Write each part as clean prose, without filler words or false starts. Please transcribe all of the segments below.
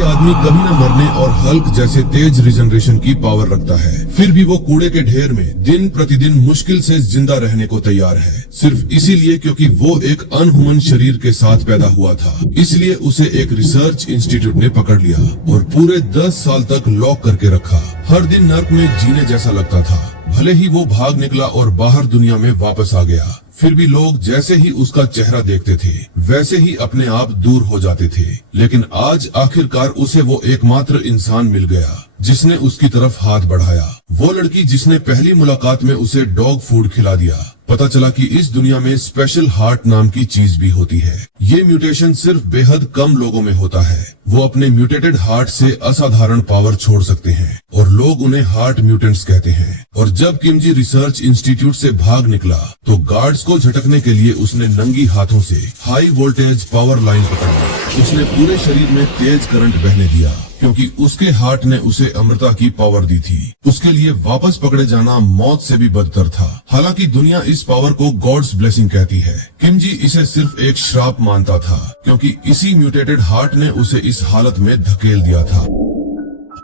ये आदमी कभी न मरने और हल्क जैसे तेज रिजनरेशन की पावर रखता है, फिर भी वो कूड़े के ढेर में दिन प्रतिदिन मुश्किल से जिंदा रहने को तैयार है, सिर्फ इसीलिए क्योंकि वो एक अनह्यूमन शरीर के साथ पैदा हुआ था। इसलिए उसे एक रिसर्च इंस्टीट्यूट ने पकड़ लिया और पूरे 10 साल तक लॉक करके रखा। हर दिन नर्क में जीने जैसा लगता था। भले ही वो भाग निकला और बाहर दुनिया में वापस आ गया, फिर भी लोग जैसे ही उसका चेहरा देखते थे वैसे ही अपने आप दूर हो जाते थे। लेकिन आज आखिरकार उसे वो एकमात्र इंसान मिल गया जिसने उसकी तरफ हाथ बढ़ाया। वो लड़की जिसने पहली मुलाकात में उसे डॉग फूड खिला दिया। पता चला कि इस दुनिया में स्पेशल हार्ट नाम की चीज भी होती है। ये म्यूटेशन सिर्फ बेहद कम लोगों में होता है। वो अपने म्यूटेटेड हार्ट से असाधारण पावर छोड़ सकते हैं और लोग उन्हें हार्ट म्यूटेंट्स कहते हैं। और जब किमजी रिसर्च इंस्टीट्यूट से भाग निकला तो गार्ड्स को झटकने के लिए उसने नंगी हाथों से हाई वोल्टेज पावर लाइन पकड़ ली। उसने पूरे शरीर में तेज करंट बहने दिया क्योंकि उसके हार्ट ने उसे अमृता की पावर दी थी। उसके लिए वापस पकड़े जाना मौत से भी बदतर था। हालांकि दुनिया इस पावर को गॉड्स ब्लेसिंग कहती है, किमजी इसे सिर्फ एक श्राप मानता था क्योंकि इसी म्यूटेटेड हार्ट ने उसे इस हालत में धकेल दिया था।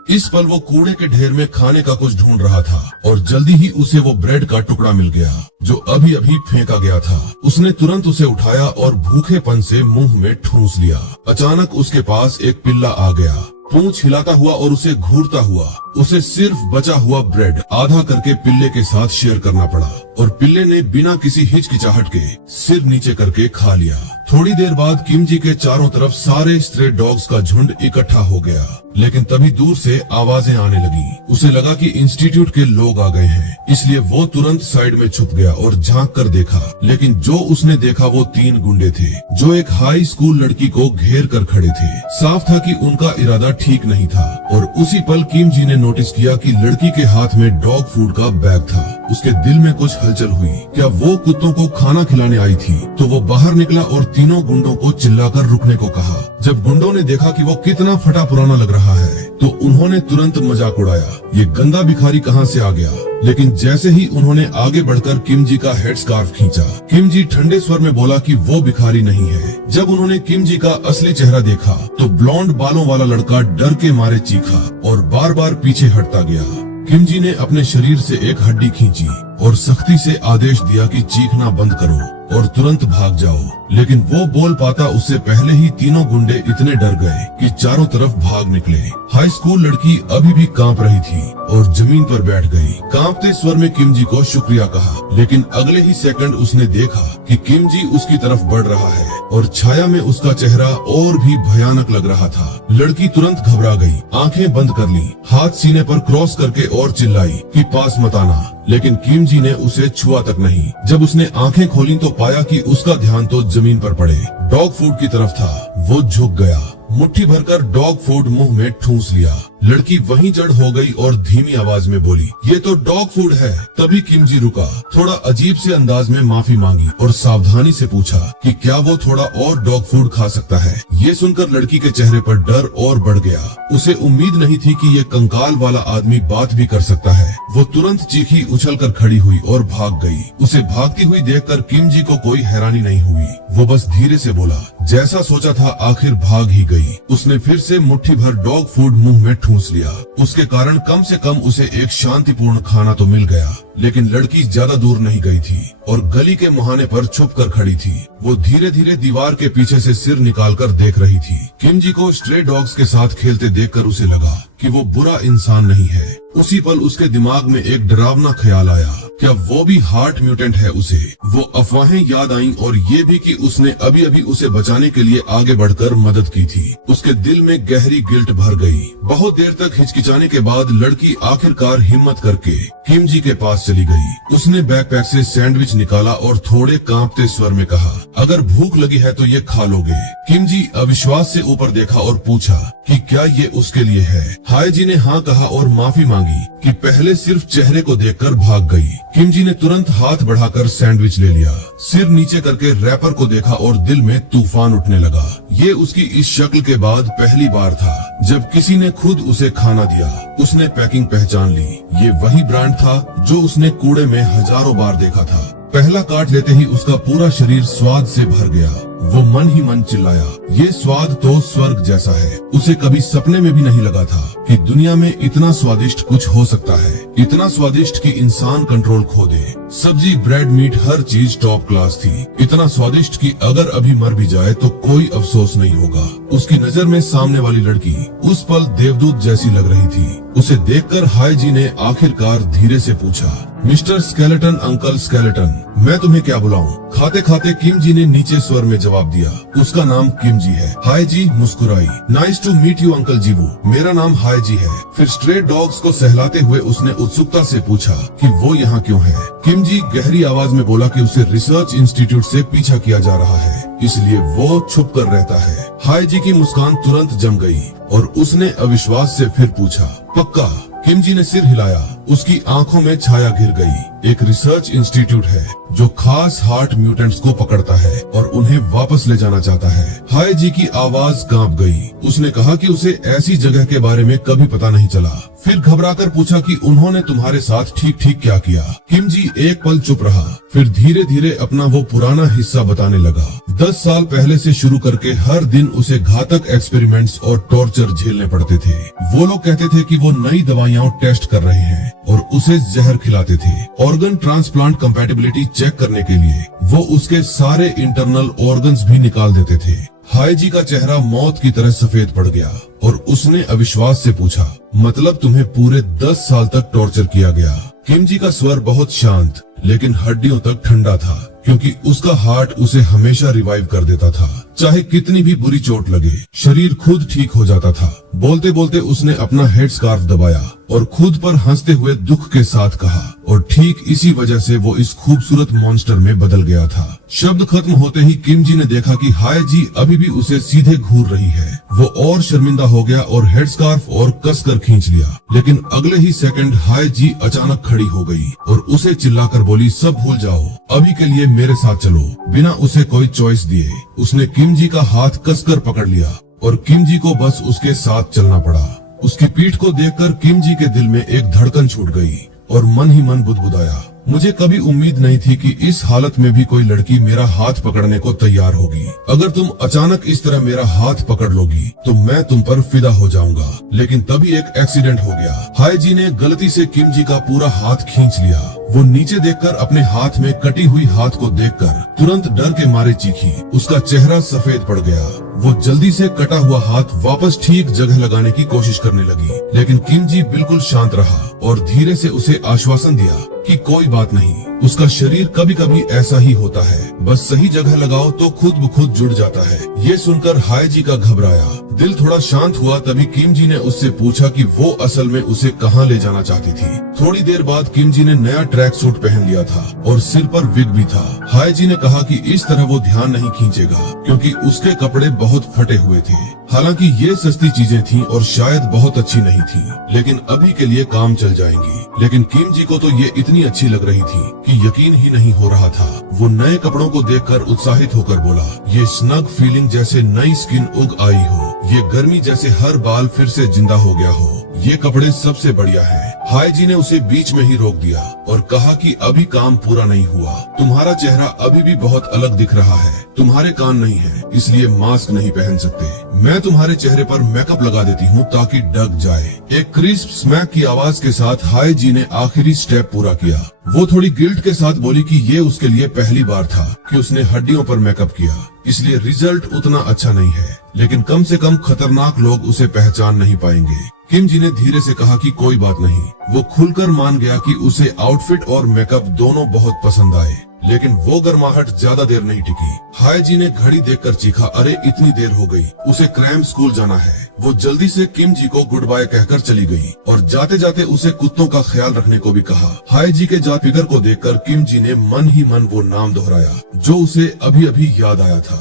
इस पल वो कूड़े के ढेर में खाने का कुछ ढूंढ रहा था और जल्दी ही उसे वो ब्रेड का टुकड़ा मिल गया जो अभी अभी फेंका गया था। उसने तुरंत उसे उठाया और भूखेपन से मुंह में ठूंस लिया। अचानक उसके पास एक पिल्ला आ गया, पूंछ हिलाता हुआ और उसे घूरता हुआ। उसे सिर्फ बचा हुआ ब्रेड आधा करके पिल्ले के साथ शेयर करना पड़ा और पिल्ले ने बिना किसी हिचकिचाहट के सिर नीचे करके खा लिया। थोड़ी देर बाद किमजी के चारों तरफ सारे स्ट्रे डॉग्स का झुंड इकट्ठा हो गया, लेकिन तभी दूर से आवाजें आने लगी। उसे लगा कि इंस्टीट्यूट के लोग आ गए हैं, इसलिए वो तुरंत साइड में छुप गया और झांक कर देखा। लेकिन जो उसने देखा वो 3 गुंडे थे जो एक हाई स्कूल लड़की को घेर कर खड़े थे। साफ था कि उनका इरादा ठीक नहीं था और उसी पल किमजी ने नोटिस किया कि लड़की के हाथ में डॉग फूड का बैग था। उसके दिल में कुछ हलचल हुई। क्या वो कुत्तों को खाना खिलाने आई थी? तो वो बाहर निकला और तीनों गुंडों को चिल्लाकर रुकने को कहा। जब गुंडों ने देखा कि वो कितना फटा पुराना लग रहा है तो उन्होंने तुरंत मजाक उड़ाया, ये गंदा भिखारी कहाँ से आ गया। लेकिन जैसे ही उन्होंने आगे बढ़कर किमजी का हेड स्कार्फ खींचा, किमजी ठंडे स्वर में बोला कि वो भिखारी नहीं है। जब उन्होंने किमजी का असली चेहरा देखा तो ब्लॉन्ड बालों वाला लड़का डर के मारे चीखा और बार बार पीछे हटता गया। किमजी ने अपने शरीर से एक हड्डी खींची और सख्ती से आदेश दिया कि चीखना बंद करो और तुरंत भाग जाओ। लेकिन वो बोल पाता उससे पहले ही तीनों गुंडे इतने डर गए कि चारों तरफ भाग निकले। हाई स्कूल लड़की अभी भी कांप रही थी और जमीन पर बैठ गई। कांपते स्वर में किमजी को शुक्रिया कहा, लेकिन अगले ही सेकंड उसने देखा कि किमजी उसकी तरफ बढ़ रहा है और छाया में उसका चेहरा और भी भयानक लग रहा था। लड़की तुरंत घबरा गई, आंखें बंद कर ली, हाथ सीने पर क्रॉस करके और चिल्लाई कि पास मत आना। लेकिन किमजी ने उसे छुआ तक नहीं। जब उसने आंखें खोली तो पाया कि उसका ध्यान तो जमीन पर पड़े डॉग फूड की तरफ था। वो झुक गया, मुट्ठी भरकर डॉग फूड मुंह में ठूंस लिया। लड़की वहीं जड़ हो गई और धीमी आवाज में बोली, ये तो डॉग फूड है। तभी किमजी रुका, थोड़ा अजीब से अंदाज में माफी मांगी और सावधानी से पूछा कि क्या वो थोड़ा और डॉग फूड खा सकता है। ये सुनकर लड़की के चेहरे पर डर और बढ़ गया। उसे उम्मीद नहीं थी कि ये कंकाल वाला आदमी बात भी कर सकता है। वो तुरंत चीखी, उछलकर खड़ी हुई और भाग गई। उसे भागती हुई देखकर किमजी को कोई हैरानी नहीं हुई। वो बस धीरे से बोला, जैसा सोचा था आखिर भाग ही गई। उसने फिर से मुट्ठी भर डॉग फूड मुंह में ठूंस लिया। उसके कारण कम से कम उसे एक शांतिपूर्ण खाना तो मिल गया। लेकिन लड़की ज्यादा दूर नहीं गई थी और गली के मुहाने पर छुप कर खड़ी थी। वो धीरे धीरे दीवार के पीछे से सिर निकालकर देख रही थी। किमजी को स्ट्रे डॉग्स के साथ खेलते देखकर उसे लगा कि वो बुरा इंसान नहीं है। उसी पल उसके दिमाग में एक डरावना ख्याल आया, क्या वो भी हार्ट म्यूटेंट है? उसे वो अफवाहें याद आईं और ये भी कि उसने अभी अभी उसे बचाने के लिए आगे बढ़कर मदद की थी। उसके दिल में गहरी गिल्ट भर गई। बहुत देर तक हिचकिचाने के बाद लड़की आखिरकार हिम्मत करके किमजी के पास चली गई। उसने बैकपैक से सैंडविच निकाला और थोड़े कांपते स्वर में कहा, अगर भूख लगी है तो ये खा लोगे। किमजी अविश्वास से ऊपर देखा और पूछा कि क्या ये उसके लिए है। हाय जी ने हाँ कहा और माफी मांगी कि पहले सिर्फ चेहरे को देखकर भाग गई। किमजी ने तुरंत हाथ बढ़ाकर सैंडविच ले लिया, सिर नीचे करके रैपर को देखा और दिल में तूफान उठने लगा। ये उसकी इस शक्ल के बाद पहली बार था जब किसी ने खुद उसे खाना दिया। उसने पैकिंग पहचान ली। ये वही ब्रांड था जो उसने कूड़े में हजारों बार देखा था। पहला काट लेते ही उसका पूरा शरीर स्वाद से भर गया। वो मन ही मन चिल्लाया, ये स्वाद तो स्वर्ग जैसा है। उसे कभी सपने में भी नहीं लगा था कि दुनिया में इतना स्वादिष्ट कुछ हो सकता है, इतना स्वादिष्ट कि इंसान कंट्रोल खो दे। सब्जी, ब्रेड, मीट, हर चीज टॉप क्लास थी। इतना स्वादिष्ट कि अगर अभी मर भी जाए तो कोई अफसोस नहीं होगा। उसकी नजर में सामने वाली लड़की उस पल देवदूत जैसी लग रही थी। उसे देखकर हाय जी ने आखिरकार धीरे से पूछा, मिस्टर स्केलेटन, अंकल स्केलेटन, मैं तुम्हें क्या बुलाऊं? खाते खाते किम जी ने नीचे स्वर में जवाब दिया, उसका नाम किम जी है। हाय जी मुस्कुराई, nice to meet you uncle जीवू, मेरा नाम हाय जी है। फिर स्ट्रे डॉग्स को सहलाते हुए उसने उत्सुकता से पूछा कि वो यहाँ क्यों है। किम जी गहरी आवाज में बोला कि उसे रिसर्च इंस्टीट्यूट से पीछा किया जा रहा है, इसलिए वो छुप कर रहता है। हाय जी की मुस्कान तुरंत जम गई और उसने अविश्वास से फिर पूछा, पक्का? किम जी ने सिर हिलाया, उसकी आंखों में छाया घिर गई। एक रिसर्च इंस्टीट्यूट है जो खास हार्ट म्यूटेंट्स को पकड़ता है और उन्हें वापस ले जाना चाहता है। हाय जी की आवाज कांप गई। उसने कहा कि उसे ऐसी जगह के बारे में कभी पता नहीं चला। फिर घबराकर पूछा कि उन्होंने तुम्हारे साथ ठीक ठीक क्या किया? किम जी एक पल चुप रहा, फिर धीरे धीरे अपना वो पुराना हिस्सा बताने लगा। 10 साल पहले से शुरू करके हर दिन उसे घातक एक्सपेरिमेंट्स और टॉर्चर झेलने पड़ते थे। वो लोग कहते थे कि वो नई दवाइयां टेस्ट कर रहे हैं और उसे जहर खिलाते थे। ऑर्गन ट्रांसप्लांट कंपैटिबिलिटी चेक करने के लिए वो उसके सारे इंटरनल ऑर्गन्स भी निकाल देते थे। हाय जी का चेहरा मौत की तरह सफेद पड़ गया और उसने अविश्वास से पूछा, मतलब तुम्हें पूरे 10 साल तक टॉर्चर किया गया? किम जी का स्वर बहुत शांत लेकिन हड्डियों तक ठंडा था, क्योंकि उसका हार्ट उसे हमेशा रिवाइव कर देता था। चाहे कितनी भी बुरी चोट लगे, शरीर खुद ठीक हो जाता था। बोलते बोलते उसने अपना हेड स्कार्फ दबाया और खुद पर हंसते हुए दुख के साथ कहा, और ठीक इसी वजह से वो इस खूबसूरत मॉन्स्टर में बदल गया था। शब्द खत्म होते ही किम जी ने देखा कि हाय जी अभी भी उसे सीधे घूर रही है। वो और शर्मिंदा हो गया और हेड स्कार्फ और कसकर खींच लिया, लेकिन अगले ही सेकंड हाय जी अचानक खड़ी हो गई और उसे चिल्लाकर बोली, सब भूल जाओ, अभी के लिए मेरे साथ चलो। बिना उसे कोई चॉइस दिए उसने किम जी का हाथ कसकर पकड़ लिया और किम जी को बस उसके साथ चलना पड़ा। उसकी पीठ को देखकर किम जी के दिल में एक धड़कन छूट गई और मन ही मन बुदबुदाया, मुझे कभी उम्मीद नहीं थी कि इस हालत में भी कोई लड़की मेरा हाथ पकड़ने को तैयार होगी। अगर तुम अचानक इस तरह मेरा हाथ पकड़ लोगी तो मैं तुम पर फिदा हो जाऊंगा। लेकिन तभी एक एक्सीडेंट हो गया। हाय जी ने गलती से किम जी का पूरा हाथ खींच लिया। वो नीचे देखकर अपने हाथ में कटी हुई हाथ को देखकर तुरंत डर के मारे चीखी। उसका चेहरा सफेद पड़ गया। वो जल्दी से कटा हुआ हाथ वापस ठीक जगह लगाने की कोशिश करने लगी, लेकिन किम जी बिल्कुल शांत रहा और धीरे से उसे आश्वासन दिया कि कोई बात नहीं, उसका शरीर कभी कभी ऐसा ही होता है, बस सही जगह लगाओ तो खुद ब खुद जुड़ जाता है। ये सुनकर हाय जी का घबराया दिल थोड़ा शांत हुआ। तभी किम जी ने उससे पूछा कि वो असल में उसे कहाँ ले जाना चाहती थी। थोड़ी देर बाद किम जी ने नया ट्रैक सूट पहन लिया था और सिर पर विग भी था। हाय जी ने कहा कि इस तरह वो ध्यान नहीं खींचेगा, क्योंकि उसके कपड़े बहुत फटे हुए थे। हालांकि ये सस्ती चीजें थीं और शायद बहुत अच्छी नहीं थी, लेकिन अभी के लिए काम चल जाएंगी। लेकिन किम जी को तो ये इतनी अच्छी लग रही थी कि यकीन ही नहीं हो रहा था। वो नए कपड़ों को देखकर उत्साहित होकर बोला, ये स्नग फीलिंग जैसे नई स्किन उग आई हो, ये गर्मी जैसे हर बाल फिर से जिंदा हो गया हो, ये कपड़े सबसे बढ़िया है। हाय जी ने उसे बीच में ही रोक दिया और कहा कि अभी काम पूरा नहीं हुआ, तुम्हारा चेहरा अभी भी बहुत अलग दिख रहा है, तुम्हारे कान नहीं है इसलिए मास्क नहीं पहन सकते। मैं तुम्हारे चेहरे पर मेकअप लगा देती हूँ ताकि ढक जाए। एक क्रिस्प स्मैक की आवाज के साथ हाय जी ने आखिरी स्टेप पूरा किया। वो थोड़ी गिल्ट के साथ बोली कि ये उसके लिए पहली बार था कि उसने हड्डियों पर मेकअप किया, इसलिए रिजल्ट उतना अच्छा नहीं है, लेकिन कम से कम खतरनाक लोग उसे पहचान नहीं पाएंगे। किम जी ने धीरे से कहा कि कोई बात नहीं। वो खुलकर मान गया कि उसे आउटफिट और मेकअप दोनों बहुत पसंद आए, लेकिन वो गर्माहट ज्यादा देर नहीं टिकी। हाय जी ने घड़ी देखकर चीखा, अरे इतनी देर हो गई, उसे क्रैम स्कूल जाना है। वो जल्दी से किम जी को गुड बाय कहकर चली गई और जाते जाते उसे कुत्तों का ख्याल रखने को भी कहा। हाय जी के जात फिगर को देखकर किम जी ने मन ही मन वो नाम दोहराया जो उसे अभी अभी याद आया था।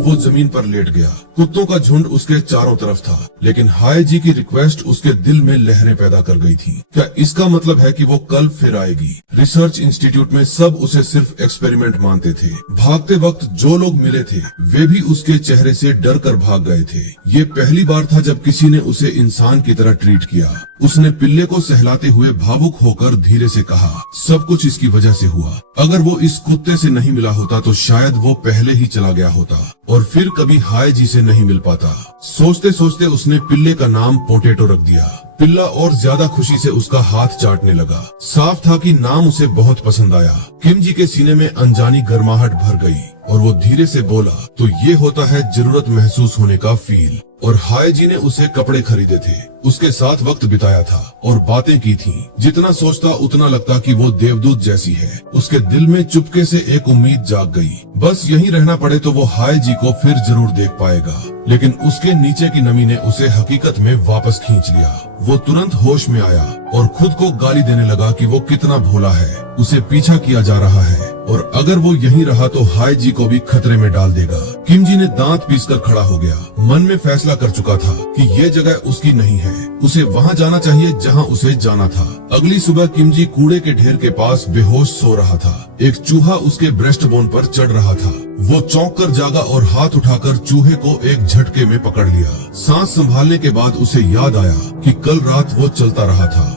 वो जमीन पर लेट गया। कुत्तों का झुंड उसके चारों तरफ था, लेकिन हाय जी की रिक्वेस्ट उसके दिल में लहरें पैदा कर गई थी। क्या इसका मतलब है कि वो कल फिर आएगी? रिसर्च इंस्टीट्यूट में सब उसे सिर्फ एक्सपेरिमेंट मानते थे। भागते वक्त जो लोग मिले थे वे भी उसके चेहरे से डर कर भाग गए थे। ये पहली बार था जब किसी ने उसे इंसान की तरह ट्रीट किया। उसने पिल्ले को सहलाते हुए भावुक होकर धीरे से कहा, सब कुछ इसकी वजह से हुआ। अगर वो इस कुत्ते से नहीं मिला होता तो शायद वो पहले ही चला गया होता और फिर कभी हाय जी से नहीं मिल पाता। सोचते सोचते उसने पिल्ले का नाम पोटैटो रख दिया। पिल्ला और ज्यादा खुशी से उसका हाथ चाटने लगा। साफ था कि नाम उसे बहुत पसंद आया। किम जी के सीने में अनजानी गर्माहट भर गई और वो धीरे से बोला, तो ये होता है जरूरत महसूस होने का फील। और हाय जी ने उसे कपड़े खरीदे थे, उसके साथ वक्त बिताया था और बातें की थी। जितना सोचता उतना लगता कि वो देवदूत जैसी है। उसके दिल में चुपके से एक उम्मीद जाग गई, बस यहीं रहना पड़े तो वो हाय जी को फिर जरूर देख पाएगा। लेकिन उसके नीचे की नमी ने उसे हकीकत में वापस खींच लिया। वो तुरंत होश में आया और खुद को गाली देने लगा कि वो कितना भोला है, उसे पीछा किया जा रहा है और अगर वो यहीं रहा तो हाय जी को भी खतरे में डाल देगा। किम जी ने दांत पीसकर खड़ा हो गया। मन में फैसला कर चुका था कि ये जगह उसकी नहीं है, उसे वहाँ जाना चाहिए जहाँ उसे जाना था। अगली सुबह किम जी कूड़े के ढेर के पास बेहोश सो रहा था। एक चूहा उसके ब्रेस्ट बोन पर चढ़ रहा था। वो चौंक कर जागा और हाथ उठाकर चूहे को एक झटके में पकड़ लिया। सांस संभालने के बाद उसे याद आया कि कल रात वो चलता रहा था,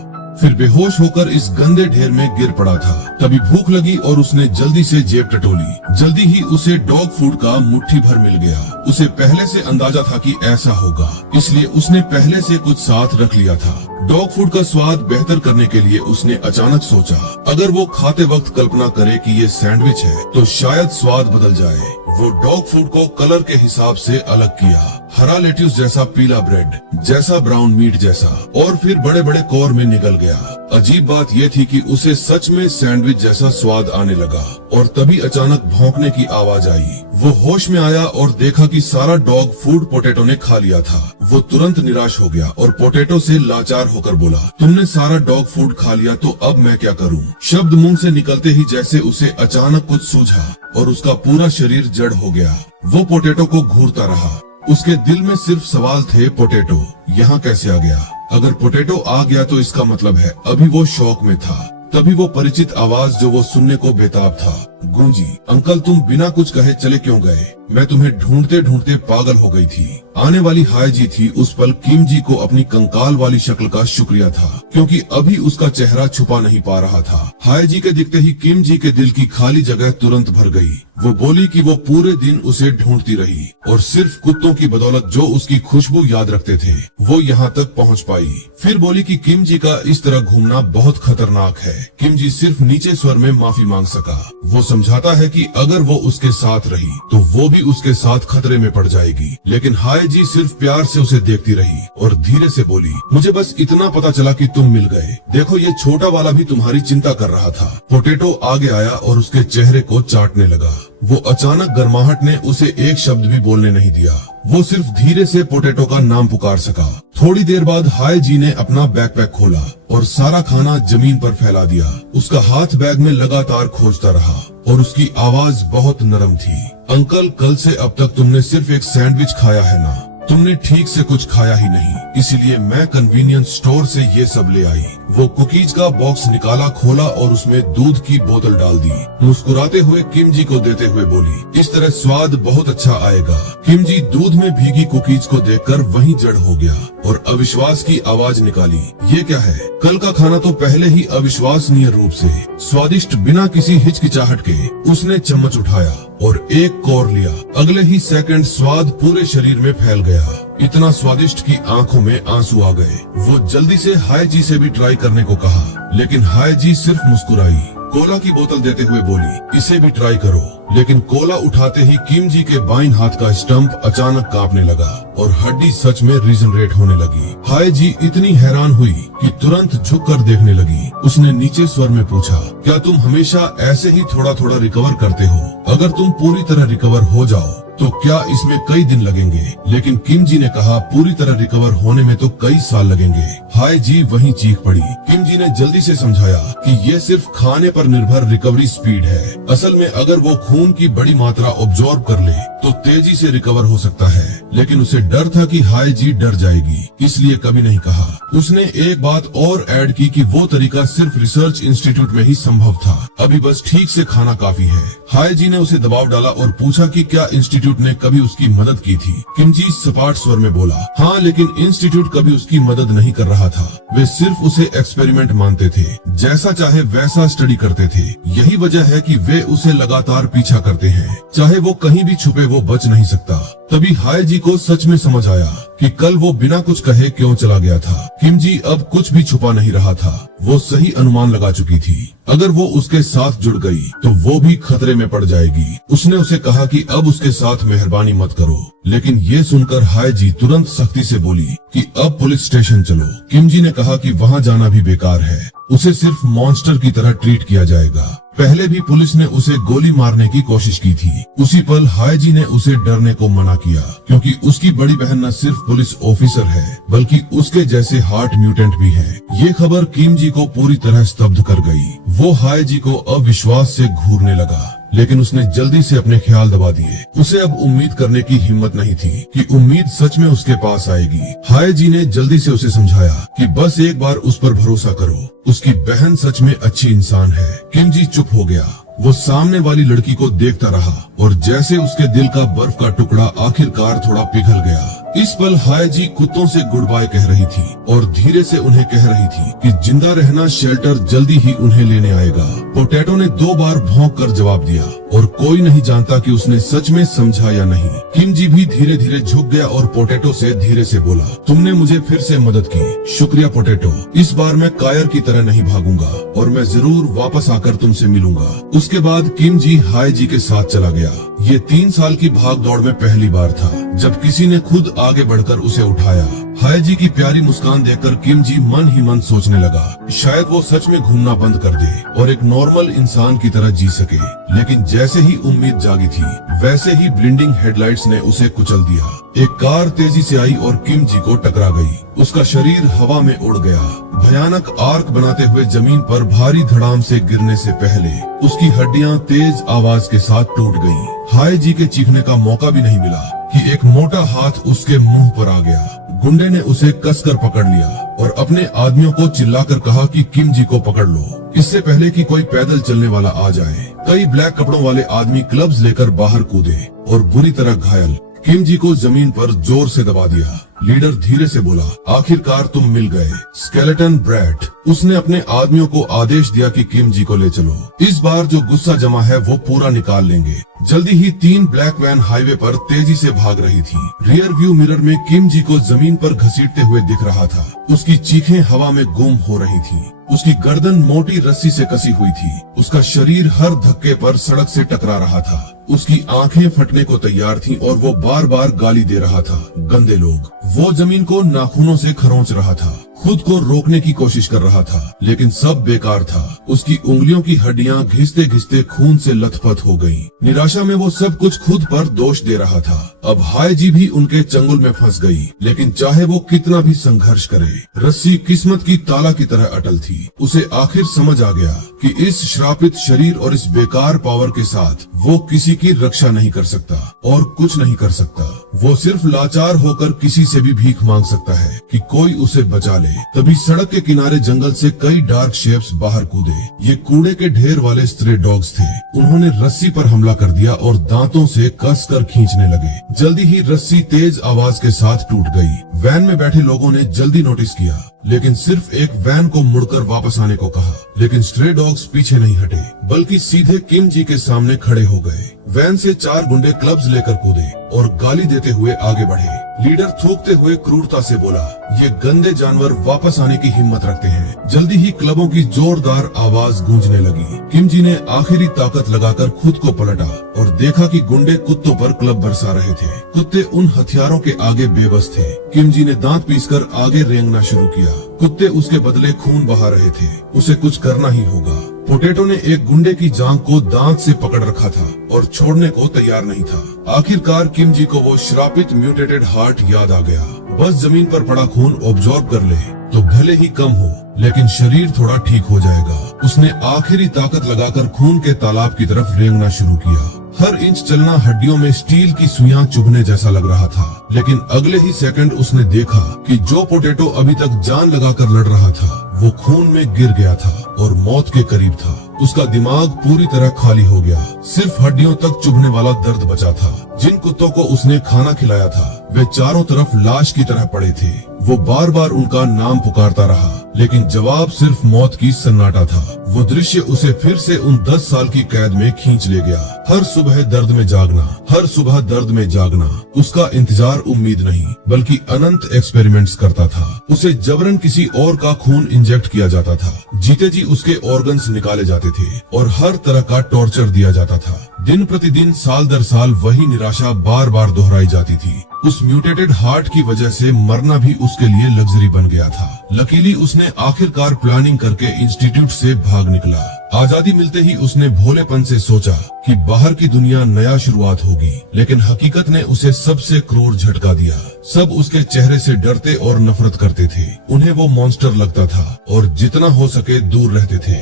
फिर बेहोश होकर इस गंदे ढेर में गिर पड़ा था। तभी भूख लगी और उसने जल्दी से जेब टटोली। जल्दी ही उसे डॉग फूड का मुट्ठी भर मिल गया। उसे पहले से अंदाजा था कि ऐसा होगा, इसलिए उसने पहले से कुछ साथ रख लिया था। डॉग फूड का स्वाद बेहतर करने के लिए उसने अचानक सोचा, अगर वो खाते वक्त कल्पना करे कि ये सैंडविच है तो शायद स्वाद बदल जाए। वो डॉग फूड को कलर के हिसाब से अलग किया, हरा लेट्यूस जैसा पीला ब्रेड जैसा, ब्राउन मीट जैसा, और फिर बड़े बड़े कौर में निगल गया। अजीब बात ये थी कि उसे सच में सैंडविच जैसा स्वाद आने लगा और तभी अचानक भौंकने की आवाज आई। वो होश में आया और देखा कि सारा डॉग फूड पोटैटो ने खा लिया था। वो तुरंत निराश हो गया और पोटैटो से लाचार होकर बोला, तुमने सारा डॉग फूड खा लिया तो अब मैं क्या करूं? शब्द मुंह से निकलते ही जैसे उसे अचानक कुछ सूझा और उसका पूरा शरीर जड़ हो गया। वो पोटैटो को घूरता रहा। उसके दिल में सिर्फ सवाल थे, पोटैटो यहाँ कैसे आ गया? अगर पोटैटो आ गया तो इसका मतलब है अभी वो शौक में था। तभी वो परिचित आवाज जो वो सुनने को बेताब था गूंजी, अंकल तुम बिना कुछ कहे चले क्यों गए? मैं तुम्हें ढूंढते ढूंढते पागल हो गई थी। आने वाली हाय जी थी। उस पल किम जी को अपनी कंकाल वाली शक्ल का शुक्रिया था, क्योंकि अभी उसका चेहरा छुपा नहीं पा रहा था। हाय जी के दिखते ही किम जी के दिल की खाली जगह तुरंत भर गई। वो बोली कि वो पूरे दिन उसे ढूंढती रही और सिर्फ कुत्तों की बदौलत जो उसकी खुशबू याद रखते थे वो यहाँ तक पहुँच पाई। फिर बोली कि किम जी का इस तरह घूमना बहुत खतरनाक है। किम जी सिर्फ नीचे स्वर में माफी मांग सका। वो समझाता है कि अगर वो उसके साथ रही तो वो भी उसके साथ खतरे में पड़ जाएगी। लेकिन हाय जी सिर्फ प्यार से उसे देखती रही और धीरे से बोली, मुझे बस इतना पता चला कि तुम मिल गए। देखो ये छोटा वाला भी तुम्हारी चिंता कर रहा था। पोटैटो आगे आया और उसके चेहरे को चाटने लगा। वो अचानक गर्माहट ने उसे एक शब्द भी बोलने नहीं दिया। वो सिर्फ धीरे से पोटैटो का नाम पुकार सका। थोड़ी देर बाद हाय जी ने अपना बैकपैक खोला और सारा खाना जमीन पर फैला दिया। उसका हाथ बैग में लगातार खोजता रहा और उसकी आवाज बहुत नरम थी। अंकल कल से अब तक तुमने सिर्फ एक सैंडविच खाया है ना? तुमने ठीक से कुछ खाया ही नहीं, इसीलिए मैं कन्वीनियंस स्टोर से ये सब ले आई। वो कुकीज का बॉक्स निकाला, खोला और उसमें दूध की बोतल डाल दी। मुस्कुराते हुए किम जी को देते हुए बोली, इस तरह स्वाद बहुत अच्छा आएगा। किम जी दूध में भीगी कुकीज को देखकर वहीं जड़ हो गया और अविश्वास की आवाज निकाली, ये क्या है? कल का खाना तो पहले ही अविश्वसनीय रूप से स्वादिष्ट। बिना किसी हिचकिचाहट के उसने चम्मच उठाया और एक कौर लिया। अगले ही सेकंड स्वाद पूरे शरीर में फैल गया। इतना स्वादिष्ट कि आंखों में आंसू आ गए। वो जल्दी से हाय जी से भी ट्राई करने को कहा, लेकिन हाय जी सिर्फ मुस्कुराई। कोला की बोतल देते हुए बोली, इसे भी ट्राई करो। लेकिन कोला उठाते ही किम जी के बाईं हाथ का स्टंप अचानक कांपने लगा और हड्डी सच में रीजनरेट होने लगी। हाय जी इतनी हैरान हुई कि तुरंत झुककर देखने लगी। उसने नीचे स्वर में पूछा, क्या तुम हमेशा ऐसे ही थोड़ा थोड़ा रिकवर करते हो? अगर तुम पूरी तरह रिकवर हो जाओ तो क्या इसमें कई दिन लगेंगे? लेकिन किम जी ने कहा, पूरी तरह रिकवर होने में तो कई साल लगेंगे। हाय जी वहीं चीख पड़ी। किम जी ने जल्दी से समझाया कि ये सिर्फ खाने पर निर्भर रिकवरी स्पीड है। असल में अगर वो खून की बड़ी मात्रा ऑब्जॉर्ब कर ले तो तेजी से रिकवर हो सकता है, लेकिन उसे डर था कि हाय जी डर जाएगी, इसलिए कभी नहीं कहा। उसने एक बात और ऐड की कि वो तरीका सिर्फ रिसर्च इंस्टीट्यूट में ही संभव था, अभी बस ठीक से खाना काफी है। हाय जी ने उसे दबाव डाला और पूछा कि क्या इंस्टीट्यूट ने कभी उसकी मदद की थी। किम जी सपाट स्वर में बोला, हाँ, लेकिन इंस्टीट्यूट कभी उसकी मदद नहीं कर रहा था। वे सिर्फ उसे एक्सपेरिमेंट मानते थे, जैसा चाहे वैसा स्टडी करते थे। यही वजह है कि वे उसे लगातार पीछा करते हैं, चाहे वो कहीं भी छुपे वो बच नहीं सकता। तभी हाय जी को सच में समझ आया कि कल वो बिना कुछ कहे क्यों चला गया था। किम जी अब कुछ भी छुपा नहीं रहा था, वो सही अनुमान लगा चुकी थी। अगर वो उसके साथ जुड़ गई तो वो भी खतरे में पड़ जाएगी। उसने उसे कहा कि अब उसके साथ मेहरबानी मत करो, लेकिन ये सुनकर हाय जी तुरंत सख्ती से बोली कि अब पुलिस स्टेशन चलो। किम जी ने कहा कि वहाँ जाना भी बेकार है, उसे सिर्फ मॉन्स्टर की तरह ट्रीट किया जाएगा। पहले भी पुलिस ने उसे गोली मारने की कोशिश की थी। उसी पल हाय जी ने उसे डरने को मना किया, क्योंकि उसकी बड़ी बहन न सिर्फ पुलिस ऑफिसर है बल्कि उसके जैसे हार्ट म्यूटेंट भी है। ये खबर किम जी को पूरी तरह स्तब्ध कर गई। वो हाय जी को अविश्वास से घूरने लगा, लेकिन उसने जल्दी से अपने ख्याल दबा दिए। उसे अब उम्मीद करने की हिम्मत नहीं थी कि उम्मीद सच में उसके पास आएगी। हाय जी ने जल्दी से उसे समझाया कि बस एक बार उस पर भरोसा करो, उसकी बहन सच में अच्छी इंसान है। किम जी चुप हो गया। वो सामने वाली लड़की को देखता रहा और जैसे उसके दिल का बर्फ का टुकड़ा आखिरकार थोड़ा पिघल गया। इस पल हाय जी कुत्तों से गुड बाय कह रही थी और धीरे से उन्हें कह रही थी कि जिंदा रहना शेल्टर जल्दी ही उन्हें लेने आएगा। पोटैटो ने 2 बार भौंक कर जवाब दिया और कोई नहीं जानता कि उसने सच में समझा या नहीं। किम जी भी धीरे धीरे झुक गया और पोटैटो से धीरे से बोला, तुमने मुझे फिर से मदद की, शुक्रिया पोटैटो। इस बार मैं कायर की तरह नहीं भागूंगा और मैं जरूर वापस आकर तुमसे मिलूंगा। उसके बाद किम जी हाय जी के साथ चला गया। ये 3 साल की भाग दौड़ में पहली बार था जब किसी ने खुद आगे बढ़कर उसे उठाया। हाय जी की प्यारी मुस्कान देखकर किम जी मन ही मन सोचने लगा, शायद वो सच में घूमना बंद कर दे और एक नॉर्मल इंसान की तरह जी सके। लेकिन जैसे ही उम्मीद जागी थी, वैसे ही ब्लिंडिंग हेडलाइट्स ने उसे कुचल दिया। एक कार तेजी से आई और किम जी को टकरा गई। उसका शरीर हवा में उड़ गया। भयानक आर्क बनाते हुए जमीन पर भारी धड़ाम से गिरने से पहले उसकी हड्डियां तेज आवाज के साथ टूट गईं। हाय जी के चीखने का मौका भी नहीं मिला कि एक मोटा हाथ उसके मुंह पर आ गया। गुंडे ने उसे कसकर पकड़ लिया और अपने आदमियों को चिल्लाकर कहा कि किम जी को पकड़ लो, इससे पहले कि कोई पैदल चलने वाला आ जाए। कई ब्लैक कपड़ों वाले आदमी क्लब्स लेकर बाहर कूदे और बुरी तरह घायल किम जी को जमीन पर जोर से दबा दिया। लीडर धीरे से बोला, आखिरकार तुम मिल गए स्केलेटन ब्रैट। उसने अपने आदमियों को आदेश दिया कि किम जी को ले चलो। इस बार जो गुस्सा जमा है वो पूरा निकाल लेंगे। जल्दी ही 3 ब्लैक वैन हाईवे पर तेजी से भाग रही थी। रियर व्यू मिरर में किम जी को जमीन पर घसीटते हुए दिख रहा था। उसकी चीखें हवा में गुम हो रही थी। उसकी गर्दन मोटी रस्सी से कसी हुई थी। उसका शरीर हर धक्के पर सड़क से टकरा रहा था। उसकी आंखें फटने को तैयार थीं और वो बार बार गाली दे रहा था, गंदे लोग। वो जमीन को नाखूनों से खरोंच रहा था, खुद को रोकने की कोशिश कर रहा था, लेकिन सब बेकार था। उसकी उंगलियों की हड्डियां घिसते घिसते खून से लथपथ हो गईं। निराशा में वो सब कुछ खुद पर दोष दे रहा था। अब हाय जी भी उनके चंगुल में फंस गई, लेकिन चाहे वो कितना भी संघर्ष करे, रस्सी किस्मत की ताला की तरह अटल थी। उसे आखिर समझ आ गया कि इस श्रापित शरीर और इस बेकार पावर के साथ वो किसी की रक्षा नहीं कर सकता और कुछ नहीं कर सकता। वो सिर्फ लाचार होकर किसी से भी भीख मांग सकता है कि कोई उसे बचा ले। तभी सड़क के किनारे जंगल से कई डार्क शेप्स बाहर कूदे। ये कूड़े के ढेर वाले स्ट्रे डॉग्स थे। उन्होंने रस्सी पर हमला कर दिया और दांतों से कसकर खींचने लगे। जल्दी ही रस्सी तेज आवाज के साथ टूट गई। वैन में बैठे लोगों ने जल्दी नोटिस किया, लेकिन सिर्फ एक वैन को मुड़कर वापस आने को कहा। लेकिन स्ट्रे डॉग्स पीछे नहीं हटे, बल्कि सीधे किम जी के सामने खड़े हो गए। वैन से 4 गुंडे क्लब्स लेकर कूदे और गाली देते हुए आगे बढ़े। लीडर थूकते हुए क्रूरता से बोला, ये गंदे जानवर वापस आने की हिम्मत रखते हैं। जल्दी ही क्लबों की जोरदार आवाज गूंजने लगी। किम जी ने आखिरी ताकत लगाकर खुद को पलटा और देखा कि गुंडे कुत्तों पर क्लब बरसा रहे थे। कुत्ते उन हथियारों के आगे बेबस थे। किम जी ने दांत पीसकर आगे रेंगना शुरू किया। कुत्ते उसके बदले खून बहा रहे थे। उसे कुछ करना ही होगा। पोटैटो ने एक गुंडे की जांघ को दांत से पकड़ रखा था और छोड़ने को तैयार नहीं था। आखिरकार किम जी को वो श्रापित म्यूटेटेड हार्ट याद आ गया। बस जमीन पर पड़ा खून ऑब्जॉर्ब कर ले तो भले ही कम हो लेकिन शरीर थोड़ा ठीक हो जाएगा। उसने आखिरी ताकत लगाकर खून के तालाब की तरफ रेंगना शुरू किया। हर इंच चलना हड्डियों में स्टील की सुइयां चुभने जैसा लग रहा था, लेकिन अगले ही सेकंड उसने देखा कि जो पोटैटो अभी तक जान लगाकर लड़ रहा था वो खून में गिर गया था और मौत के करीब था। उसका दिमाग पूरी तरह खाली हो गया, सिर्फ हड्डियों तक चुभने वाला दर्द बचा था। जिन कुत्तों को उसने खाना खिलाया था वे चारों तरफ लाश की तरह पड़े थे। वो बार बार उनका नाम पुकारता रहा लेकिन जवाब सिर्फ मौत की सन्नाटा था। वो दृश्य उसे फिर से उन 10 साल की कैद में खींच ले गया। हर सुबह दर्द में जागना, हर सुबह दर्द में जागना। उसका इंतजार उम्मीद नहीं बल्कि अनंत एक्सपेरिमेंट्स करता था। उसे जबरन किसी और का खून इंजेक्ट किया जाता था, जीते जी उसके ऑर्गन्स निकाले जाते थे और हर तरह का टॉर्चर दिया जाता था। दिन प्रतिदिन साल दर साल वही निराशा बार बार दोहराई जाती थी। उस म्यूटेटेड हार्ट की वजह से मरना भी उसके लिए लग्जरी बन गया था। लकीली उसने आखिरकार प्लानिंग करके इंस्टीट्यूट से भाग निकला। आजादी मिलते ही उसने भोलेपन से सोचा कि बाहर की दुनिया नया शुरुआत होगी, लेकिन हकीकत ने उसे सबसे क्रूर झटका दिया। सब उसके चेहरे से डरते और नफरत करते थे। उन्हें वो मॉन्स्टर लगता था और जितना हो सके दूर रहते थे।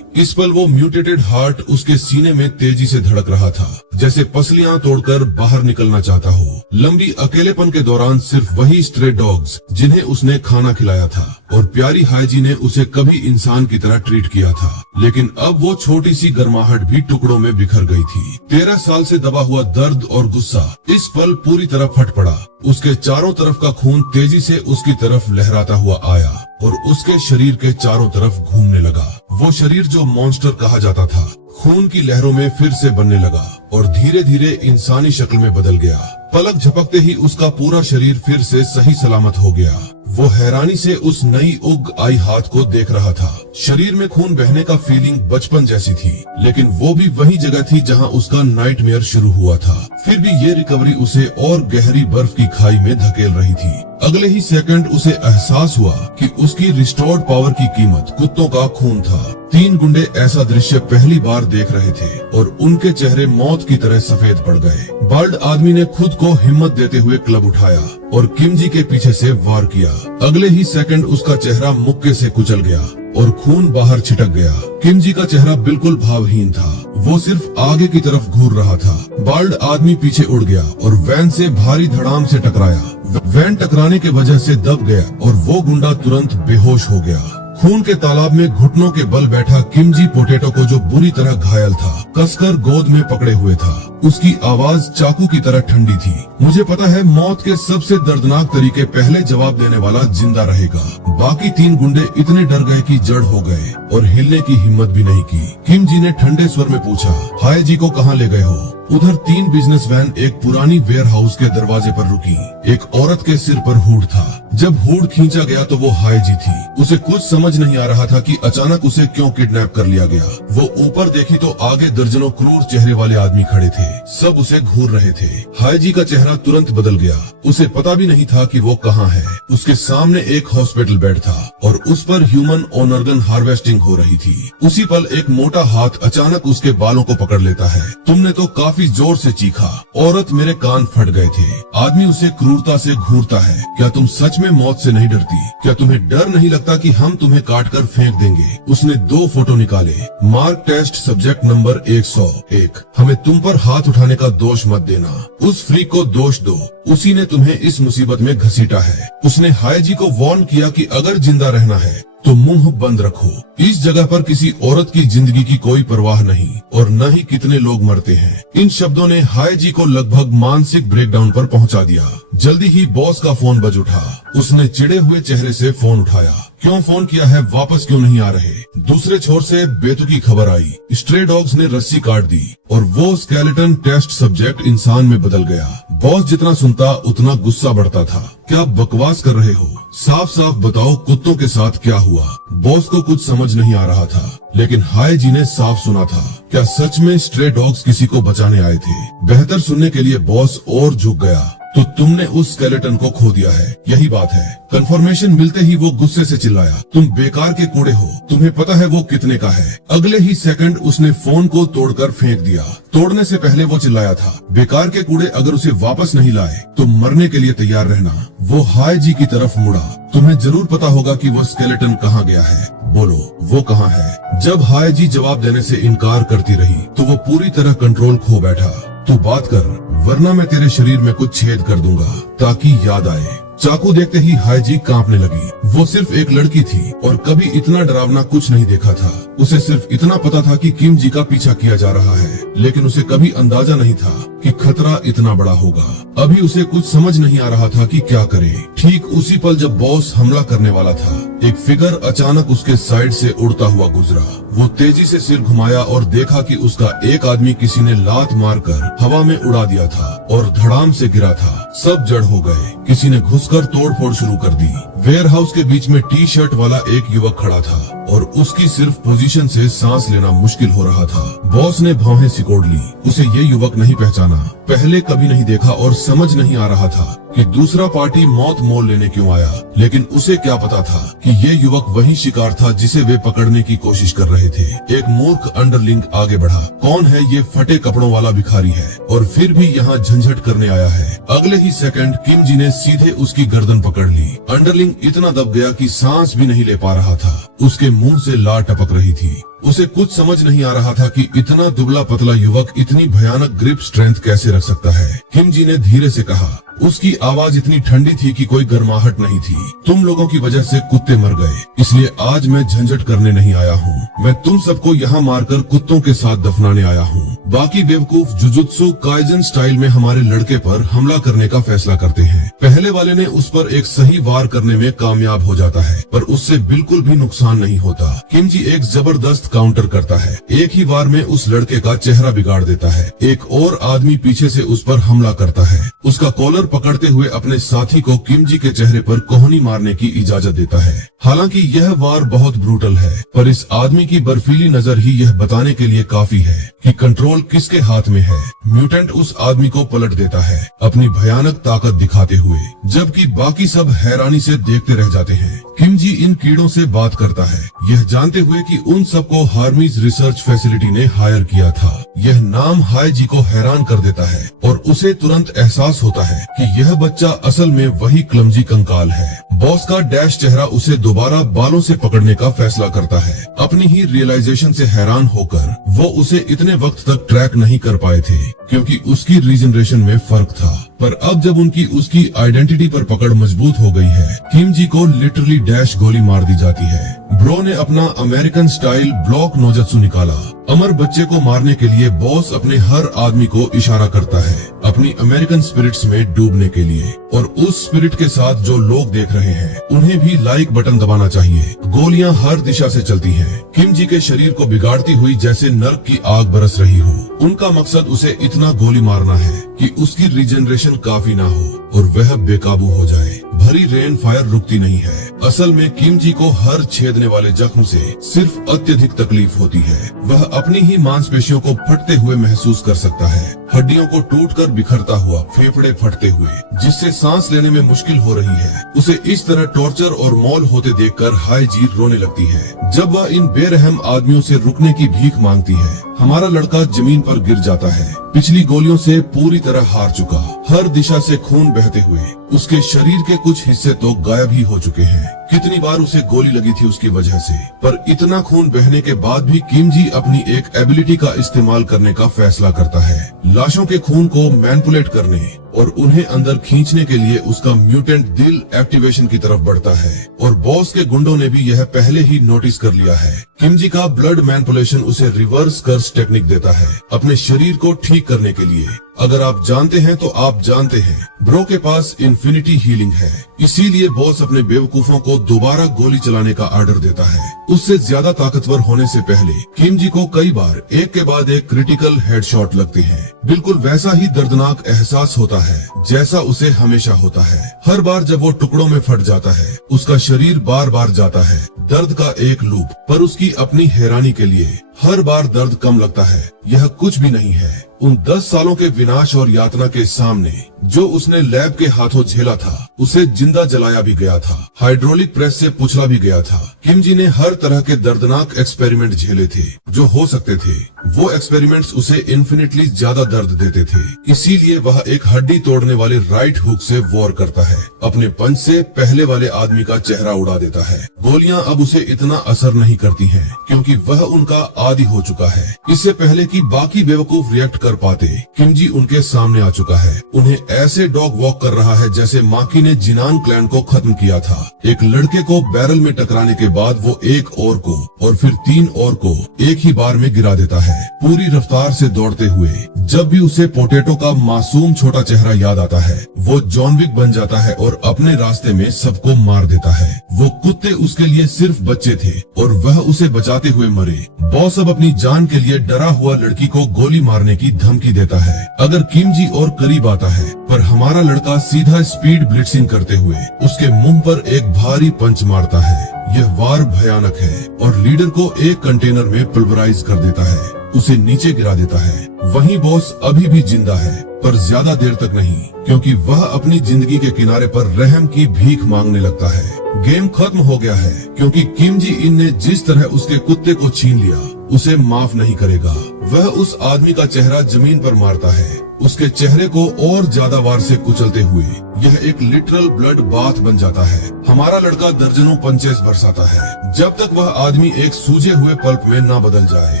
इस पल वो म्यूटेटेड हार्ट उसके सीने में तेजी से धड़क रहा था, जैसे पसलियां तोड़कर बाहर निकलना चाहता हो। लंबी अकेलेपन के दौरान सिर्फ वही स्ट्रे डॉग्स जिन्हें उसने खाना खिलाया था और प्यारी हाइजी ने उसे कभी इंसान की तरह ट्रीट किया था, लेकिन अब वो छोटी सी गर्माहट भी टुकड़ों में बिखर गई थी। 13 साल से दबा हुआ दर्द और गुस्सा इस पल पूरी तरह फट पड़ा। उसके चारों तरफ का खून तेजी से उसकी तरफ लहराता हुआ आया और उसके शरीर के चारों तरफ घूमने लगा। वो शरीर जो मॉन्स्टर कहा जाता था खून की लहरों में फिर से बनने लगा और धीरे धीरे इंसानी शक्ल में बदल गया। पलक झपकते ही उसका पूरा शरीर फिर से सही सलामत हो गया। वो हैरानी से उस नई उग आई हाथ को देख रहा था। शरीर में खून बहने का फीलिंग बचपन जैसी थी, लेकिन वो भी वही जगह थी जहां उसका नाइटमेयर शुरू हुआ था। फिर भी ये रिकवरी उसे और गहरी बर्फ की खाई में धकेल रही थी। अगले ही सेकंड उसे एहसास हुआ कि उसकी रिस्टोर्ड पावर की कीमत कुत्तों का खून था। 3 गुंडे ऐसा दृश्य पहली बार देख रहे थे और उनके चेहरे मौत की तरह सफेद पड़ गए। बर्ड आदमी ने खुद को हिम्मत देते हुए क्लब उठाया और किमजी के पीछे से वार किया। अगले ही सेकंड उसका चेहरा मुक्के से कुचल गया और खून बाहर छिटक गया। किमजी का चेहरा बिल्कुल भावहीन था, वो सिर्फ आगे की तरफ घूर रहा था। बाल्ड आदमी पीछे उड़ गया और वैन से भारी धड़ाम से टकराया। वैन टकराने के वजह से दब गया और वो गुंडा तुरंत बेहोश हो गया। खून के तालाब में घुटनों के बल बैठा किमजी पोटैटो को जो बुरी तरह घायल था कसकर गोद में पकड़े हुए था। उसकी आवाज चाकू की तरह ठंडी थी। मुझे पता है मौत के सबसे दर्दनाक तरीके पहले जवाब देने वाला जिंदा रहेगा। बाकी 3 गुंडे इतने डर गए कि जड़ हो गए और हिलने की हिम्मत भी नहीं की। किमजी ने ठंडे स्वर में पूछा, हाय जी को कहाँ ले गए हो? उधर 3 बिजनेस वैन एक पुरानी वेयर हाउस के दरवाजे पर रुकी। एक औरत के सिर पर हुड था। जब हुड खींचा गया तो वो हाइजी थी। उसे कुछ समझ नहीं आ रहा था कि अचानक उसे क्यों किडनैप कर लिया गया। वो ऊपर देखी तो आगे दर्जनों क्रूर चेहरे वाले आदमी खड़े थे। सब उसे घूर रहे थे। हाइजी का चेहरा तुरंत बदल गया। उसे पता भी नहीं था कि वो कहाँ है। उसके सामने एक हॉस्पिटल बेड था और उस पर ह्यूमन ऑर्गन हार्वेस्टिंग हो रही थी। उसी पल एक मोटा हाथ अचानक उसके बालों को पकड़ लेता है। तुमने तो काफी जोर से चीखा। औरत, मेरे कान फट गए थे। आदमी उसे क्रूरता से घूरता है। क्या तुम सच में मौत से नहीं डरती? क्या तुम्हें डर नहीं लगता कि हम तुम्हें काट कर फेंक देंगे? उसने 2 फोटो निकाले। Mark test subject number 101। हमें तुम पर हाथ उठाने का दोष मत देना। उस फ्रीक को दोष दो, उसी ने तुम्हें इस मुसीबत में घसीटा है। उसने हाइजी को वार्न किया कि अगर जिंदा रहना है तो मुंह बंद रखो। इस जगह पर किसी औरत की जिंदगी की कोई परवाह नहीं और न ही कितने लोग मरते हैं। इन शब्दों ने हाइजी को लगभग मानसिक ब्रेकडाउन पर पहुंचा दिया। जल्दी ही बॉस का फोन बज उठा। उसने चिड़े हुए चेहरे से फोन उठाया। क्यों फोन किया है? वापस क्यों नहीं आ रहे? दूसरे छोर से बेतुकी खबर आई। स्ट्रे डॉग्स ने रस्सी काट दी और वो स्केलेटन टेस्ट सब्जेक्ट इंसान में बदल गया। बॉस जितना सुनता उतना गुस्सा बढ़ता था। क्या बकवास कर रहे हो? साफ साफ बताओ कुत्तों के साथ क्या हुआ? बॉस को कुछ समझ नहीं आ रहा था, लेकिन हाइजी ने साफ सुना था। क्या सच में स्ट्रे डॉग्स किसी को बचाने आए थे? बेहतर सुनने के लिए बॉस और झुक गया। तो तुमने उस स्केलेटन को खो दिया है, यही बात है। कंफर्मेशन मिलते ही वो गुस्से से चिल्लाया, तुम बेकार के कूड़े हो, तुम्हें पता है वो कितने का है। अगले ही सेकंड उसने फोन को तोड़कर फेंक दिया। तोड़ने से पहले वो चिल्लाया था, बेकार के कूड़े अगर उसे वापस नहीं लाए तो मरने के लिए तैयार रहना। वो हाय जी की तरफ मुड़ा, तुम्हें जरूर पता होगा कि वो स्केलेटन कहाँ गया है, बोलो वो कहाँ है। जब हाय जी जवाब देने से इनकार करती रही तो वो पूरी तरह कंट्रोल खो बैठा। तू बात कर, वरना मैं तेरे शरीर में कुछ छेद कर दूंगा ताकि याद आए। चाकू देखते ही हाय जी कांपने लगी। वो सिर्फ एक लड़की थी और कभी इतना डरावना कुछ नहीं देखा था। उसे सिर्फ इतना पता था कि किम जी का पीछा किया जा रहा है, लेकिन उसे कभी अंदाजा नहीं था कि खतरा इतना बड़ा होगा। अभी उसे कुछ समझ नहीं आ रहा था कि क्या करे। ठीक उसी पल जब बॉस हमला करने वाला था, एक फिगर अचानक उसके साइड से उड़ता हुआ गुजरा। वो तेजी से सिर घुमाया और देखा कि उसका एक आदमी किसी ने लात मारकर हवा में उड़ा दिया था और धड़ाम से गिरा था। सब जड़ हो गए। किसी ने घुसकर तोड़फोड़ शुरू कर दी। वेयरहाउस के बीच में टी शर्ट वाला एक युवक खड़ा था और उसकी सिर्फ पोजीशन से सांस लेना मुश्किल हो रहा था। बॉस ने भौहें सिकोड़ ली। उसे ये युवक नहीं पहचाना, पहले कभी नहीं देखा और समझ नहीं आ रहा था कि दूसरा पार्टी मौत मोल लेने क्यों आया। लेकिन उसे क्या पता था कि ये युवक वही शिकार था जिसे वे पकड़ने की कोशिश कर रहे थे। एक मूर्ख अंडरलिंग आगे बढ़ा। कौन है ये फटे कपड़ों वाला भिखारी है और फिर भी यहाँ झंझट करने आया है। अगले ही सेकंड किम जी ने सीधे उसकी गर्दन पकड़ ली। अंडरलिंग इतना दब गया कि सांस भी नहीं ले पा रहा था। उसके मुंह से लार टपक रही थी। उसे कुछ समझ नहीं आ रहा था कि इतना दुबला पतला युवक इतनी भयानक ग्रिप स्ट्रेंथ कैसे रख सकता है। किम जी ने धीरे से कहा। उसकी आवाज इतनी ठंडी थी कि कोई गर्माहट नहीं थी। तुम लोगों की वजह से कुत्ते मर गए, इसलिए आज मैं झंझट करने नहीं आया हूँ। मैं तुम सबको यहाँ मारकर कुत्तों के साथ दफनाने आया हूँ। बाकी बेवकूफ जुजुत्सु काइजन स्टाइल में हमारे लड़के पर हमला करने का फैसला करते हैं। पहले वाले ने उस पर एक सही वार करने में कामयाब हो जाता है, पर उससे बिल्कुल भी नुकसान नहीं होता। किम जी एक जबरदस्त काउंटर करता है। एक ही वार में उस लड़के का चेहरा बिगाड़ देता है। एक और आदमी पीछे से उस पर हमला करता है। उसका कॉलर पकड़ते हुए अपने साथी को किम जी के चेहरे पर कोहनी मारने की इजाजत देता है। हालांकि यह वार बहुत ब्रूटल है, पर इस आदमी की बर्फीली नजर ही यह बताने के लिए काफी है कि कंट्रोल किसके हाथ में है। म्यूटेंट उस आदमी को पलट देता है अपनी भयानक ताकत दिखाते हुए, जबकि बाकी सब हैरानी से देखते रह जाते हैं। किम जी इन कीड़ों से बात करता है, यह जानते हुए कि उन सबको हार्मीज रिसर्च फैसिलिटी ने हायर किया था। यह नाम हाय जी को हैरान कर देता है और उसे तुरंत एहसास होता है कि यह बच्चा असल में वही क्लमजी कंकाल है। बॉस का डैश चेहरा उसे दोबारा बालों से पकड़ने का फैसला करता है। अपनी ही रियलाइजेशन से हैरान होकर वो उसे इतने वक्त तक ट्रैक नहीं कर पाए थे क्योंकि उसकी रीजनरेशन में फर्क था। पर अब जब उनकी उसकी आइडेंटिटी पर पकड़ मजबूत हो गई है, किम जी को लिटरली डैश गोली मार दी जाती है। ब्रो ने अपना अमेरिकन स्टाइल ब्लॉक नोजत्सु निकाला। अमर बच्चे को मारने के लिए बॉस अपने हर आदमी को इशारा करता है अपनी अमेरिकन स्पिरिट्स में डूबने के लिए, और उस स्पिरिट के साथ जो लोग देख रहे हैं उन्हें भी लाइक बटन दबाना चाहिए। गोलियां हर दिशा से चलती हैं। किम जी के शरीर को बिगाड़ती हुई जैसे नर्क की आग बरस रही हो। उनका मकसद उसे इतना गोली मारना है कि उसकी रीजनरेशन काफी ना हो और वह बेकाबू हो जाए। भरी रेन फायर रुकती नहीं है। असल में किम जी को हर छेदने वाले जख्म से सिर्फ अत्यधिक तकलीफ होती है। वह अपनी ही मांसपेशियों को फटते हुए महसूस कर सकता है, हड्डियों को टूटकर बिखरता हुआ, फेफड़े फटते हुए, जिससे सांस लेने में मुश्किल हो रही है। उसे इस तरह टॉर्चर और मौल होते देखकर हाय जी रोने लगती है। जब वह इन बेरहम आदमियों से रुकने की भीख मांगती है, हमारा लड़का जमीन पर गिर जाता है, पिछली गोलियों से पूरी तरह हार चुका। हर दिशा से खून बहते हुए उसके शरीर के कुछ हिस्से तो गायब ही हो चुके हैं। कितनी बार उसे गोली लगी थी उसकी वजह से, पर इतना खून बहने के बाद भी किम जी अपनी एक एबिलिटी का इस्तेमाल करने का फैसला करता है। लाशों के खून को मैनिपुलेट करने और उन्हें अंदर खींचने के लिए उसका म्यूटेंट दिल एक्टिवेशन की तरफ बढ़ता है, और बॉस के गुंडों ने भी यह पहले ही नोटिस कर लिया है। किम जी का ब्लड मैनिपुलेशन उसे रिवर्स कर्स टेक्निक देता है अपने शरीर को ठीक करने के लिए। अगर आप जानते हैं तो आप जानते हैं, ब्रो के पास इन्फिनिटी हीलिंग है, इसीलिए बॉस अपने बेवकूफों को दोबारा गोली चलाने का ऑर्डर देता है। उससे ज्यादा ताकतवर होने से पहले किम जी को कई बार एक के बाद एक क्रिटिकल हेडशॉट लगते हैं। बिल्कुल वैसा ही दर्दनाक एहसास होता है जैसा उसे हमेशा होता है। हर बार जब वो टुकड़ों में फट जाता है, उसका शरीर बार बार जाता है, दर्द का एक लूप, पर उसकी अपनी हैरानी के लिए हर बार दर्द कम लगता है। यह कुछ भी नहीं है उन 10 सालों के विनाश और यातना के सामने जो उसने लैब के हाथों झेला था। उसे जिंदा जलाया भी गया था, हाइड्रोलिक प्रेस से कुचला भी गया था। किम जी ने हर तरह के दर्दनाक एक्सपेरिमेंट झेले थे जो हो सकते थे। वो एक्सपेरिमेंट्स उसे इन्फिनिटली ज्यादा दर्द देते थे, इसीलिए वह एक हड्डी तोड़ने वाले राइट हुक से वॉर करता है। अपने पंच से पहले वाले आदमी का चेहरा उड़ा देता है। गोलियां अब उसे इतना असर नहीं करती हैं, क्योंकि वह उनका आदी हो चुका है। इससे पहले कि बाकी बेवकूफ रिएक्ट कर पाते, किम जी उनके सामने आ चुका है। उन्हें ऐसे डॉग वॉक कर रहा है जैसे माकी ने जिनान क्लैन को खत्म किया था। एक लड़के को बैरल में टकराने के बाद वो एक और को और फिर 3 और को एक ही बार में गिरा देता है, पूरी रफ्तार से दौड़ते हुए। जब भी उसे पोटैटो का मासूम छोटा चेहरा याद आता है, वो जॉन विक बन जाता है और अपने रास्ते में सबको मार देता है। वो कुत्ते उसके लिए सिर्फ बच्चे थे और वह उसे बचाते हुए मरे। बॉस अब अपनी जान के लिए डरा हुआ लड़की को गोली मारने की धमकी देता है अगर किम जी और करीब आता है, पर हमारा लड़का सीधा स्पीड ब्लिट्सिंग करते हुए उसके मुंह पर एक भारी पंच मारता है। यह वार भयानक है और लीडर को एक कंटेनर में पल्वराइज कर देता है, उसे नीचे गिरा देता है। वहीं बॉस अभी भी जिंदा है, पर ज्यादा देर तक नहीं, क्योंकि वह अपनी जिंदगी के किनारे पर रहम की भीख मांगने लगता है। गेम खत्म हो गया है, क्योंकि किम जी इन ने जिस तरह उसके कुत्ते को छीन लिया उसे माफ नहीं करेगा। वह उस आदमी का चेहरा जमीन पर मारता है, उसके चेहरे को और ज्यादा वार से कुचलते हुए। यह एक लिटरल ब्लड बाथ बन जाता है। हमारा लड़का दर्जनों पंचेस बरसाता है, जब तक वह आदमी एक सूजे हुए पल्प में ना बदल जाए।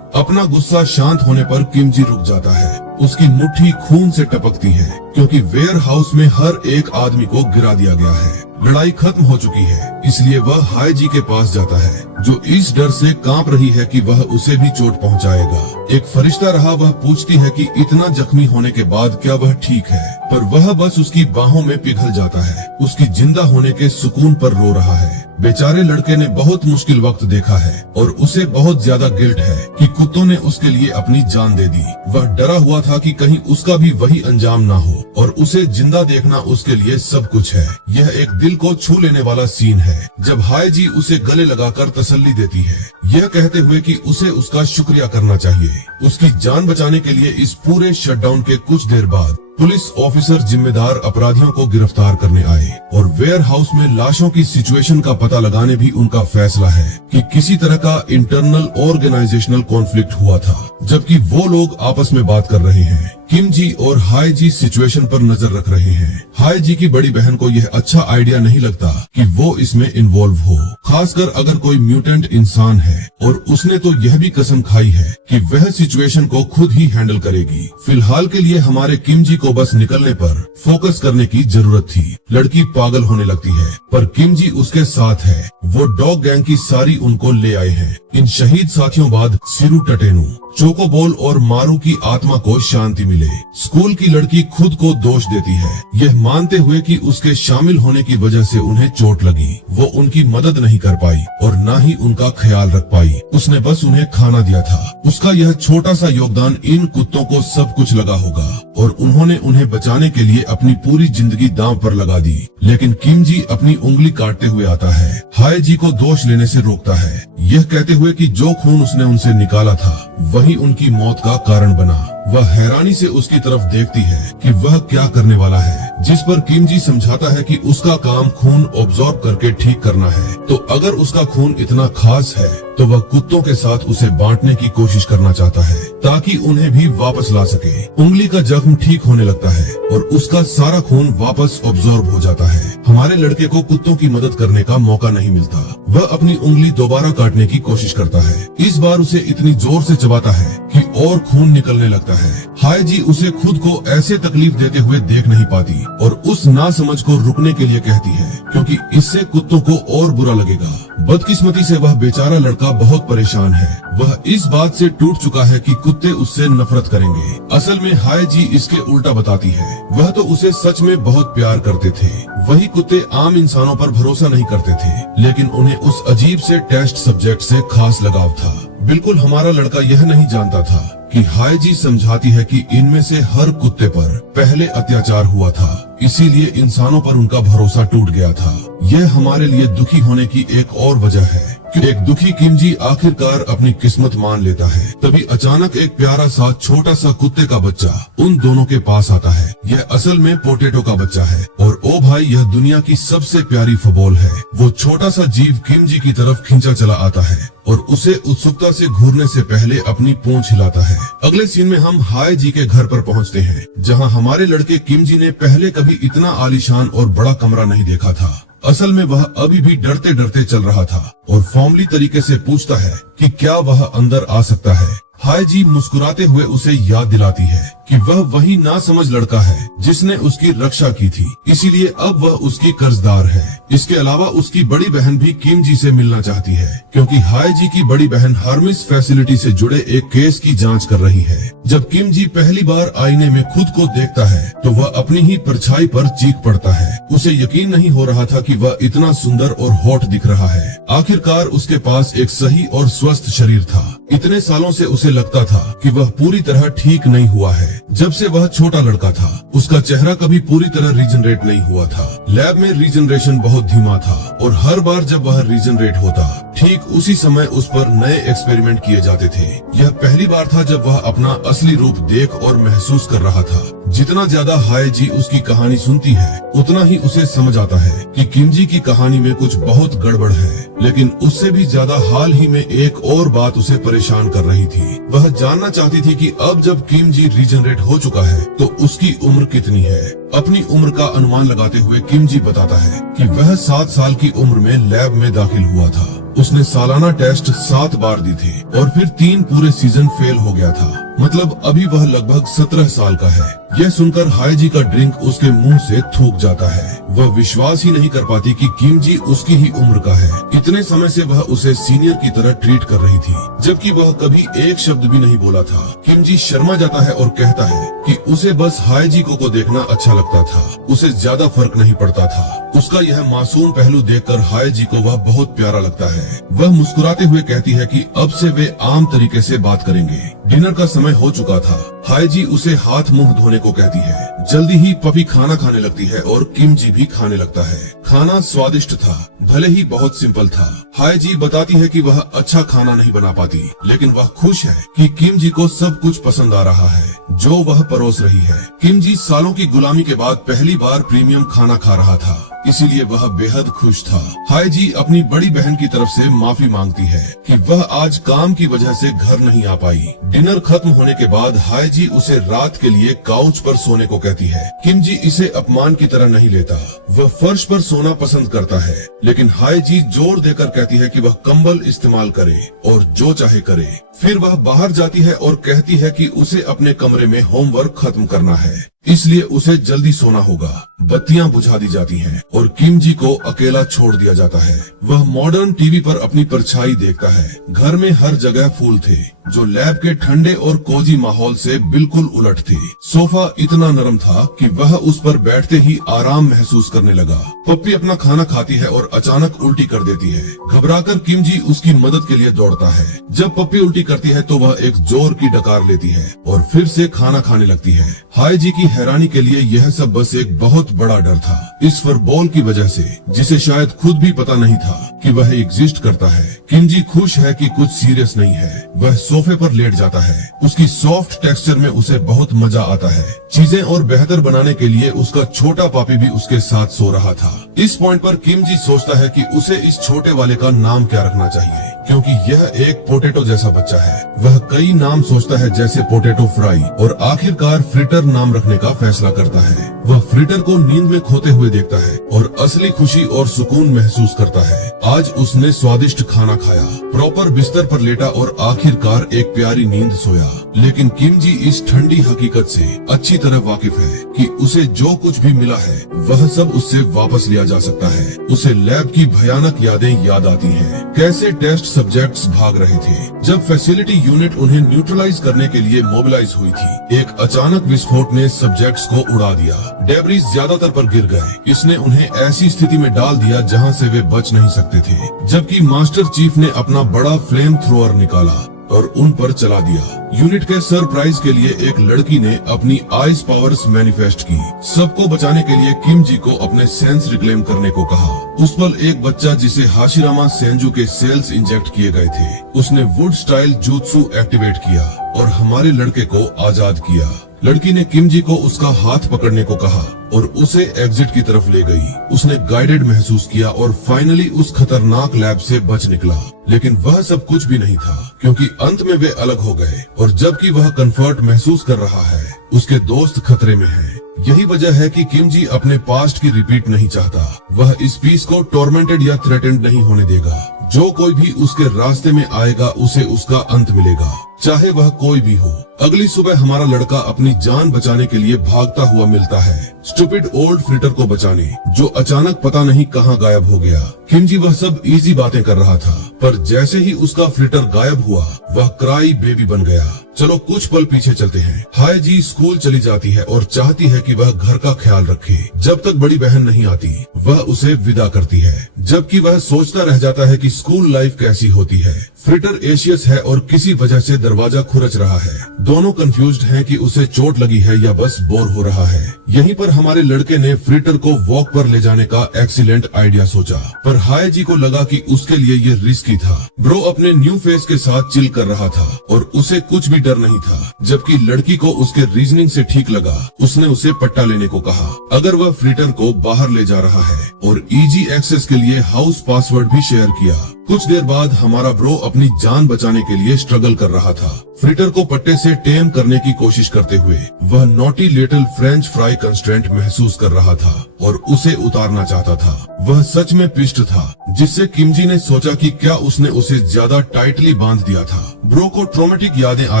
अपना गुस्सा शांत होने पर किम जी रुक जाता है। उसकी मुट्ठी खून से टपकती है, क्योंकि वेयर हाउस में हर एक आदमी को गिरा दिया गया है। लड़ाई खत्म हो चुकी है, इसलिए वह हाई जी के पास जाता है, जो इस डर से कांप रही है कि वह उसे भी चोट पहुंचाएगा। एक फरिश्ता रहा वह पूछती है कि इतना जख्मी होने के बाद क्या वह ठीक है, पर वह बस उसकी बाहों में पिघल जाता है। उसकी जिंदा होने के सुकून पर रो रहा है। बेचारे लड़के ने बहुत मुश्किल वक्त देखा है और उसे बहुत ज्यादा गिल्ट है कि कुत्तों ने उसके लिए अपनी जान दे दी। वह डरा हुआ था कि कहीं उसका भी वही अंजाम ना हो, और उसे जिंदा देखना उसके लिए सब कुछ है। यह एक दिल को छू लेने वाला सीन है जब हाई जी उसे गले लगाकर तसल्ली देती है, यह कहते हुए कि उसे उसका शुक्रिया करना चाहिए। उसकी जान बचाने के लिए इस पूरे शटडाउन के कुछ देर बाद पुलिस ऑफिसर जिम्मेदार अपराधियों को गिरफ्तार करने आए और वेयर हाउस में लाशों की सिचुएशन का पता लगाने भी उनका फैसला है कि किसी तरह का इंटरनल ऑर्गेनाइजेशनल कॉन्फ्लिक्ट हुआ था। जबकि वो लोग आपस में बात कर रहे हैं, किम जी और हाई जी सिचुएशन पर नजर रख रहे हैं। हाई जी की बड़ी बहन को यह अच्छा आइडिया नहीं लगता कि वो इसमें इन्वॉल्व हो, खासकर अगर कोई म्यूटेंट इंसान है, और उसने तो यह भी कसम खाई है कि वह सिचुएशन को खुद ही हैंडल करेगी। फिलहाल के लिए हमारे किम जी को बस निकलने पर फोकस करने की जरूरत थी। लड़की पागल होने लगती है, पर किम जी उसके साथ है। वो डॉग गैंग की सारी उनको ले आए हैं। इन शहीद साथियों बाद सिरू टटेनु, चोकोबोल और मारू की आत्मा को शांति मिले। स्कूल की लड़की खुद को दोष देती है, यह मानते हुए कि उसके शामिल होने की वजह से उन्हें चोट लगी। वो उनकी मदद नहीं कर पाई और न ही उनका ख्याल रख पाई, उसने बस उन्हें खाना दिया था। उसका यह छोटा सा योगदान इन कुत्तों को सब कुछ लगा होगा और उन्होंने उन्हें बचाने के लिए अपनी पूरी जिंदगी दांव पर लगा दी। लेकिन किम जी अपनी उंगली काटते हुए आता है, हाई जी को दोष लेने से रोकता है, यह कहते हुए कि जो खून उसने उनसे निकाला था वही उनकी मौत का कारण बना। वह हैरानी से उसकी तरफ देखती है कि वह क्या करने वाला है, जिस पर किम जी समझाता है कि उसका काम खून ऑब्जॉर्ब करके ठीक करना है। तो अगर उसका खून इतना खास है तो वह कुत्तों के साथ उसे बांटने की कोशिश करना चाहता है, ताकि उन्हें भी वापस ला सके। उंगली का जख्म ठीक होने लगता है और उसका सारा खून वापस ऑब्जॉर्ब हो जाता है। हमारे लड़के को कुत्तों की मदद करने का मौका नहीं मिलता। वह अपनी उंगली दोबारा काटने की कोशिश करता है। इस बार उसे इतनी जोर से चबाता है कि और खून निकलने लगता है। हाई जी उसे खुद को ऐसे तकलीफ देते हुए देख नहीं पाती और उस नासमझ को रुकने के लिए कहती है, क्योंकि इससे कुत्तों को और बुरा लगेगा। बदकिस्मती से वह बेचारा लड़का बहुत परेशान है। वह इस बात से टूट चुका है कि कुत्ते उससे नफरत करेंगे। असल में हाई जी इसके उल्टा बताती है। वह तो उसे सच में बहुत प्यार करते थे। वही कुत्ते आम इंसानों पर भरोसा नहीं करते थे, लेकिन उन्हें उस अजीब से टेस्ट सब्जेक्ट से खास लगाव था। बिल्कुल हमारा लड़का यह नहीं जानता था कि हाई जी समझाती है कि इनमें से हर कुत्ते पर पहले अत्याचार हुआ था, इसीलिए इंसानों पर उनका भरोसा टूट गया था। यह हमारे लिए दुखी होने की एक और वजह है, कि एक दुखी किम जी आखिरकार अपनी किस्मत मान लेता है। तभी अचानक एक प्यारा सा छोटा सा कुत्ते का बच्चा उन दोनों के पास आता है। यह असल में पोटैटो का बच्चा है और ओ भाई, यह दुनिया की सबसे प्यारी फबोल है। वो छोटा सा जीव किम जी की तरफ खींचा चला आता है और उसे उत्सुकता से घूरने से पहले अपनी पूंछ हिलाता है। अगले सीन में हम हाय जी के घर पर पहुंचते हैं, जहां हमारे लड़के किम जी ने पहले कभी इतना आलीशान और बड़ा कमरा नहीं देखा था। असल में वह अभी भी डरते डरते चल रहा था और फॉर्मली तरीके से पूछता है कि क्या वह अंदर आ सकता है। हाय जी मुस्कुराते हुए उसे याद दिलाती है कि वह वही नासमझ लड़का है जिसने उसकी रक्षा की थी, इसीलिए अब वह उसकी कर्जदार है। इसके अलावा उसकी बड़ी बहन भी किम जी से मिलना चाहती है, क्योंकि हाय जी की बड़ी बहन हार्मिस फैसिलिटी से जुड़े एक केस की जांच कर रही है। जब किम जी पहली बार आईने में खुद को देखता है तो वह अपनी ही परछाई पर चीख पड़ता है। उसे यकीन नहीं हो रहा था कि वह इतना सुंदर और हॉट दिख रहा है। आखिरकार उसके पास एक सही और स्वस्थ शरीर था। इतने सालों से उसे लगता था कि वह पूरी तरह ठीक नहीं हुआ है। जब से वह छोटा लड़का था, उसका चेहरा कभी पूरी तरह रीजनरेट नहीं हुआ था। लैब में रीजनरेशन बहुत धीमा था और हर बार जब वह रीजनरेट होता, ठीक उसी समय उस पर नए एक्सपेरिमेंट किए जाते थे। यह पहली बार था जब वह अपना असली रूप देख और महसूस कर रहा था। जितना ज्यादा हाय जी उसकी कहानी सुनती है, उतना ही उसे समझ आता है कि किम जी की कहानी में कुछ बहुत गड़बड़ है। लेकिन उससे भी ज्यादा हाल ही में एक और बात उसे परेशान कर रही थी। वह जानना चाहती थी कि अब जब किम जी रीजनरेट हो चुका है तो उसकी उम्र कितनी है। अपनी उम्र का अनुमान लगाते हुए किम जी बताता है कि वह 7 साल की उम्र में लैब में दाखिल हुआ था। उसने सालाना टेस्ट 7 बार दी थी और फिर 3 पूरे सीजन फेल हो गया था। मतलब अभी वह लगभग 17 साल का है। यह सुनकर हाय जी का ड्रिंक उसके मुंह से थूक जाता है। वह विश्वास ही नहीं कर पाती कि किम जी उसकी ही उम्र का है। इतने समय से वह उसे सीनियर की तरह ट्रीट कर रही थी, जबकि वह कभी एक शब्द भी नहीं बोला था। किम जी शर्मा जाता है और कहता है कि उसे बस हाय जी को देखना अच्छा लगता था, उसे ज्यादा फर्क नहीं पड़ता था। उसका यह मासूम पहलू देखकर हाय जी को वह बहुत प्यारा लगता है। वह मुस्कुराते हुए कहती है कि अब से वे आम तरीके से बात करेंगे। डिनर का समय हो चुका था। हाय जी उसे हाथ मुंह धोने को कहती है। जल्दी ही पपी खाना खाने लगती है और किम जी भी खाने लगता है। खाना स्वादिष्ट था, भले ही बहुत सिंपल था। हाय जी बताती है कि वह अच्छा खाना नहीं बना पाती, लेकिन वह खुश है कि किम जी को सब कुछ पसंद आ रहा है जो वह परोस रही है। किम जी सालों की गुलामी के बाद पहली बार प्रीमियम खाना खा रहा था, इसीलिए वह बेहद खुश था। हाय जी अपनी बड़ी बहन की तरफ से माफी मांगती है कि वह आज काम की वजह से घर नहीं आ पाई। डिनर खत्म होने के बाद हाय जी उसे रात के लिए काउच पर सोने को कहती है। किम जी इसे अपमान की तरह नहीं लेता, वह फर्श पर सोना पसंद करता है, लेकिन हाय जी जोर देकर कहती है कि वह कंबल इस्तेमाल करे और जो चाहे करे। फिर वह बाहर जाती है और कहती है कि उसे अपने कमरे में होमवर्क खत्म करना है, इसलिए उसे जल्दी सोना होगा। बत्तियां बुझा दी जाती हैं और किम जी को अकेला छोड़ दिया जाता है। वह मॉडर्न टीवी पर अपनी परछाई देखता है। घर में हर जगह फूल थे जो लैब के ठंडे और कोजी माहौल से बिल्कुल उलट थे। सोफा इतना नरम था कि वह उस पर बैठते ही आराम महसूस करने लगा। पप्पी अपना खाना खाती है और अचानक उल्टी कर देती है। घबराकर किम जी उसकी मदद के लिए दौड़ता है। जब पप्पी उल्टी करती है तो वह एक जोर की डकार लेती है और फिर से खाना खाने लगती है। हाय जी की हैरानी के लिए यह सब बस एक बहुत बड़ा डर था, इस फुटबॉल की वजह से, जिसे शायद खुद भी पता नहीं था कि वह एग्जिस्ट करता है। किम जी खुश है कि कुछ सीरियस नहीं है। वह सोफे पर लेट जाता है। उसकी सॉफ्ट टेक्सचर में उसे बहुत मजा आता है। चीजें और बेहतर बनाने के लिए उसका छोटा पापी भी उसके साथ सो रहा था। इस पॉइंट पर किम जी सोचता है कि उसे इस छोटे वाले का नाम क्या रखना चाहिए, क्योंकि यह एक पोटैटो जैसा बच्चा है। वह कई नाम सोचता है, जैसे पोटैटो फ्राई, और आखिरकार फ्रिटर नाम रखने का फैसला करता है। वह फ्रिटर को नींद में खोते हुए देखता है और असली खुशी और सुकून महसूस करता है। आज उसने स्वादिष्ट खाना खाया, प्रॉपर बिस्तर पर लेटा और आखिरकार एक प्यारी नींद सोया। लेकिन किम जी इस ठंडी हकीकत से अच्छी तरह वाकिफ है कि उसे जो कुछ भी मिला है वह सब उससे वापस लिया जा सकता है। उसे लैब की भयानक यादें याद आती हैं। कैसे टेस्ट सब्जेक्ट्स भाग रहे थे जब फैसिलिटी यूनिट उन्हें न्यूट्रलाइज करने के लिए मोबिलाइज हुई थी। एक अचानक विस्फोट ने सब्जेक्ट्स को उड़ा दिया। डेब्रिस ज्यादातर पर गिर गए। इसने उन्हें ऐसी स्थिति में डाल दिया जहां से वे बच नहीं सकते थे। जबकि मास्टर चीफ ने अपना बड़ा फ्लेम थ्रोअर निकाला और उन पर चला दिया। यूनिट के सरप्राइज के लिए एक लड़की ने अपनी आइस पावर्स मैनिफेस्ट की। सबको बचाने के लिए किम जी को अपने सेंस रिक्लेम करने को कहा। उस पल एक बच्चा जिसे हाशिरामा सेंजू के सेल्स इंजेक्ट किए गए थे, उसने वुड स्टाइल jutsu एक्टिवेट किया और हमारे लड़के को आजाद किया। लड़की ने किम जी को उसका हाथ पकड़ने को कहा और उसे एग्जिट की तरफ ले गई। उसने गाइडेड महसूस किया और फाइनली उस खतरनाक लैब से बच निकला। लेकिन वह सब कुछ भी नहीं था, क्योंकि अंत में वे अलग हो गए और जबकि वह कंफर्ट महसूस कर रहा है, उसके दोस्त खतरे में हैं। यही वजह है कि किम जी अपने पास्ट की रिपीट नहीं चाहता। वह इस पीस को टॉर्मेंटेड या थ्रेटेंड नहीं होने देगा। जो कोई भी उसके रास्ते में आएगा उसे उसका अंत मिलेगा, चाहे वह कोई भी हो। अगली सुबह हमारा लड़का अपनी जान बचाने के लिए भागता हुआ मिलता है स्टूपिड ओल्ड फ्रिटर को बचाने, जो अचानक पता नहीं कहां गायब हो गया। किम जी वह सब इजी बातें कर रहा था, पर जैसे ही उसका फ्रिटर गायब हुआ, वह क्राई बेबी बन गया। चलो कुछ पल पीछे चलते हैं। हाय जी स्कूल चली जाती है और चाहती है कि वह घर का ख्याल रखे। जब तक बड़ी बहन नहीं आती, वह उसे विदा करती है, जबकि वह सोचता रह जाता है कि स्कूल लाइफ कैसी होती है। फ्रिटर एशियस है और किसी वजह से दरवाजा खुरच रहा है। दोनों कंफ्यूज्ड हैं कि उसे चोट लगी है या बस बोर हो रहा है। यहीं पर हमारे लड़के ने फ्रिटर को वॉक पर ले जाने का एक्सीलेंट आइडिया सोचा, पर हाय जी को लगा कि उसके लिए ये रिस्की था। ब्रो अपने न्यू फेस के साथ चिल कर रहा था और उसे कुछ भी डर नहीं था, जबकि लड़की को उसके रीजनिंग से ठीक लगा। उसने उसे पट्टा लेने को कहा अगर वह फ्रिटर को बाहर ले जा रहा है, और इजी एक्सेस के लिए हाउस पासवर्ड भी शेयर किया। कुछ देर बाद हमारा ब्रो अपनी जान बचाने के लिए स्ट्रगल कर रहा था। फ्रिटर को पट्टे से टेम करने की कोशिश करते हुए वह naughty little French fry constraint महसूस कर रहा था और उसे उतारना चाहता था। वह सच में पिस्ट था, जिससे किम जी ने सोचा कि क्या उसने उसे ज्यादा टाइटली बांध दिया था। ब्रो को ट्रॉमेटिक यादें आ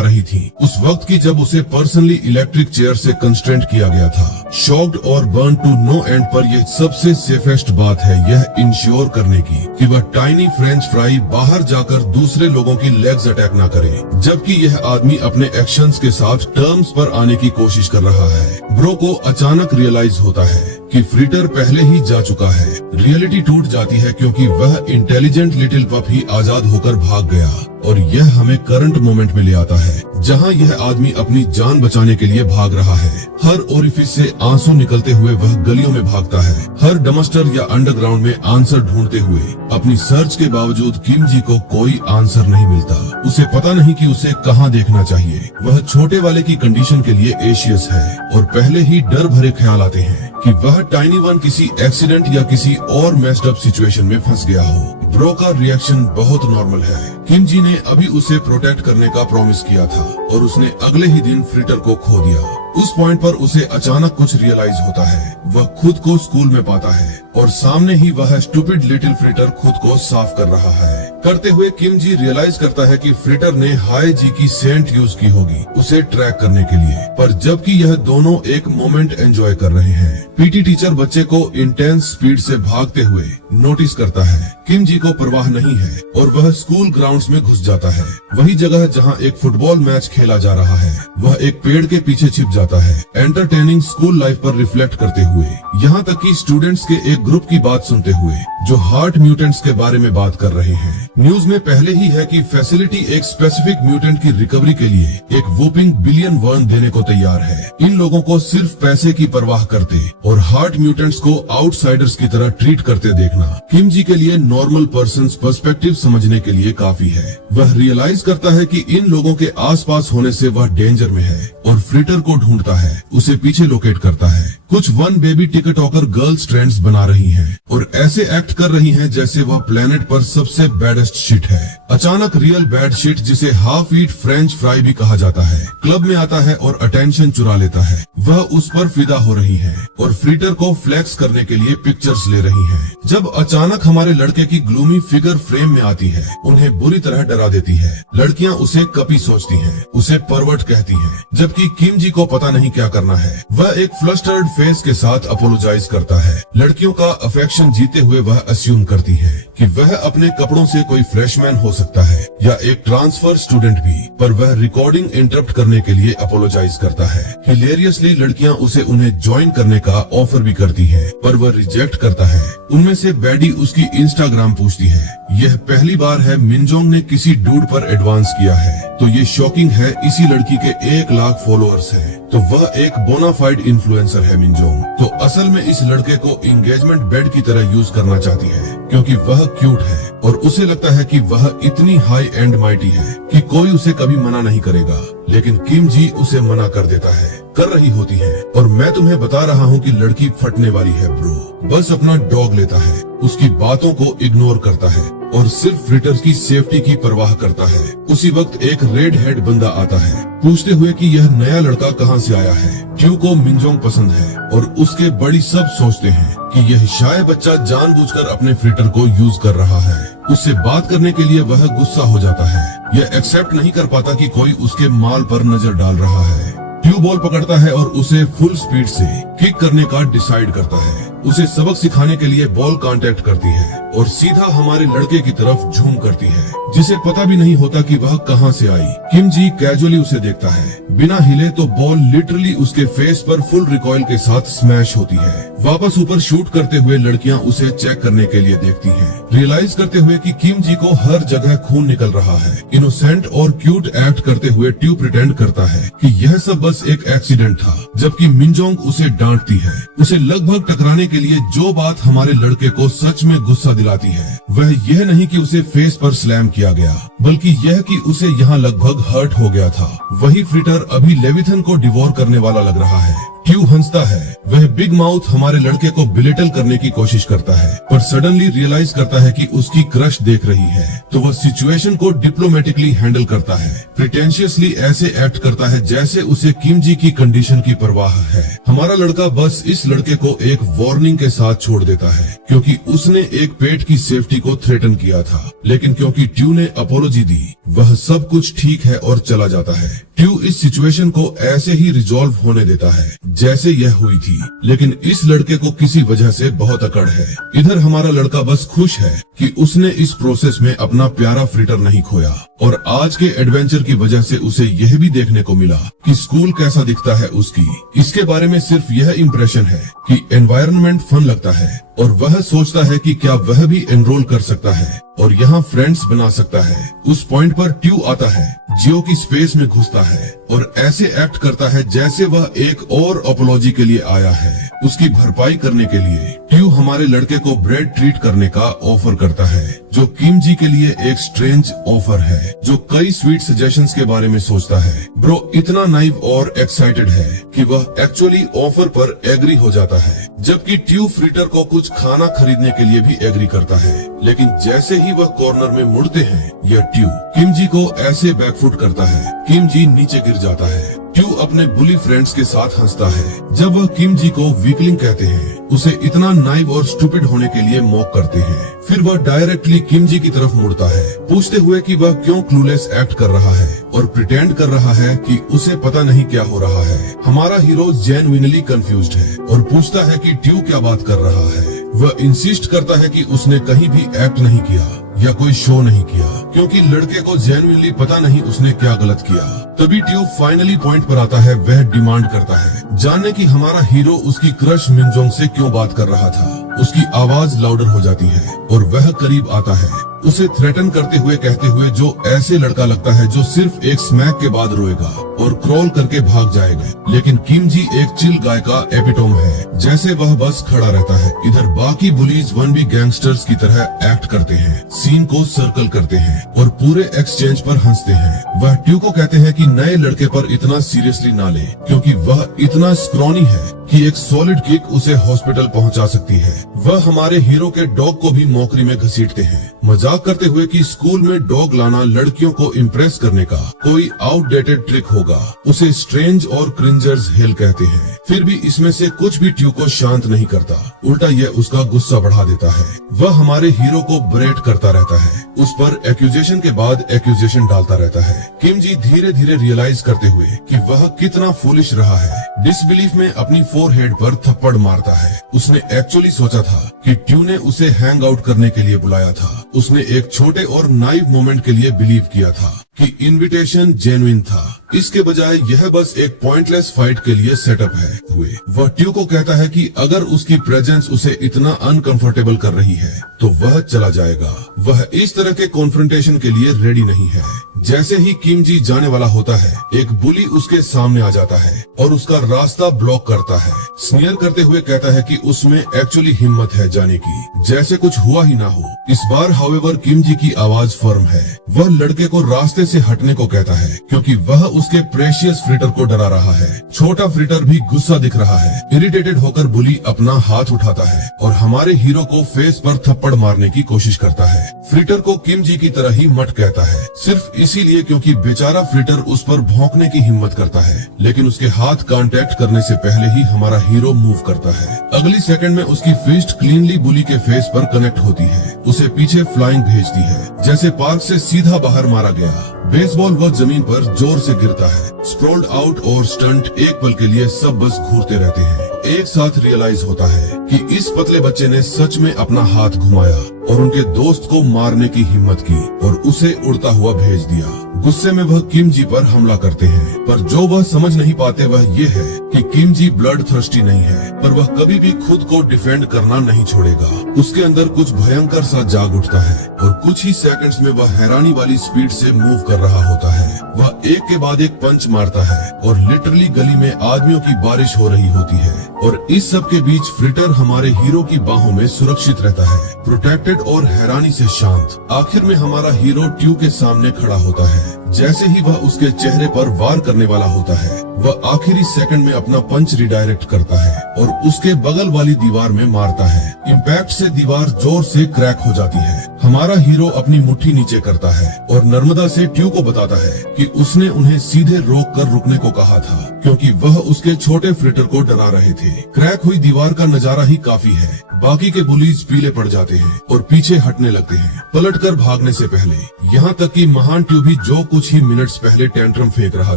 रही थी, उस वक्त की जब उसे पर्सनली इलेक्ट्रिक चेयर से कंस्ट्रेंट किया गया था। शॉक्ड और बर्न टू नो एंड पर यह सबसे सेफेस्ट बात है यह इंश्योर करने की कि वह टाइनी फ्रेंच फ्राई बाहर जाकर दूसरे लोगों की लेग्स अटैक ना करे, जबकि यह आदमी अपने एक्शंस के साथ टर्म्स पर आने की कोशिश कर रहा है। ब्रो को अचानक रियलाइज होता है कि फ्रिटर पहले ही जा चुका है। रियलिटी टूट जाती है क्योंकि वह इंटेलिजेंट लिटिल पप ही आजाद होकर भाग गया, और यह हमें करंट मोमेंट में ले आता है, जहां यह आदमी अपनी जान बचाने के लिए भाग रहा है। हर ओरिफिस से आंसू निकलते हुए वह गलियों में भागता है, हर डमस्टर या अंडरग्राउंड में आंसर ढूंढते हुए। अपनी सर्च के बावजूद किम जी को कोई आंसर नहीं मिलता। उसे पता नहीं कि उसे कहां देखना चाहिए। वह छोटे वाले की कंडीशन के लिए एशियस है और पहले ही डर भरे ख्याल आते हैं कि वह टाइनी वन किसी एक्सीडेंट या किसी और मेस्ड अप सिचुएशन में फंस गया हो। ब्रो का रिएक्शन बहुत नॉर्मल है। किम जी ने अभी उसे प्रोटेक्ट करने का प्रॉमिस किया था और उसने अगले ही दिन फ्रिटर को खो दिया। उस पॉइंट पर उसे अचानक कुछ रियलाइज होता है। वह खुद को स्कूल में पाता है और सामने ही वह स्टूपिड लिटिल फ्रिटर खुद को साफ कर रहा है। करते हुए किम जी रियलाइज करता है कि फ्रिटर ने हाय जी की सेंट यूज की होगी उसे ट्रैक करने के लिए, पर जबकि यह दोनों एक मोमेंट एंजॉय कर रहे हैं। पीटी टीचर बच्चे को इंटेंस स्पीड से भागते हुए नोटिस करता है। किम जी को परवाह नहीं है और वह स्कूल ग्राउंड्स में घुस जाता है, वही जगह जहां एक फुटबॉल मैच खेला जा रहा है। वह एक पेड़ के पीछे छिप जाता है, एंटरटेनिंग स्कूल लाइफ पर रिफ्लेक्ट करते हुए, यहाँ तक कि स्टूडेंट्स के एक ग्रुप की बात सुनते हुए जो हार्ट म्यूटेंट्स के बारे में बात कर रहे हैं। न्यूज में पहले ही है कि फैसिलिटी एक स्पेसिफिक म्यूटेंट की रिकवरी के लिए एक वूपिंग बिलियन वॉन देने को तैयार है। इन लोगों को सिर्फ पैसे की परवाह करते और हार्ट म्यूटेंट्स को आउटसाइडर्स की तरह ट्रीट करते देखना किम जी के लिए नॉर्मल पर्सन्स पर्सपेक्टिव समझने के लिए काफी है। वह रियलाइज करता है कि इन लोगों के आसपास होने से वह डेंजर में है और फ्रिटर को ढूंढता है, उसे पीछे लोकेट करता है। कुछ one baby TikToker girls trends बना रही हैं और ऐसे एक्ट कर रही हैं जैसे वह प्लेनेट पर सबसे बैडेस्ट शिट है। अचानक रियल बैड शिट, जिसे हाफ ईट फ्रेंच फ्राई भी कहा जाता है, क्लब में आता है और अटेंशन चुरा लेता है। वह उस पर फिदा हो रही है और फ्रिटर को फ्लेक्स करने के लिए पिक्चर्स ले रही है। जब अचानक हमारे लड़के की ग्लूमी फिगर फ्रेम में आती है, उन्हें बुरी तरह डरा देती है। लड़कियां उसे कपी सोचती हैं, उसे परवर्ट कहती हैं, जबकि किम जी को पता नहीं क्या करना है। वह एक फ्लस्टर्ड फेस के साथ अपोलोजाइज करता है। लड़कियों का अफेक्शन जीते हुए वह अस्यूम करती है कि वह अपने कपड़ों से कोई फ्रेशमैन हो सकता है या एक ट्रांसफर स्टूडेंट भी, पर वह रिकॉर्डिंग इंटरप्ट करने के लिए अपोलोजाइज करता है। हिलेरियसली लड़कियां उसे उन्हें ज्वाइन करने का ऑफर भी करती है, पर वह रिजेक्ट करता है। उनमें से बैडी उसकी इंस्टाग्राम पूछती है। यह पहली बार है मिनजोंग ने किसी डूड पर एडवांस किया है, तो ये शॉकिंग है। इसी लड़की के 1 लाख फॉलोअर्स हैं, तो वह एक बोनाफाइड इन्फ्लुएंसर है मिनजोंग। तो असल में इस लड़के को एंगेजमेंट बेड की तरह यूज करना चाहती है, क्योंकि वह क्यूट है और उसे लगता है कि वह इतनी हाई एंड माइटी है कि कोई उसे कभी मना नहीं करेगा। लेकिन किम जी उसे मना कर देता है, कर रही होती है। और मैं तुम्हें बता रहा हूँ कि लड़की फटने वाली है ब्रो। बस अपना डॉग लेता है, उसकी बातों को इग्नोर करता है और सिर्फ फ्रिटर्स की सेफ्टी की परवाह करता है। उसी वक्त एक रेड हेड बंदा आता है, पूछते हुए कि यह नया लड़का कहाँ से आया है। ट्यू को मिनजोंग पसंद है और उसके बड़ी सब सोचते हैं कि यह शायद बच्चा जानबूझकर अपने फ्रिटर को यूज कर रहा है। उससे बात करने के लिए वह गुस्सा हो जाता है। यह एक्सेप्ट नहीं कर पाता कि कोई उसके माल पर नजर डाल रहा है। ट्यू बॉल पकड़ता है और उसे फुल स्पीड से किक करने का डिसाइड करता है। उसे सबक सिखाने के लिए बॉल कांटेक्ट करती है और सीधा हमारे लड़के की तरफ झूम करती है, जिसे पता भी नहीं होता कि वह कहां से आई। किम जी कैजुअली उसे देखता है, बिना हिले तो बॉल लिटरली उसके फेस पर फुल रिकॉइल के साथ स्मैश होती है। वापस ऊपर शूट करते हुए लड़कियां उसे चेक करने के लिए देखती हैं, रियलाइज करते हुए कि किम जी को हर जगह खून निकल रहा है। इनोसेंट और क्यूट एक्ट करते हुए ट्यू प्रिटेंड करता है कि यह सब बस एक एक्सीडेंट था, जबकि मिनजोंग उसे डांटती है। उसे लगभग टकराने के लिए जो बात हमारे लड़के को सच में गुस्सा दिलाती है, वह यह नहीं कि उसे फेस पर स्लैम किया गया, बल्कि यह कि उसे यहाँ लगभग हर्ट हो गया था। वही फ्रिटर अभी लेविथन को डिवोर करने वाला लग रहा है। ट्यू हंसता है। वह बिग माउथ हमारे लड़के को बिलिटल करने की कोशिश करता है, पर सडनली रियलाइज करता है कि उसकी क्रश देख रही है, तो वह सिचुएशन को डिप्लोमेटिकली हैंडल करता है। प्रिटेंशियसली ऐसे एक्ट करता है जैसे उसे किम जी की कंडीशन की परवाह है। हमारा लड़का बस इस लड़के को एक वार्निंग के साथ छोड़ देता है, क्योंकि उसने एक पेट की सेफ्टी को थ्रेटन किया था। लेकिन क्योंकि ट्यू ने अपोलॉजी दी, वह सब कुछ ठीक है और चला जाता है। ट्यू इस सिचुएशन को ऐसे ही रिजॉल्व होने देता है जैसे यह हुई थी, लेकिन इस लड़के को किसी वजह से बहुत अकड़ है। इधर हमारा लड़का बस खुश है कि उसने इस प्रोसेस में अपना प्यारा फ्रिटर नहीं खोया, और आज के एडवेंचर की वजह से उसे यह भी देखने को मिला कि स्कूल कैसा दिखता है उसकी। इसके बारे में सिर्फ यह इम्प्रेशन है कि एनवायरनमेंट फन लगता है, और वह सोचता है कि क्या वह भी एनरोल कर सकता है और यहाँ फ्रेंड्स बना सकता है। उस पॉइंट पर ट्यू आता है, जियो की स्पेस में घुसता है और ऐसे एक्ट करता है जैसे वह एक और अपोलॉजी के लिए आया है, उसकी भरपाई करने के लिए। ट्यू हमारे लड़के को ब्रेड ट्रीट करने का ऑफर करता है, जो किम जी के लिए एक स्ट्रेंज ऑफर है, जो कई स्वीट सजेशंस के बारे में सोचता है। ब्रो इतना नाइव और एक्साइटेड है कि वह एक्चुअली ऑफर पर एग्री हो जाता है, जबकि ट्यू फ्रिटर को कुछ खाना खरीदने के लिए भी एग्री करता है। लेकिन जैसे ही वह कॉर्नर में मुड़ते हैं, यह ट्यू किम जी को ऐसे बैकफुट करता है, किम जी नीचे गिर जाता है। ट्यू अपने बुली फ्रेंड्स के साथ हंसता है जब वह किम जी को वीकलिंग कहते हैं, उसे इतना नाइव और स्टूपिड होने के लिए मॉक करते हैं। फिर वह डायरेक्टली किम जी की तरफ मुड़ता है, पूछते हुए कि वह क्यों क्लूलेस एक्ट कर रहा है और प्रिटेंड कर रहा है कि उसे पता नहीं क्या हो रहा है। हमारा हीरो जेन्युइनली कंफ्यूज्ड है और पूछता है कि ट्यू क्या बात कर रहा है। वह इंसिस्ट करता है कि उसने कहीं भी एक्ट नहीं किया या कोई शो नहीं किया, क्योंकि लड़के को जेन्युइनली पता नहीं उसने क्या गलत किया। तभी ट्यू फाइनली पॉइंट पर आता है। वह डिमांड करता है जानने कि हमारा हीरो उसकी क्रश मिनजोंग से क्यों बात कर रहा था। उसकी आवाज लाउडर हो जाती है और वह करीब आता है, उसे थ्रेटन करते हुए कहते हुए, जो ऐसे लड़का लगता है जो सिर्फ एक स्मैक के बाद रोएगा और क्रॉल करके भाग जाएगा। लेकिन किम जी एक चिल गाय का एपिटोम है, जैसे वह बस खड़ा रहता है। इधर बाकी बुलीज वन बी गैंगस्टर्स की तरह एक्ट करते हैं, सीन को सर्कल करते हैं और पूरे एक्सचेंज पर हंसते हैं। वह ट्यू को कहते हैं कि नए लड़के पर इतना सीरियसली ना ले, क्योंकि वह इतना स्क्रॉनी है कि एक सॉलिड किक उसे हॉस्पिटल पहुंचा सकती है। वह हमारे हीरो के डॉग को भी मौकरी में घसीटते हैं, मजाक करते हुए कि स्कूल में डॉग लाना लड़कियों को इम्प्रेस करने का कोई आउटडेटेड ट्रिक होगा। उसे स्ट्रेंज और क्रिंजर्स हेल कहते हैं। फिर भी इसमें से कुछ भी ट्यू को शांत नहीं करता, उल्टा यह उसका गुस्सा बढ़ा देता है। वह हमारे हीरो को बरेट करता रहता है, उस पर एक्यूजेशन के बाद एक्यूजेशन डालता रहता है। किम जी धीरे धीरे रियलाइज करते हुए कि वह कितना फूलिश रहा है, डिसबिलीफ में अपनी फोरहेड पर थप्पड़ मारता है। उसने एक्चुअली सोचा था कि ट्यू ने उसे हैंग आउट करने के लिए बुलाया था। उसने एक छोटे और नाइव मोमेंट के लिए बिलीव किया था कि इनविटेशन जेन्युइन था। इसके बजाय यह बस एक पॉइंटलेस फाइट के लिए सेटअप है हुए। वह ट्यू को कहता है कि अगर उसकी प्रेजेंस उसे इतना अनकंफर्टेबल कर रही है तो वह चला जाएगा। वह इस तरह के कॉन्फ्रंटेशन के लिए रेडी नहीं है। जैसे ही किम जी जाने वाला होता है, एक बुली उसके सामने आ जाता है और उसका रास्ता ब्लॉक करता है। स्नियर करते हुए कहता है कि उसमें एक्चुअली हिम्मत है जाने की, जैसे कुछ हुआ ही ना हो। इस बार हाउएवर किम जी की आवाज फर्म है। वह लड़के को रास्ते से हटने को कहता है क्योंकि वह उसके प्रेशियस फ्रिटर को डरा रहा है। छोटा फ्रिटर भी गुस्सा दिख रहा है। इरिटेटेड होकर बुली अपना हाथ उठाता है और हमारे हीरो को फेस पर थप्पड़ मारने की कोशिश करता है। फ्रिटर को किम जी की तरह ही मट कहता है, सिर्फ इसीलिए क्योंकि बेचारा फ्रिटर उस पर भौंकने की हिम्मत करता है, लेकिन उसके हाथ कांटेक्ट करने से पहले ही हमारा हीरो मूव करता है। अगली सेकंड में उसकी फिस्ट क्लीनली बुली के फेस पर कनेक्ट होती है, उसे पीछे फ्लाइंग भेजती है, जैसे पार्क से सीधा बाहर मारा गया। बेसबॉल वह जमीन पर जोर से गिरता है। स्प्रोल्ड आउट और स्टंट एक पल के लिए सब बस घूरते रहते हैं। एक साथ रियलाइज होता है कि इस पतले बच्चे ने सच में अपना हाथ घुमाया और उनके दोस्त को मारने की हिम्मत की और उसे उड़ता हुआ भेज दिया। गुस्से में वह किम जी पर हमला करते हैं, पर जो वह समझ नहीं पाते वह ये है कि किम जी ब्लड थर्स्टी नहीं है, पर वह कभी भी खुद को डिफेंड करना नहीं छोड़ेगा। उसके अंदर कुछ भयंकर सा जाग उठता है और कुछ ही सेकंड्स में वह हैरानी वाली स्पीड से मूव कर रहा होता है। वह एक के बाद एक पंच मारता है और लिटरली गली में आदमियों की बारिश हो रही होती है और इस सब के बीच फ्रिटर हमारे हीरो की बाहों में सुरक्षित रहता है, प्रोटेक्टेड और हैरानी से शांत। आखिर में हमारा हीरो ट्यू के सामने खड़ा होता है। जैसे ही वह उसके चेहरे पर वार करने वाला होता है, वह आखिरी सेकंड में अपना पंच रिडायरेक्ट करता है और उसके बगल वाली दीवार में मारता है। इम्पैक्ट से दीवार जोर से क्रैक हो जाती है। हमारा हीरो अपनी मुट्ठी नीचे करता है और नर्मदा से ट्यू को बताता है कि उसने उन्हें सीधे रोक कर रुकने को कहा था, क्योंकि वह उसके छोटे फ्रिटर को डरा रहे थे। क्रैक हुई दीवार का नजारा ही काफी है। बाकी के बुलीज पीले पड़ जाते हैं और पीछे हटने लगते हैं, पलटकर भागने से पहले। यहाँ तक कि महान ट्यू भी जो कुछ ही मिनट्स पहले टेंट्रम फेंक रहा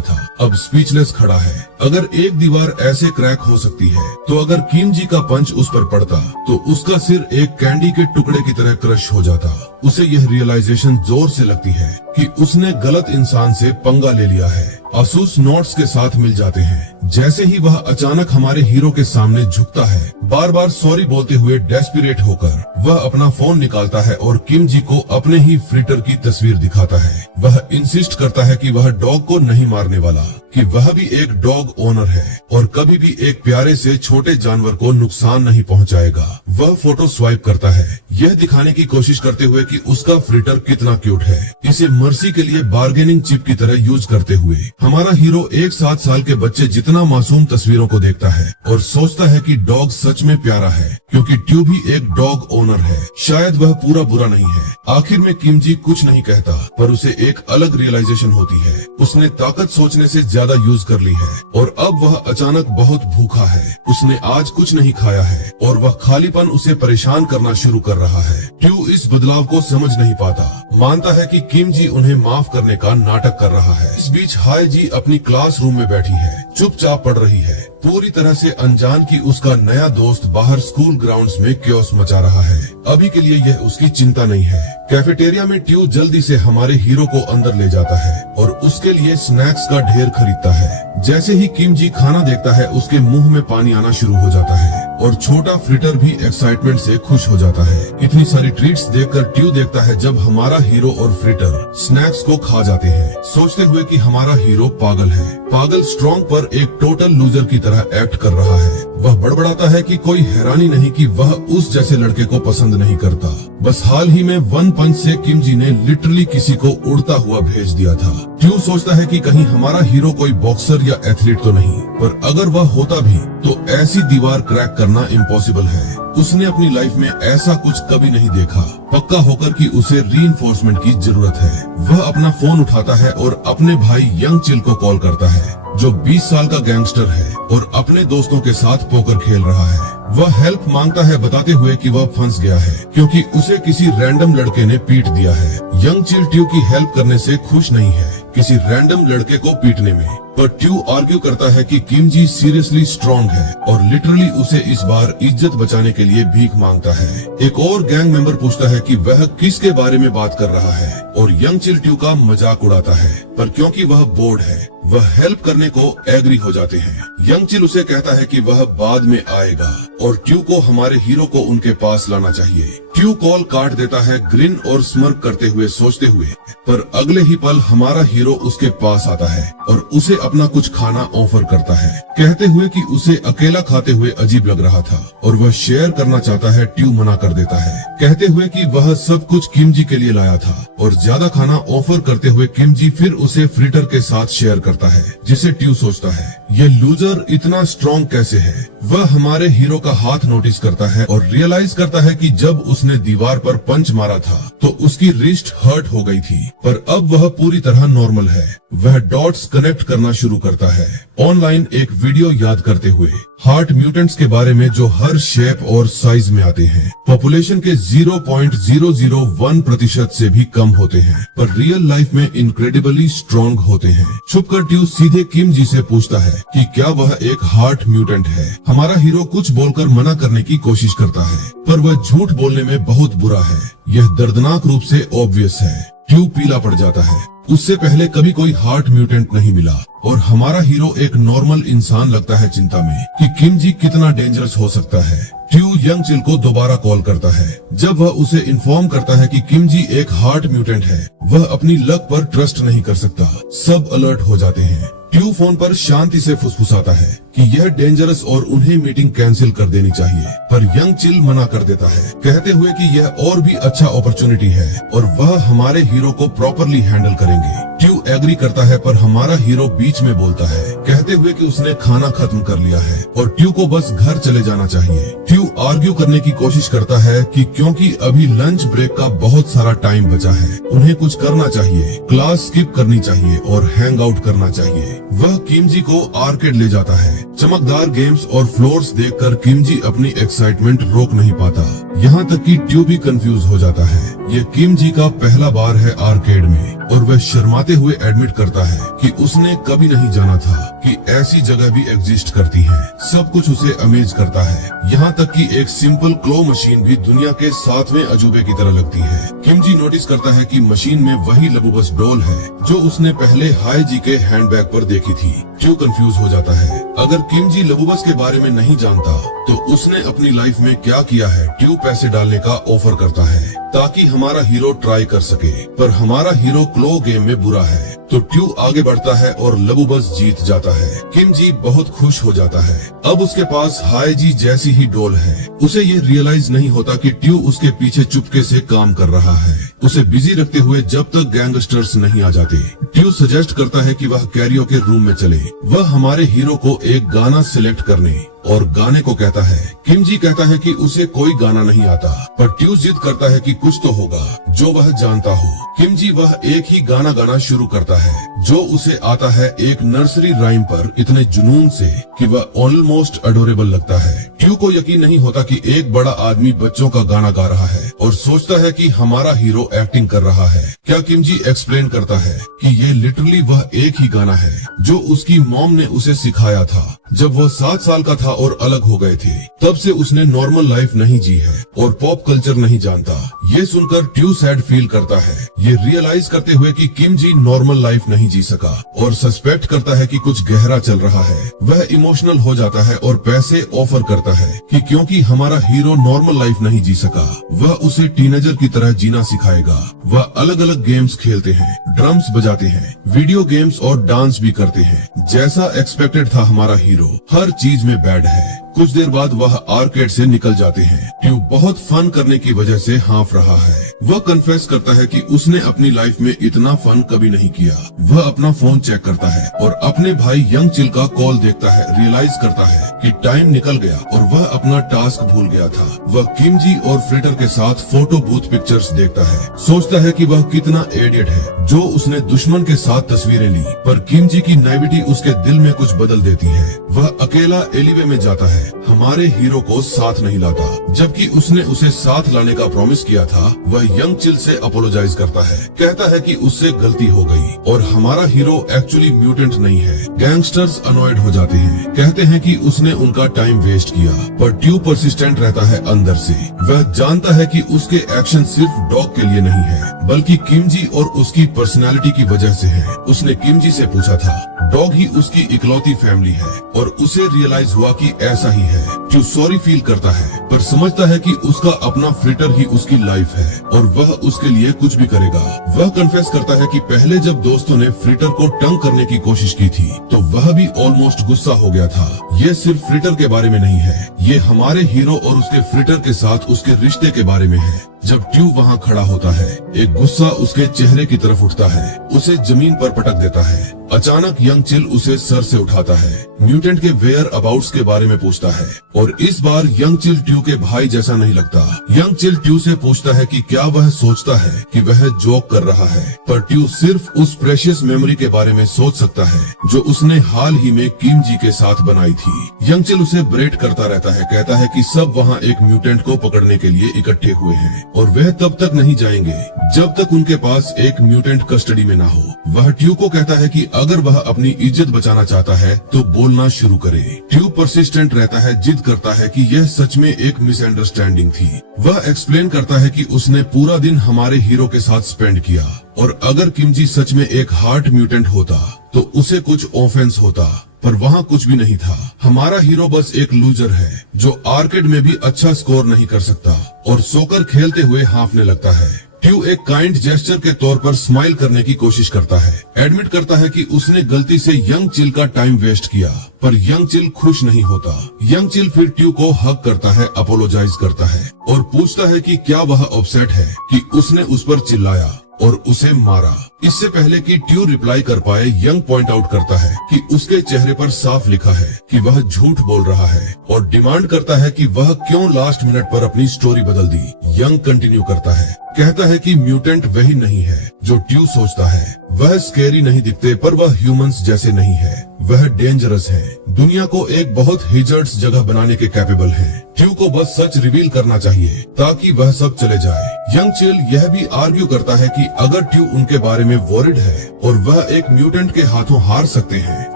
था, अब स्पीचलेस खड़ा है। अगर एक दीवार ऐसे क्रैक हो सकती है, तो अगर किम जी का पंच उस पर पड़ता तो उसका सिर एक कैंडी के टुकड़े की तरह क्रश हो जाता। उसे यह रियलाइजेशन जोर से लगती है कि उसने गलत इंसान से पंगा ले लिया है। आसूस नोट्स के साथ मिल जाते हैं। जैसे ही वह अचानक हमारे हीरो के सामने झुकता है, बार बार सॉरी बोलते हुए डेस्परेट होकर वह अपना फोन निकालता है और किम जी को अपने ही फ्रिटर की तस्वीर दिखाता है। वह इंसिस्ट करता है कि वह डॉग को नहीं मारने वाला, कि वह भी एक डॉग ओनर है और कभी भी एक प्यारे से छोटे जानवर को नुकसान नहीं पहुंचाएगा। वह फोटो स्वाइप करता है, यह दिखाने की कोशिश करते हुए कि उसका फ्रिटर कितना क्यूट है, इसे मर्सी के लिए बार्गेनिंग चिप की तरह यूज करते हुए। हमारा हीरो एक 7 साल के बच्चे जितना मासूम तस्वीरों को देखता है और सोचता है कि डॉग सच में प्यारा है, क्योंकि ट्यू भी एक डॉग ओनर है। शायद वह पूरा बुरा नहीं है। आखिर में किम जी कुछ नहीं कहता, पर उसे एक अलग रियलाइजेशन होती है। उसने ताकत सोचने से ज्यादा यूज कर ली है और अब वह अचानक बहुत भूखा है। उसने आज कुछ नहीं खाया है और वह खालीपन उसे परेशान करना शुरू कर रहा है। ट्यू इस बदलाव को समझ नहीं पाता, मानता है कि किम जी उन्हें माफ करने का नाटक कर रहा है। इस बीच हाय जी अपनी क्लासरूम में बैठी है, चुपचाप पढ़ रही है, पूरी तरह से अनजान कि उसका नया दोस्त बाहर स्कूल ग्राउंड्स में क्योस मचा रहा है। अभी के लिए यह उसकी चिंता नहीं है। कैफेटेरिया में ट्यू जल्दी से हमारे हीरो को अंदर ले जाता है और उसके लिए स्नैक्स का ढेर खरीदता है। जैसे ही किम जी खाना देखता है, उसके मुंह में पानी आना शुरू हो जाता है और छोटा फ्रिटर भी एक्साइटमेंट से खुश हो जाता है। इतनी सारी ट्रीट्स देखकर ट्यू देखता है जब हमारा हीरो और फ्रिटर स्नैक्स को खा जाते हैं, सोचते हुए कि हमारा हीरो पागल है। पागल स्ट्रॉन्ग पर एक टोटल लूजर की तरह एक्ट कर रहा है। वह बड़बड़ाता है कि कोई हैरानी नहीं कि वह उस जैसे लड़के को पसंद नहीं करता। बस हाल ही में 1 पंच से किम जी ने लिटरली किसी को उड़ता हुआ भेज दिया था। ट्यू सोचता है कि कहीं हमारा हीरो कोई बॉक्सर या एथलीट तो नहीं, पर अगर वह होता भी तो ऐसी दीवार क्रैक करना इम्पॉसिबल है। उसने अपनी लाइफ में ऐसा कुछ कभी नहीं देखा। पक्का होकर कि उसे रीइंफोर्समेंट की जरूरत है। वह अपना फोन उठाता है और अपने भाई यंग चिल को कॉल करता है, जो 20 साल का गैंगस्टर है और अपने दोस्तों के साथ पोकर खेल रहा है। वह हेल्प मांगता है, बताते हुए कि वह फंस गया है क्योंकि उसे किसी रैंडम लड़के ने पीट दिया है। यंग चिल ट्यू की हेल्प करने से खुश नहीं है, किसी रैंडम लड़के को पीटने में। पर ट्यू आर्ग्यू करता है कि किम जी सीरियसली स्ट्रॉन्ग है और लिटरली उसे इस बार इज्जत बचाने के लिए भीख मांगता है। एक और गैंग मेंबर पूछता है कि वह किसके बारे में बात कर रहा है और यंग चिल ट्यू का मजाक उड़ाता है, पर क्योंकि वह बोर्ड है वह हेल्प करने को एग्री हो जाते हैं। यंग चिल उसे कहता है कि वह बाद में आएगा और ट्यू को हमारे हीरो को उनके पास लाना चाहिए। ट्यू कॉल काट देता है ग्रिन और स्मर्क करते हुए सोचते हुए, पर अगले ही पल हमारा हीरो उसके पास आता है और उसे अपना कुछ खाना ऑफर करता है, कहते हुए कि उसे अकेला खाते हुए अजीब लग रहा था और वह शेयर करना चाहता है। ट्यू मना कर देता है, कहते हुए कि वह सब कुछ किम जी के लिए लाया था और ज्यादा खाना ऑफर करते हुए किम जी फिर उसे फ्रिटर के साथ शेयर करता है, जिसे ट्यू सोचता है ये लूजर इतना स्ट्रॉन्ग कैसे है। वह हमारे हीरो का हाथ नोटिस करता है और रियलाइज करता है कि जब उसने दीवार पर पंच मारा था तो उसकी रिस्ट हर्ट हो गई थी, पर अब वह पूरी तरह नॉर्मल है। वह डॉट्स कनेक्ट करना शुरू करता है, ऑनलाइन एक वीडियो याद करते हुए हार्ट म्यूटेंट्स के बारे में जो हर शेप और साइज में आते हैं, पॉपुलेशन के 0.001% से भी कम होते हैं, पर रियल लाइफ में इनक्रेडिबली स्ट्रॉन्ग होते हैं। छुपकर ट्यू सीधे किम जी से पूछता है कि क्या वह एक हार्ट म्यूटेंट है। हमारा हीरो कुछ बोलकर मना करने की कोशिश करता है, पर वह झूठ बोलने में बहुत बुरा है। यह दर्दनाक रूप से ऑब्वियस है। ट्यू पीला पड़ जाता है, उससे पहले कभी कोई हार्ट म्यूटेंट नहीं मिला और हमारा हीरो एक नॉर्मल इंसान लगता है चिंता में कि किम जी कितना डेंजरस हो सकता है। ट्यू यंग चिल को दोबारा कॉल करता है जब वह उसे इन्फॉर्म करता है कि किम जी एक हार्ट म्यूटेंट है। वह अपनी लक पर ट्रस्ट नहीं कर सकता, सब अलर्ट हो जाते हैं। ट्यू फोन पर शांति से फुसफुसाता है कि यह डेंजरस और उन्हें मीटिंग कैंसिल कर देनी चाहिए, पर यंग चिल मना कर देता है, कहते हुए कि यह और भी अच्छा अपॉर्चुनिटी है और वह हमारे हीरो को प्रॉपरली हैंडल करेंगे। ट्यू एग्री करता है, पर हमारा हीरो बीच में बोलता है, कहते हुए कि उसने खाना खत्म कर लिया है और ट्यू को बस घर चले जाना चाहिए। ट्यू आर्ग्यू करने की कोशिश करता है कि क्योंकि अभी लंच ब्रेक का बहुत सारा टाइम बचा है, उन्हें कुछ करना चाहिए, क्लास स्किप करनी चाहिए और हैंग आउट करना चाहिए। वह किम जी को आर्केड ले जाता है। चमकदार गेम्स और फ्लोर्स देखकर किम जी अपनी एक्साइटमेंट रोक नहीं पाता, यहाँ तक कि ट्यू भी कंफ्यूज हो जाता है। ये किम जी का पहला बार है आर्केड में और वह शर्माते हुए एडमिट करता है कि उसने कभी नहीं जाना था कि ऐसी जगह भी एग्जिस्ट करती है। सब कुछ उसे अमेज करता है, यहाँ तक कि एक सिंपल क्लो मशीन भी दुनिया के 7वें अजूबे की तरह लगती है। किम जी नोटिस करता है कि मशीन में वही लबूबस डॉल है जो उसने पहले हाई जी के हैंडबैग पर देखी थी। ट्यू कंफ्यूज हो जाता है, अगर किम जी लबूबस के बारे में नहीं जानता तो उसने अपनी लाइफ में क्या किया है। ट्यू पैसे डालने का ऑफर करता है ताकि हमारा हीरो ट्राई कर सके, पर हमारा हीरो क्लो गेम में बुरा है, तो ट्यू आगे बढ़ता है और लबूबस जीत जाता है। किम जी बहुत खुश हो जाता है, अब उसके पास हाई जी जैसी ही डॉल है। उसे ये रियलाइज नहीं होता कि ट्यू उसके पीछे चुपके से काम कर रहा है, उसे बिजी रखते हुए जब तक गैंगस्टर्स नहीं आ जाते। ट्यू सजेस्ट करता है कि वह कैरियोके रूम में चले। वह हमारे हीरो को एक गाना सिलेक्ट करने और गाने को कहता है। किम जी कहता है कि उसे कोई गाना नहीं आता, पर ट्यू जिद करता है कि कुछ तो होगा जो वह जानता हो। किम जी वह एक ही गाना गाना शुरू करता है जो उसे आता है, एक नर्सरी राइम पर इतने जुनून से कि वह ऑलमोस्ट अडोरेबल लगता है। ट्यू को यकीन नहीं होता कि एक बड़ा आदमी बच्चों का गाना गा रहा है और सोचता है कि हमारा हीरो एक्टिंग कर रहा है। क्या किम जी एक्सप्लेन करता है कि ये लिटरली वह एक ही गाना है जो उसकी मॉम ने उसे सिखाया था जब वह 7 साल का था और अलग हो गए थे। तब से उसने नॉर्मल लाइफ नहीं जी है और पॉप कल्चर नहीं जानता। ये सुनकर ट्यू सैड फील करता है, ये रियलाइज करते हुए कि किम जी नॉर्मल लाइफ नहीं जी सका और सस्पेक्ट करता है कि कुछ गहरा चल रहा है। वह इमोशनल हो जाता है और पैसे ऑफर करता है कि क्योंकि हमारा हीरो नॉर्मल लाइफ नहीं जी सका, वह उसे टीनेजर की तरह जीना सिखाएगा। वह अलग अलग गेम्स खेलते हैं, ड्रम्स बजाते हैं, वीडियो गेम्स और डांस भी करते हैं। जैसा एक्सपेक्टेड था हमारा हीरो हर चीज में बैड है। कुछ देर बाद वह आर्केड से निकल जाते हैं। ट्यू बहुत फन करने की वजह से हाँफ रहा है। वह कन्फेस करता है कि उसने अपनी लाइफ में इतना फन कभी नहीं किया। वह अपना फोन चेक करता है और अपने भाई यंग चिल का कॉल देखता है। रियलाइज करता है कि टाइम निकल गया और वह अपना टास्क भूल गया था। वह किम जी और फ्रिटर के साथ फोटो बूथ पिक्चर्स देखता है। सोचता है कि वह कितना एडियट है जो उसने दुश्मन के साथ तस्वीरें ली, पर किम जी की नाइविटी उसके दिल में कुछ बदल देती है। वह अकेला एलिवे में जाता है है हमारे हीरो को साथ नहीं लाता, जबकि उसने उसे साथ लाने का प्रॉमिस किया था। वह यंग चिल से अपोलोजाइज करता है, कहता है कि उससे गलती हो गई और हमारा हीरो एक्चुअली म्यूटेंट नहीं है। गैंगस्टर्स अनॉयड हो जाते हैं, कहते हैं कि उसने उनका टाइम वेस्ट किया, पर ट्यू परसिस्टेंट रहता है अंदर से। वह जानता है कि उसके एक्शन सिर्फ डॉग के लिए नहीं है, बल्कि किमजी और उसकी पर्सनालिटी की वजह से है। उसने किमजी से पूछा था, डॉग ही उसकी इकलौती फैमिली है, और उसे रियलाइज हुआ कि ऐसा ही है। ट्यू सॉरी फील करता है, पर समझता है कि उसका अपना फ्रिटर ही उसकी लाइफ है और वह उसके लिए कुछ भी करेगा। वह कन्फेस करता है कि पहले जब दोस्तों ने फ्रिटर को टंग करने की कोशिश की थी, तो वह भी ऑलमोस्ट गुस्सा हो गया था। ये सिर्फ फ्रिटर के बारे में नहीं है, ये हमारे हीरो और उसके फ्रिटर के साथ उसके रिश्ते के बारे में है। जब ट्यू वहाँ खड़ा होता है, एक गुस्सा उसके चेहरे की तरफ उठता है, उसे जमीन पर पटक देता है। अचानक यंग चिल उसे सर से उठाता है, म्यूटेंट के वेयर अबाउट्स के बारे में पूछता है, और इस बार यंग चिल ट्यू के भाई जैसा नहीं लगता। यंग चिल ट्यू से पूछता है कि क्या वह सोचता है कि वह जोक कर रहा है, पर ट्यू सिर्फ उस प्रेशियस मेमोरी के बारे में सोच सकता है जो उसने हाल ही में किमजी के साथ बनाई थी। यंग चिल उसे ब्रेट करता रहता है, कहता है कि सब वहाँ एक म्यूटेंट को पकड़ने के लिए इकट्ठे हुए हैं और वह तब तक नहीं जाएंगे जब तक उनके पास एक म्यूटेंट कस्टडी में ना हो। वह ट्यू को कहता है कि अगर वह अपनी इज्जत बचाना चाहता है तो बोलना शुरू करे। ट्यू परसिस्टेंट रहता है, जिद करता है कि यह सच में एक मिसअंडरस्टैंडिंग थी। वह एक्सप्लेन करता है कि उसने पूरा दिन हमारे हीरो के साथ स्पेंड किया, और अगर किमजी सच में एक हार्ट म्यूटेंट होता तो उसे कुछ ऑफेंस होता, पर वहाँ कुछ भी नहीं था। हमारा हीरो बस एक लूजर है जो आर्केड में भी अच्छा स्कोर नहीं कर सकता और सोकर खेलते हुए हांफने लगता है। ट्यू एक काइंड जेस्चर के तौर पर स्माइल करने की कोशिश करता है, एडमिट करता है कि उसने गलती से यंग चिल का टाइम वेस्ट किया, पर यंग चिल खुश नहीं होता। यंग चिल फिर ट्यू को हग करता है, अपोलोजाइज करता है और पूछता है कि क्या वह अपसेट है कि उसने उस पर चिल्लाया और उसे मारा। इससे पहले कि ट्यू रिप्लाई कर पाए, यंग पॉइंट आउट करता है कि उसके चेहरे पर साफ लिखा है कि वह झूठ बोल रहा है और डिमांड करता है कि वह क्यों लास्ट मिनट पर अपनी स्टोरी बदल दी। यंग कंटिन्यू करता है, कहता है कि म्यूटेंट वही नहीं है जो ट्यू सोचता है। वह स्केरी नहीं दिखते, पर वह ह्यूमंस जैसे नहीं है, वह डेंजरस है, दुनिया को एक बहुत हिजर्ड्स जगह बनाने के कैपेबल है। ट्यू को बस सच रिवील करना चाहिए ताकि वह सब चले जाए। यंग चिल यह भी आर्ग्यू करता है कि अगर ट्यू उनके बारे में वॉरिड है और वह एक म्यूटेंट के हाथों हार सकते हैं,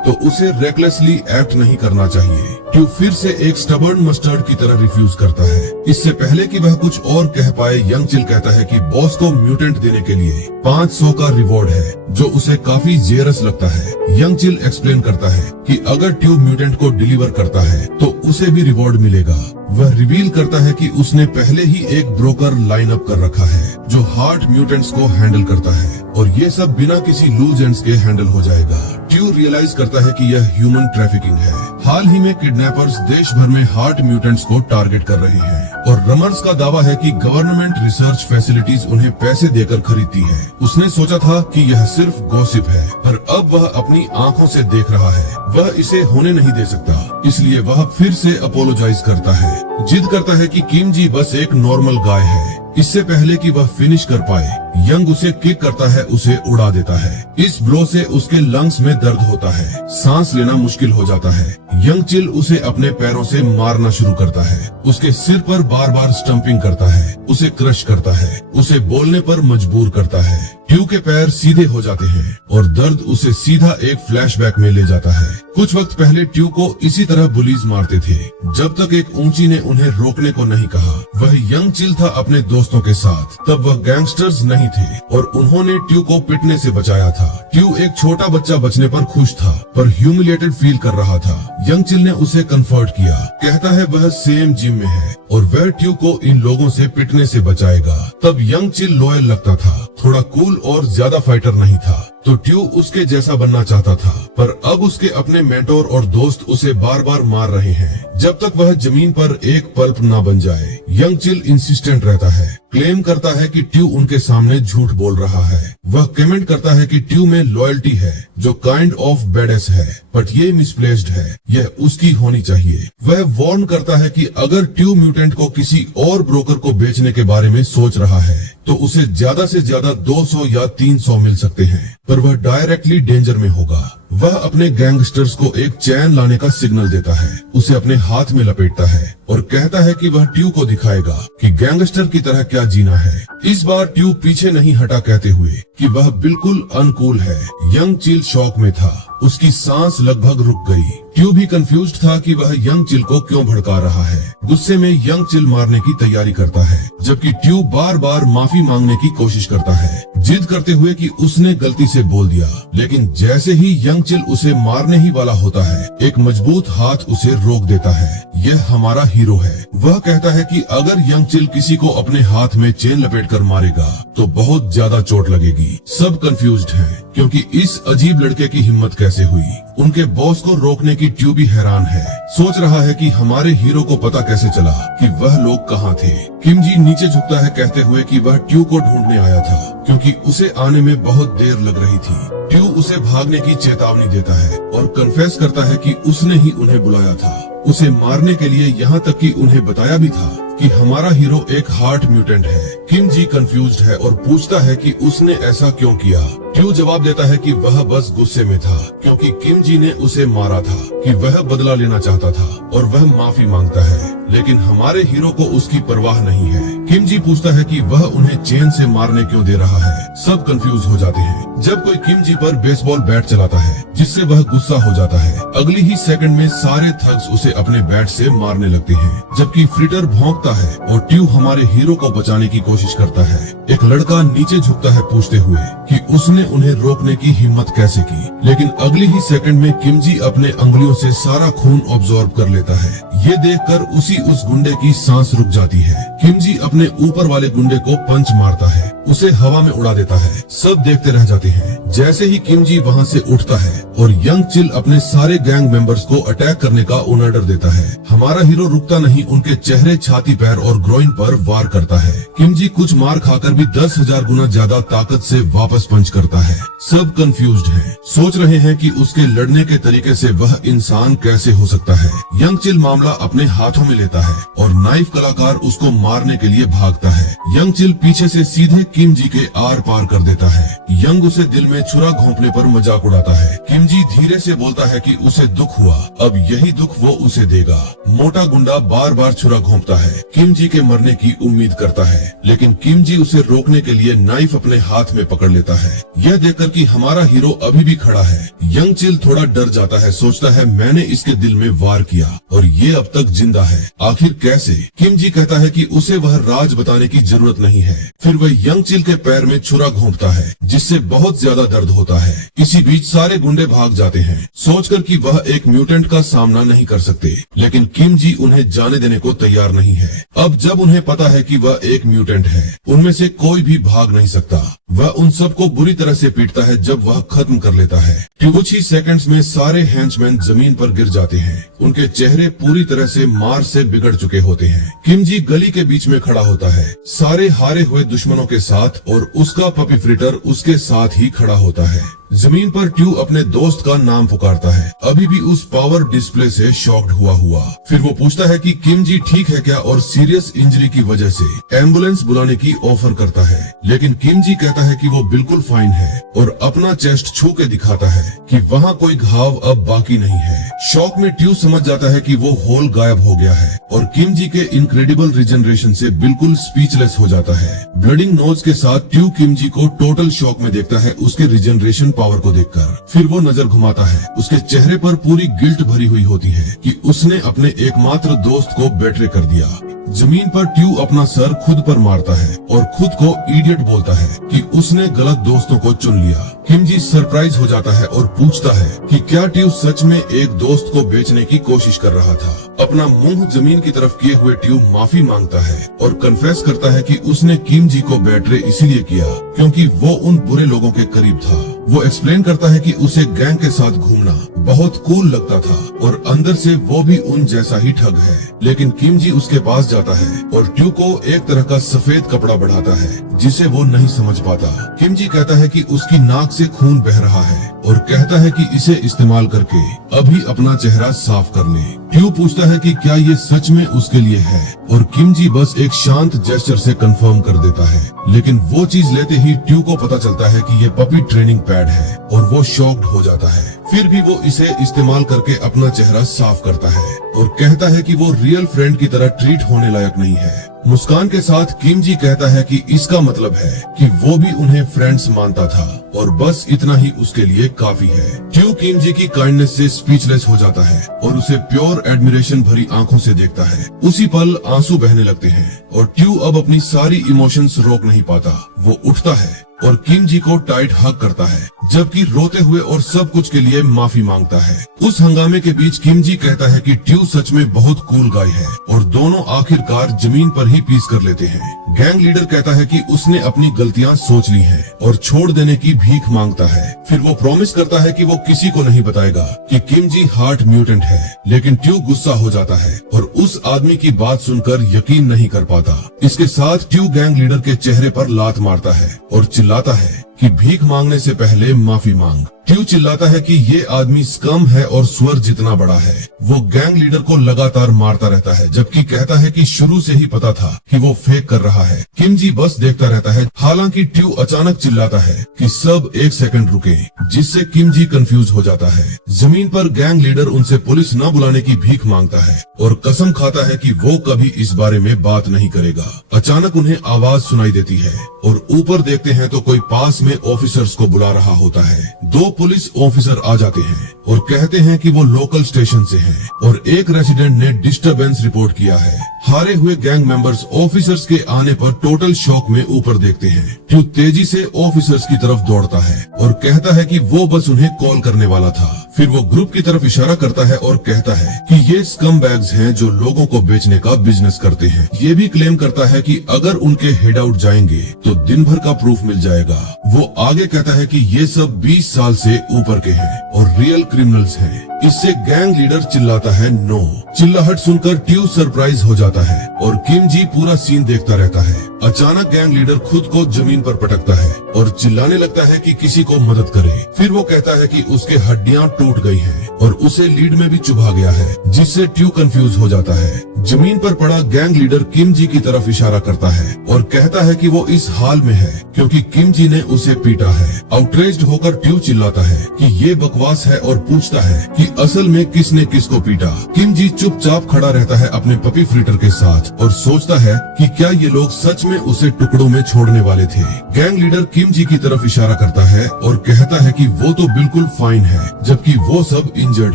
तो उसे रेकलेसली एक्ट नहीं करना चाहिए। ट्यू फिर से एक स्टबर्न मस्टर्ड की तरह रिफ्यूज करता है। इससे पहले कि वह कुछ और कह पाए, यंग चिल कहता है कि बॉस को म्यूटेंट देने के लिए 500 का रिवॉर्ड है, जो उसे काफी जेरस लगता है। यंग चिल एक्सप्लेन करता है कि अगर ट्यू म्यूटेंट को डिलीवर करता है तो उसे भी रिवॉर्ड मिलेगा। वह रिवील करता है कि उसने पहले ही एक ब्रोकर लाइन अप कर रखा है जो हार्ट म्यूटेंट्स को हैंडल करता है, और ये सब बिना किसी लूज एंड्स के हैंडल हो जाएगा। ट्यू रियलाइज करता है कि यह ह्यूमन ट्रैफिकिंग है। हाल ही में किडनैपर्स देश भर में हार्ट म्यूटेंट्स को टारगेट कर रहे हैं, और रमर्स का दावा है कि गवर्नमेंट रिसर्च फैसिलिटीज उन्हें पैसे देकर खरीदती है। उसने सोचा था कि यह सिर्फ गॉसिप है, पर अब वह अपनी आंखों से देख रहा है। वह इसे होने नहीं दे सकता, इसलिए वह फिर से अपोलोजाइज करता है, जिद करता है कि किमजी बस एक नॉर्मल गाय है। इससे पहले कि वह फिनिश कर पाए, यंग उसे किक करता है, उसे उड़ा देता है। इस ब्लो से उसके लंग्स में दर्द होता है, सांस लेना मुश्किल हो जाता है। यंग चिल उसे अपने पैरों से मारना शुरू करता है, उसके सिर पर बार बार स्टंपिंग करता है, उसे क्रश करता है, उसे बोलने पर मजबूर करता है। ट्यू के पैर सीधे हो जाते हैं और दर्द उसे सीधा एक फ्लैशबैक में ले जाता है। कुछ वक्त पहले ट्यू को इसी तरह बुलीज मारते थे, जब तक एक ऊंची ने उन्हें रोकने को नहीं कहा। वह यंग चिल था अपने दोस्तों के साथ, तब वह गैंगस्टर्स नहीं थे और उन्होंने ट्यू को पिटने से बचाया था। ट्यू एक छोटा बच्चा बचने पर खुश था, पर ह्यूमिलिएटेड फील कर रहा था। यंग चिल ने उसे कंफर्ट किया, कहता है वह सेम जिम में है और वह ट्यू को इन लोगों से पिटने से बचाएगा। तब यंग चिल लॉयल लगता था, थोड़ा कूल और ज्यादा फाइटर नहीं था, तो ट्यू उसके जैसा बनना चाहता था। पर अब उसके अपने मेंटोर और दोस्त उसे बार बार मार रहे हैं, जब तक वह जमीन पर एक पल्प ना बन जाए। यंग चिल इंसिस्टेंट रहता है, क्लेम करता है कि ट्यू उनके सामने झूठ बोल रहा है। वह कमेंट करता है कि ट्यू में लॉयल्टी है जो काइंड ऑफ बेडेस है, बट ये मिसप्लेस्ड है, यह उसकी होनी चाहिए। वह वार्न करता है कि अगर ट्यू म्यूटेंट को किसी और ब्रोकर को बेचने के बारे में सोच रहा है तो उसे ज्यादा से ज्यादा 200 या 300 मिल सकते हैं। पर वह डायरेक्टली डेंजर में होगा। वह अपने गैंगस्टर्स को एक चैन लाने का सिग्नल देता है, उसे अपने हाथ में लपेटता है और कहता है कि वह ट्यू को दिखाएगा कि गैंगस्टर की तरह क्या जीना है। इस बार ट्यू पीछे नहीं हटा, कहते हुए कि वह बिल्कुल अनकूल है। यंग चिल शॉक में था, उसकी सांस लगभग रुक गई। ट्यू भी कंफ्यूज्ड था कि वह यंग चिल को क्यों भड़का रहा है। गुस्से में यंग चिल मारने की तैयारी करता है, जबकि ट्यू बार बार माफी मांगने की कोशिश करता है, जिद करते हुए कि उसने गलती से बोल दिया। लेकिन जैसे ही यंग चिल उसे मारने ही वाला होता है, एक मजबूत हाथ उसे रोक देता है। यह हमारा हीरो है। वह कहता है कि अगर यंग चिल किसी को अपने हाथ में चेन लपेटकर मारेगा तो बहुत ज्यादा चोट लगेगी। सब कंफ्यूज्ड हैं, क्योंकि इस अजीब लड़के की हिम्मत कैसे हुई। उनके बॉस को रोकने की ट्यू भी हैरान है, सोच रहा है कि हमारे हीरो को पता कैसे चला कि वह लोग कहाँ थे। किम जी नीचे झुकता है, कहते हुए कि वह ट्यू को ढूंढने आया था, क्योंकि उसे आने में बहुत देर लग रही थी। ट्यू उसे भागने की चेतावनी देता है और कन्फेस करता है कि उसने ही उन्हें बुलाया था, उसे मारने के लिए, यहाँ तक कि उन्हें बताया भी था कि हमारा हीरो एक हार्ट म्यूटेंट है। किम जी कंफ्यूज्ड है और पूछता है कि उसने ऐसा क्यों किया। ट्यू जवाब देता है कि वह बस गुस्से में था, क्योंकि किम जी ने उसे मारा था, कि वह बदला लेना चाहता था और वह माफी मांगता है। लेकिन हमारे हीरो को उसकी परवाह नहीं है। किम जी पूछता है कि वह उन्हें चेन से मारने क्यों दे रहा है। सब कंफ्यूज हो जाते हैं जब कोई किम जी पर बेसबॉल बैट चलाता है, जिससे वह गुस्सा हो जाता है। अगली ही सेकंड में सारे थग्स उसे अपने बैट से मारने लगते हैं, जबकि फ्रिटर भौंकता है और ट्यू हमारे हीरो को बचाने की कोशिश करता है। एक लड़का नीचे झुकता है, पूछते हुए कि उसने उन्हें रोकने की हिम्मत कैसे की। लेकिन अगली ही सेकंड में किम जी अपने अंगुलियों से सारा खून ऑब्जॉर्ब कर लेता है। ये देखकर उस गुंडे की सांस रुक जाती है। किम जी अपने ऊपर वाले गुंडे को पंच मारता है, उसे हवा में उड़ा देता है। सब देखते रह जाते हैं। जैसे ही किम जी वहाँ से उठता है और यंग चिल अपने सारे गैंग मेंबर्स को अटैक करने का ऑर्डर देता है, हमारा हीरो रुकता नहीं, उनके चेहरे, छाती, पैर और ग्रोइन पर वार करता है। किम जी कुछ मार खाकर भी 10,000 गुना ज्यादा ताकत से वापस पंच करता है। सब कंफ्यूज्ड हैं, सोच रहे हैं कि उसके लड़ने के तरीके से वह इंसान कैसे हो सकता है। यंग चिल मामला अपने हाथों में लेता है और नाइफ कलाकार उसको मारने के लिए भागता है। यंग चिल पीछे से सीधे किम जी के आर पार कर देता है। यंग उसे दिल में छुरा घोंपने पर मजाक उड़ाता है। किम जी धीरे से बोलता है कि उसे दुख हुआ, अब यही दुख वो उसे देगा। मोटा गुंडा बार बार छुरा घोंपता है, किम जी के मरने की उम्मीद करता है, लेकिन किम जी उसे रोकने के लिए नाइफ अपने हाथ में पकड़ लेता है। यह देखकर कि हमारा हीरो अभी भी खड़ा है, यंग चिल थोड़ा डर जाता है, सोचता है मैंने इसके दिल में वार किया और ये अब तक जिंदा है, आखिर कैसे। किम जी कहता है कि उसे वह राज बताने की जरूरत नहीं है। फिर वह यंग चिल के पैर में छुरा घोंपता है, जिससे बहुत ज्यादा दर्द होता है। इसी बीच सारे गुंडे भाग जाते हैं, सोचकर कि वह एक म्यूटेंट का सामना नहीं कर सकते, लेकिन किम जी उन्हें जाने देने को तैयार नहीं है। अब जब उन्हें पता है कि वह एक म्यूटेंट है, उनमें से कोई भी भाग नहीं सकता। वह उन सबको बुरी तरह से पीटता है जब वह खत्म कर लेता है। कुछ ही सेकंड्स में सारे हैंचमैन जमीन पर गिर जाते हैं, उनके चेहरे पूरी तरह से मार से बिगड़ चुके होते हैं। किम जी गली के बीच में खड़ा होता है, सारे हारे हुए दुश्मनों के साथ, और उसका पपी फ्रिटर उसके साथ ही खड़ा होता है। जमीन पर ट्यू अपने दोस्त का नाम पुकारता है, अभी भी उस पावर डिस्प्ले से शॉक्ड हुआ। फिर वो पूछता है कि किम जी ठीक है क्या, और सीरियस इंजरी की वजह से एम्बुलेंस बुलाने की ऑफर करता है। लेकिन किम जी कहता है कि वो बिल्कुल फाइन है और अपना चेस्ट छू के दिखाता है कि वहाँ कोई घाव अब बाकी नहीं है। शॉक में ट्यू समझ जाता है कि वो होल गायब हो गया है और किम जी के इनक्रेडिबल रिजनरेशन से बिल्कुल स्पीचलेस हो जाता है। ब्लडिंग नोज के साथ ट्यू किम जी को टोटल शॉक में देखता है उसके रिजनरेशन पावर को देखकर। फिर वो नजर घुमाता है, उसके चेहरे पर पूरी गिल्ट भरी हुई होती है कि उसने अपने एकमात्र दोस्त को बेट्रे कर दिया। जमीन पर ट्यू अपना सर खुद पर मारता है और खुद को इडियट बोलता है कि उसने गलत दोस्तों को चुन लिया। किम जी सरप्राइज हो जाता है और पूछता है कि क्या ट्यू सच में एक दोस्त को बेचने की कोशिश कर रहा था। अपना मुंह जमीन की तरफ किए हुए ट्यू माफी मांगता है और कन्फेस करता है कि उसने किम जी को बेट्रे इसीलिए किया क्योंकि वो उन बुरे लोगों के करीब था। वो एक्सप्लेन करता है कि उसे गैंग के साथ घूमना बहुत कूल लगता था और अंदर से वो भी उन जैसा ही ठग है। लेकिन किम जी उसके पास जाता है और ट्यू को एक तरह का सफेद कपड़ा बढ़ाता है जिसे वो नहीं समझ पाता। किम जी कहता है कि उसकी नाक से खून बह रहा है और कहता है कि इसे इस्तेमाल करके अभी अपना चेहरा साफ कर ले। ट्यू पूछता है कि क्या ये सच में उसके लिए है और किम जी बस एक शांत जेस्चर से कंफर्म कर देता है, लेकिन वो चीज लेते ही ट्यू को पता चलता है कि ये पपी ट्रेनिंग पैड है और वो शॉक्ड हो जाता है। फिर भी वो इसे इस्तेमाल करके अपना चेहरा साफ करता है और कहता है कि वो रियल फ्रेंड की तरह ट्रीट होने लायक नहीं है। मुस्कान के साथ किम जी कहता है कि इसका मतलब है कि वो भी उन्हें फ्रेंड्स मानता था और बस इतना ही उसके लिए काफी है। ट्यू किम जी की काइंडनेस से स्पीचलेस हो जाता है और उसे प्योर एडमिरेशन भरी आंखों से देखता है। उसी पल आंसू बहने लगते हैं और ट्यू अब अपनी सारी इमोशंस रोक नहीं पाता। वो उठता है और किम जी को टाइट हग करता है, जबकि रोते हुए और सब कुछ के लिए माफी मांगता है। उस हंगामे के बीच किम जी कहता है कि ट्यू सच में बहुत कूल गाय है और दोनों आखिरकार जमीन पर ही पीस कर लेते हैं। गैंग लीडर कहता है कि उसने अपनी गलतियां सोच ली हैं और छोड़ देने की भीख मांगता है। फिर वो प्रॉमिस करता है कि वो किसी को नहीं बताएगा कि किम जी हार्ट म्यूटेंट है, लेकिन ट्यू गुस्सा हो जाता है और उस आदमी की बात सुनकर यकीन नहीं कर पाता। इसके साथ ट्यू गैंग लीडर के चेहरे पर लात मारता है और चिल्लाता है कि भीख मांगने से पहले माफी मांग। ट्यू चिल्लाता है कि ये आदमी स्कम है और स्वर जितना बड़ा है। वो गैंग लीडर को लगातार मारता रहता है, जबकि कहता है कि शुरू से ही पता था कि वो फेक कर रहा है। किम जी बस देखता रहता है। हालांकि ट्यू अचानक चिल्लाता है कि सब एक सेकंड रुके, जिससे किम जी कंफ्यूज हो जाता है। जमीन पर गैंग लीडर उनसे पुलिस न बुलाने की भीख मांगता है और कसम खाता है कि वो कभी इस बारे में बात नहीं करेगा। अचानक उन्हें आवाज सुनाई देती है और ऊपर देखते हैं तो कोई पास में ऑफिसर्स को बुला रहा होता है। दो पुलिस ऑफिसर आ जाते हैं और कहते हैं कि वो लोकल स्टेशन से हैं और एक रेसिडेंट ने डिस्टरबेंस रिपोर्ट किया है। हारे हुए गैंग मेंबर्स ऑफिसर्स के आने पर टोटल शॉक में ऊपर देखते हैं। ट्यू तेजी से ऑफिसर्स की तरफ दौड़ता है और कहता है कि वो बस उन्हें कॉल करने वाला था। फिर वो ग्रुप की तरफ इशारा करता है और कहता है कि ये स्कम बैग्स हैं जो लोगों को बेचने का बिजनेस करते हैं। ये भी क्लेम करता है कि अगर उनके हेड आउट जाएंगे तो दिन भर का प्रूफ मिल जाएगा। वो आगे कहता है कि ये सब 20 साल से ऊपर के हैं और रियल क्रिमिनल्स हैं। इससे गैंग लीडर चिल्लाता है नो। चिल्लाहट सुनकर ट्यू सरप्राइज हो जाता है और किम जी पूरा सीन देखता रहता है। अचानक गैंग लीडर खुद को जमीन पर पटकता है और चिल्लाने लगता है कि किसी को मदद करे। फिर वो कहता है कि उसके हड्डियां टूट गई हैं और उसे लीड में भी चुभा गया है, जिससे ट्यू कंफ्यूज हो जाता है। जमीन पर पड़ा गैंग लीडर किम जी की तरफ इशारा करता है और कहता है कि वो इस हाल में है क्योंकि किम जी ने उसे पीटा है। आउटरेज्ड होकर ट्यू चिल्लाता है कि ये बकवास है और पूछता है कि असल में किसने किसको पीटा। किम जी चुपचाप खड़ा रहता है अपने पपी फ्रीटर के साथ और सोचता है कि क्या ये लोग सच में उसे टुकड़ों में छोड़ने वाले थे। गैंग लीडर किम जी की तरफ इशारा करता है और कहता है कि वो तो बिल्कुल फाइन है, जबकि वो सब इंजर्ड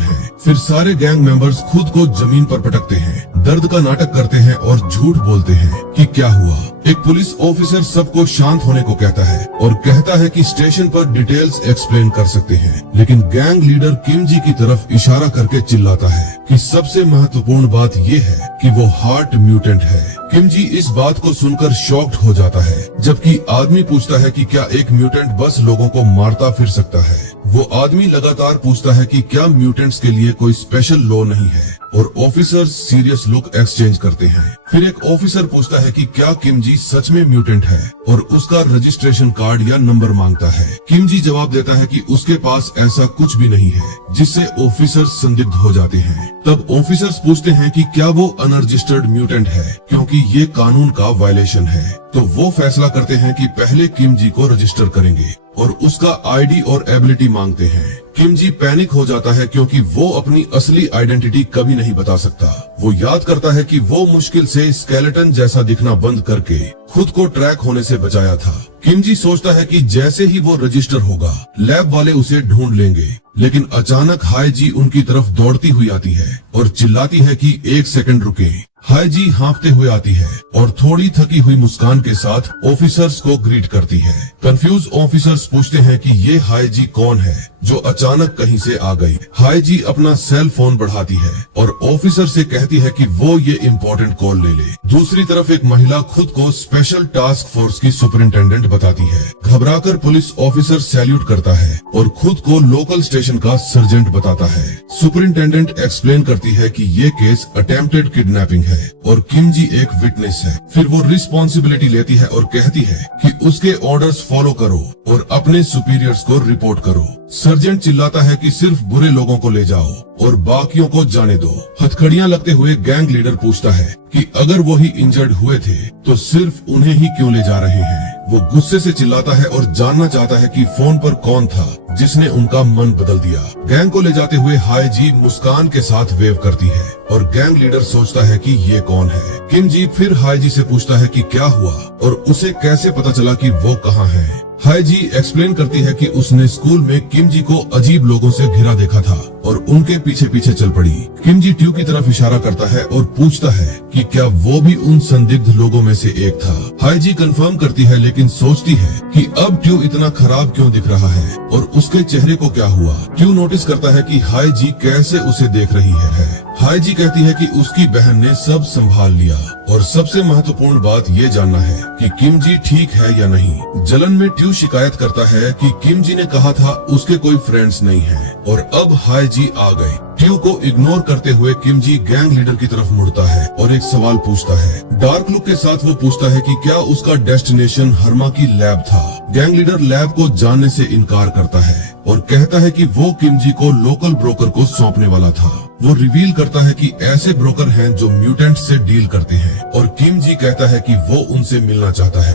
हैं। फिर सारे गैंग मेंबर्स खुद को जमीन पर पटकते हैं, दर्द का नाटक करते हैं और झूठ बोलते हैं कि क्या हुआ। एक पुलिस ऑफिसर सबको शांत होने को कहता है और कहता है कि स्टेशन पर डिटेल्स एक्सप्लेन कर सकते हैं, लेकिन गैंग लीडर किम जी की तरफ इशारा करके चिल्लाता है कि सबसे महत्वपूर्ण बात ये है कि वो हार्ट म्यूटेंट है। किम जी इस बात को सुनकर शॉक्ड हो जाता है, जबकि आदमी पूछता है कि क्या एक म्यूटेंट बस लोगों को मारता फिर सकता है। वो आदमी लगातार पूछता है कि क्या म्यूटेंट्स के लिए कोई स्पेशल लॉ नहीं है और ऑफिसर्स सीरियस लुक एक्सचेंज करते हैं। फिर एक ऑफिसर पूछता है कि क्या किम जी सच में म्यूटेंट है और उसका रजिस्ट्रेशन कार्ड या नंबर मांगता है। किम जी जवाब देता है कि उसके पास ऐसा कुछ भी नहीं है, जिससे ऑफिसर्स संदिग्ध हो जाते हैं। तब ऑफिसर्स पूछते हैं कि क्या वो अनरजिस्टर्ड म्यूटेंट है, क्योंकि ये कानून का वायलेशन है। तो वो फैसला करते हैं कि पहले किम जी को रजिस्टर करेंगे और उसका आईडी और एबिलिटी मांगते हैं। किम जी पैनिक हो जाता है क्योंकि वो अपनी असली आइडेंटिटी कभी नहीं बता सकता। वो याद करता है कि वो मुश्किल से स्केलेटन जैसा दिखना बंद करके खुद को ट्रैक होने से बचाया था। किम जी सोचता है कि जैसे ही वो रजिस्टर होगा, लैब वाले उसे ढूंढ लेंगे, लेकिन अचानक हाई जी उनकी तरफ दौड़ती हुई आती है और चिल्लाती है कि एक सेकंड रुके। हाई जी हाँफते हुए आती है और थोड़ी थकी हुई मुस्कान के साथ ऑफिसर्स को ग्रीट करती है। कंफ्यूज ऑफिसर्स पूछते हैं कि ये हाई जी कौन है जो अचानक कहीं से आ गई। हाई जी अपना सेल फोन बढ़ाती है और ऑफिसर से कहती है कि वो ये इम्पोर्टेंट कॉल ले ले। दूसरी तरफ एक महिला खुद को स्पेशल टास्क फोर्स की सुपरिंटेंडेंट बताती है। घबराकर पुलिस ऑफिसर सैल्यूट करता है और खुद को लोकल स्टेशन का सर्जेंट बताता है। सुपरिंटेंडेंट एक्सप्लेन करती है कि ये केस अटेम्प्टेड किडनैपिंग है और किम जी एक विटनेस है। फिर वो रिस्पॉन्सिबिलिटी लेती है और कहती है कि उसके ऑर्डर्स फॉलो करो और अपने सुपीरियर्स को रिपोर्ट करो। सर्जेंट चिल्लाता है कि सिर्फ बुरे लोगों को ले जाओ और बाकियों को जाने दो। हथकड़ियां लगते हुए गैंग लीडर पूछता है कि अगर वो ही इंजर्ड हुए थे तो सिर्फ उन्हें ही क्यों ले जा रहे हैं। वो गुस्से से चिल्लाता है और जानना चाहता है कि फोन पर कौन था जिसने उनका मन बदल दिया। गैंग को ले जाते हुए हाई जी मुस्कान के साथ वेव करती है और गैंग लीडर सोचता है कि ये कौन है। किम जी फिर हाई जी से पूछता है कि क्या हुआ और उसे कैसे पता चला कि वो कहाँ है। हाई जी एक्सप्लेन करती है कि उसने स्कूल में किम जी को अजीब लोगों से घिरा देखा था और उनके पीछे पीछे चल पड़ी। किम जी ट्यू की तरफ इशारा करता है और पूछता है कि क्या वो भी उन संदिग्ध लोगों में से एक था। हाई जी कंफर्म करती है लेकिन सोचती है कि अब ट्यू इतना खराब क्यों दिख रहा है और उसके चेहरे को क्या हुआ। ट्यू नोटिस करता है कि हाई जी कैसे उसे देख रही है। हाई जी कहती है कि उसकी बहन ने सब संभाल लिया और सबसे महत्वपूर्ण बात ये जानना है कि किम जी ठीक है या नहीं। जलन में ट्यू शिकायत करता है कि किम जी ने कहा था उसके कोई फ्रेंड्स नहीं है और अब हाई जी आ गए। ट्यू को इग्नोर करते हुए किम जी गैंग लीडर की तरफ मुड़ता है और एक सवाल पूछता है। डार्क लुक के साथ वो पूछता है कि क्या उसका डेस्टिनेशन हरमा की लैब था। गैंग लीडर लैब को जानने से इनकार करता है और कहता है कि वो किम जी को लोकल ब्रोकर को सौंपने वाला था। वो रिवील करता है कि ऐसे ब्रोकर हैं जो म्यूटेंट से डील करते हैं और किम जी कहता है कि वो उनसे मिलना चाहता है।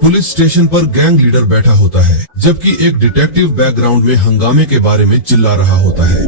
पुलिस स्टेशन पर गैंग लीडर बैठा होता है जबकि एक डिटेक्टिव बैकग्राउंड में हंगामे के बारे में चिल्ला रहा होता है।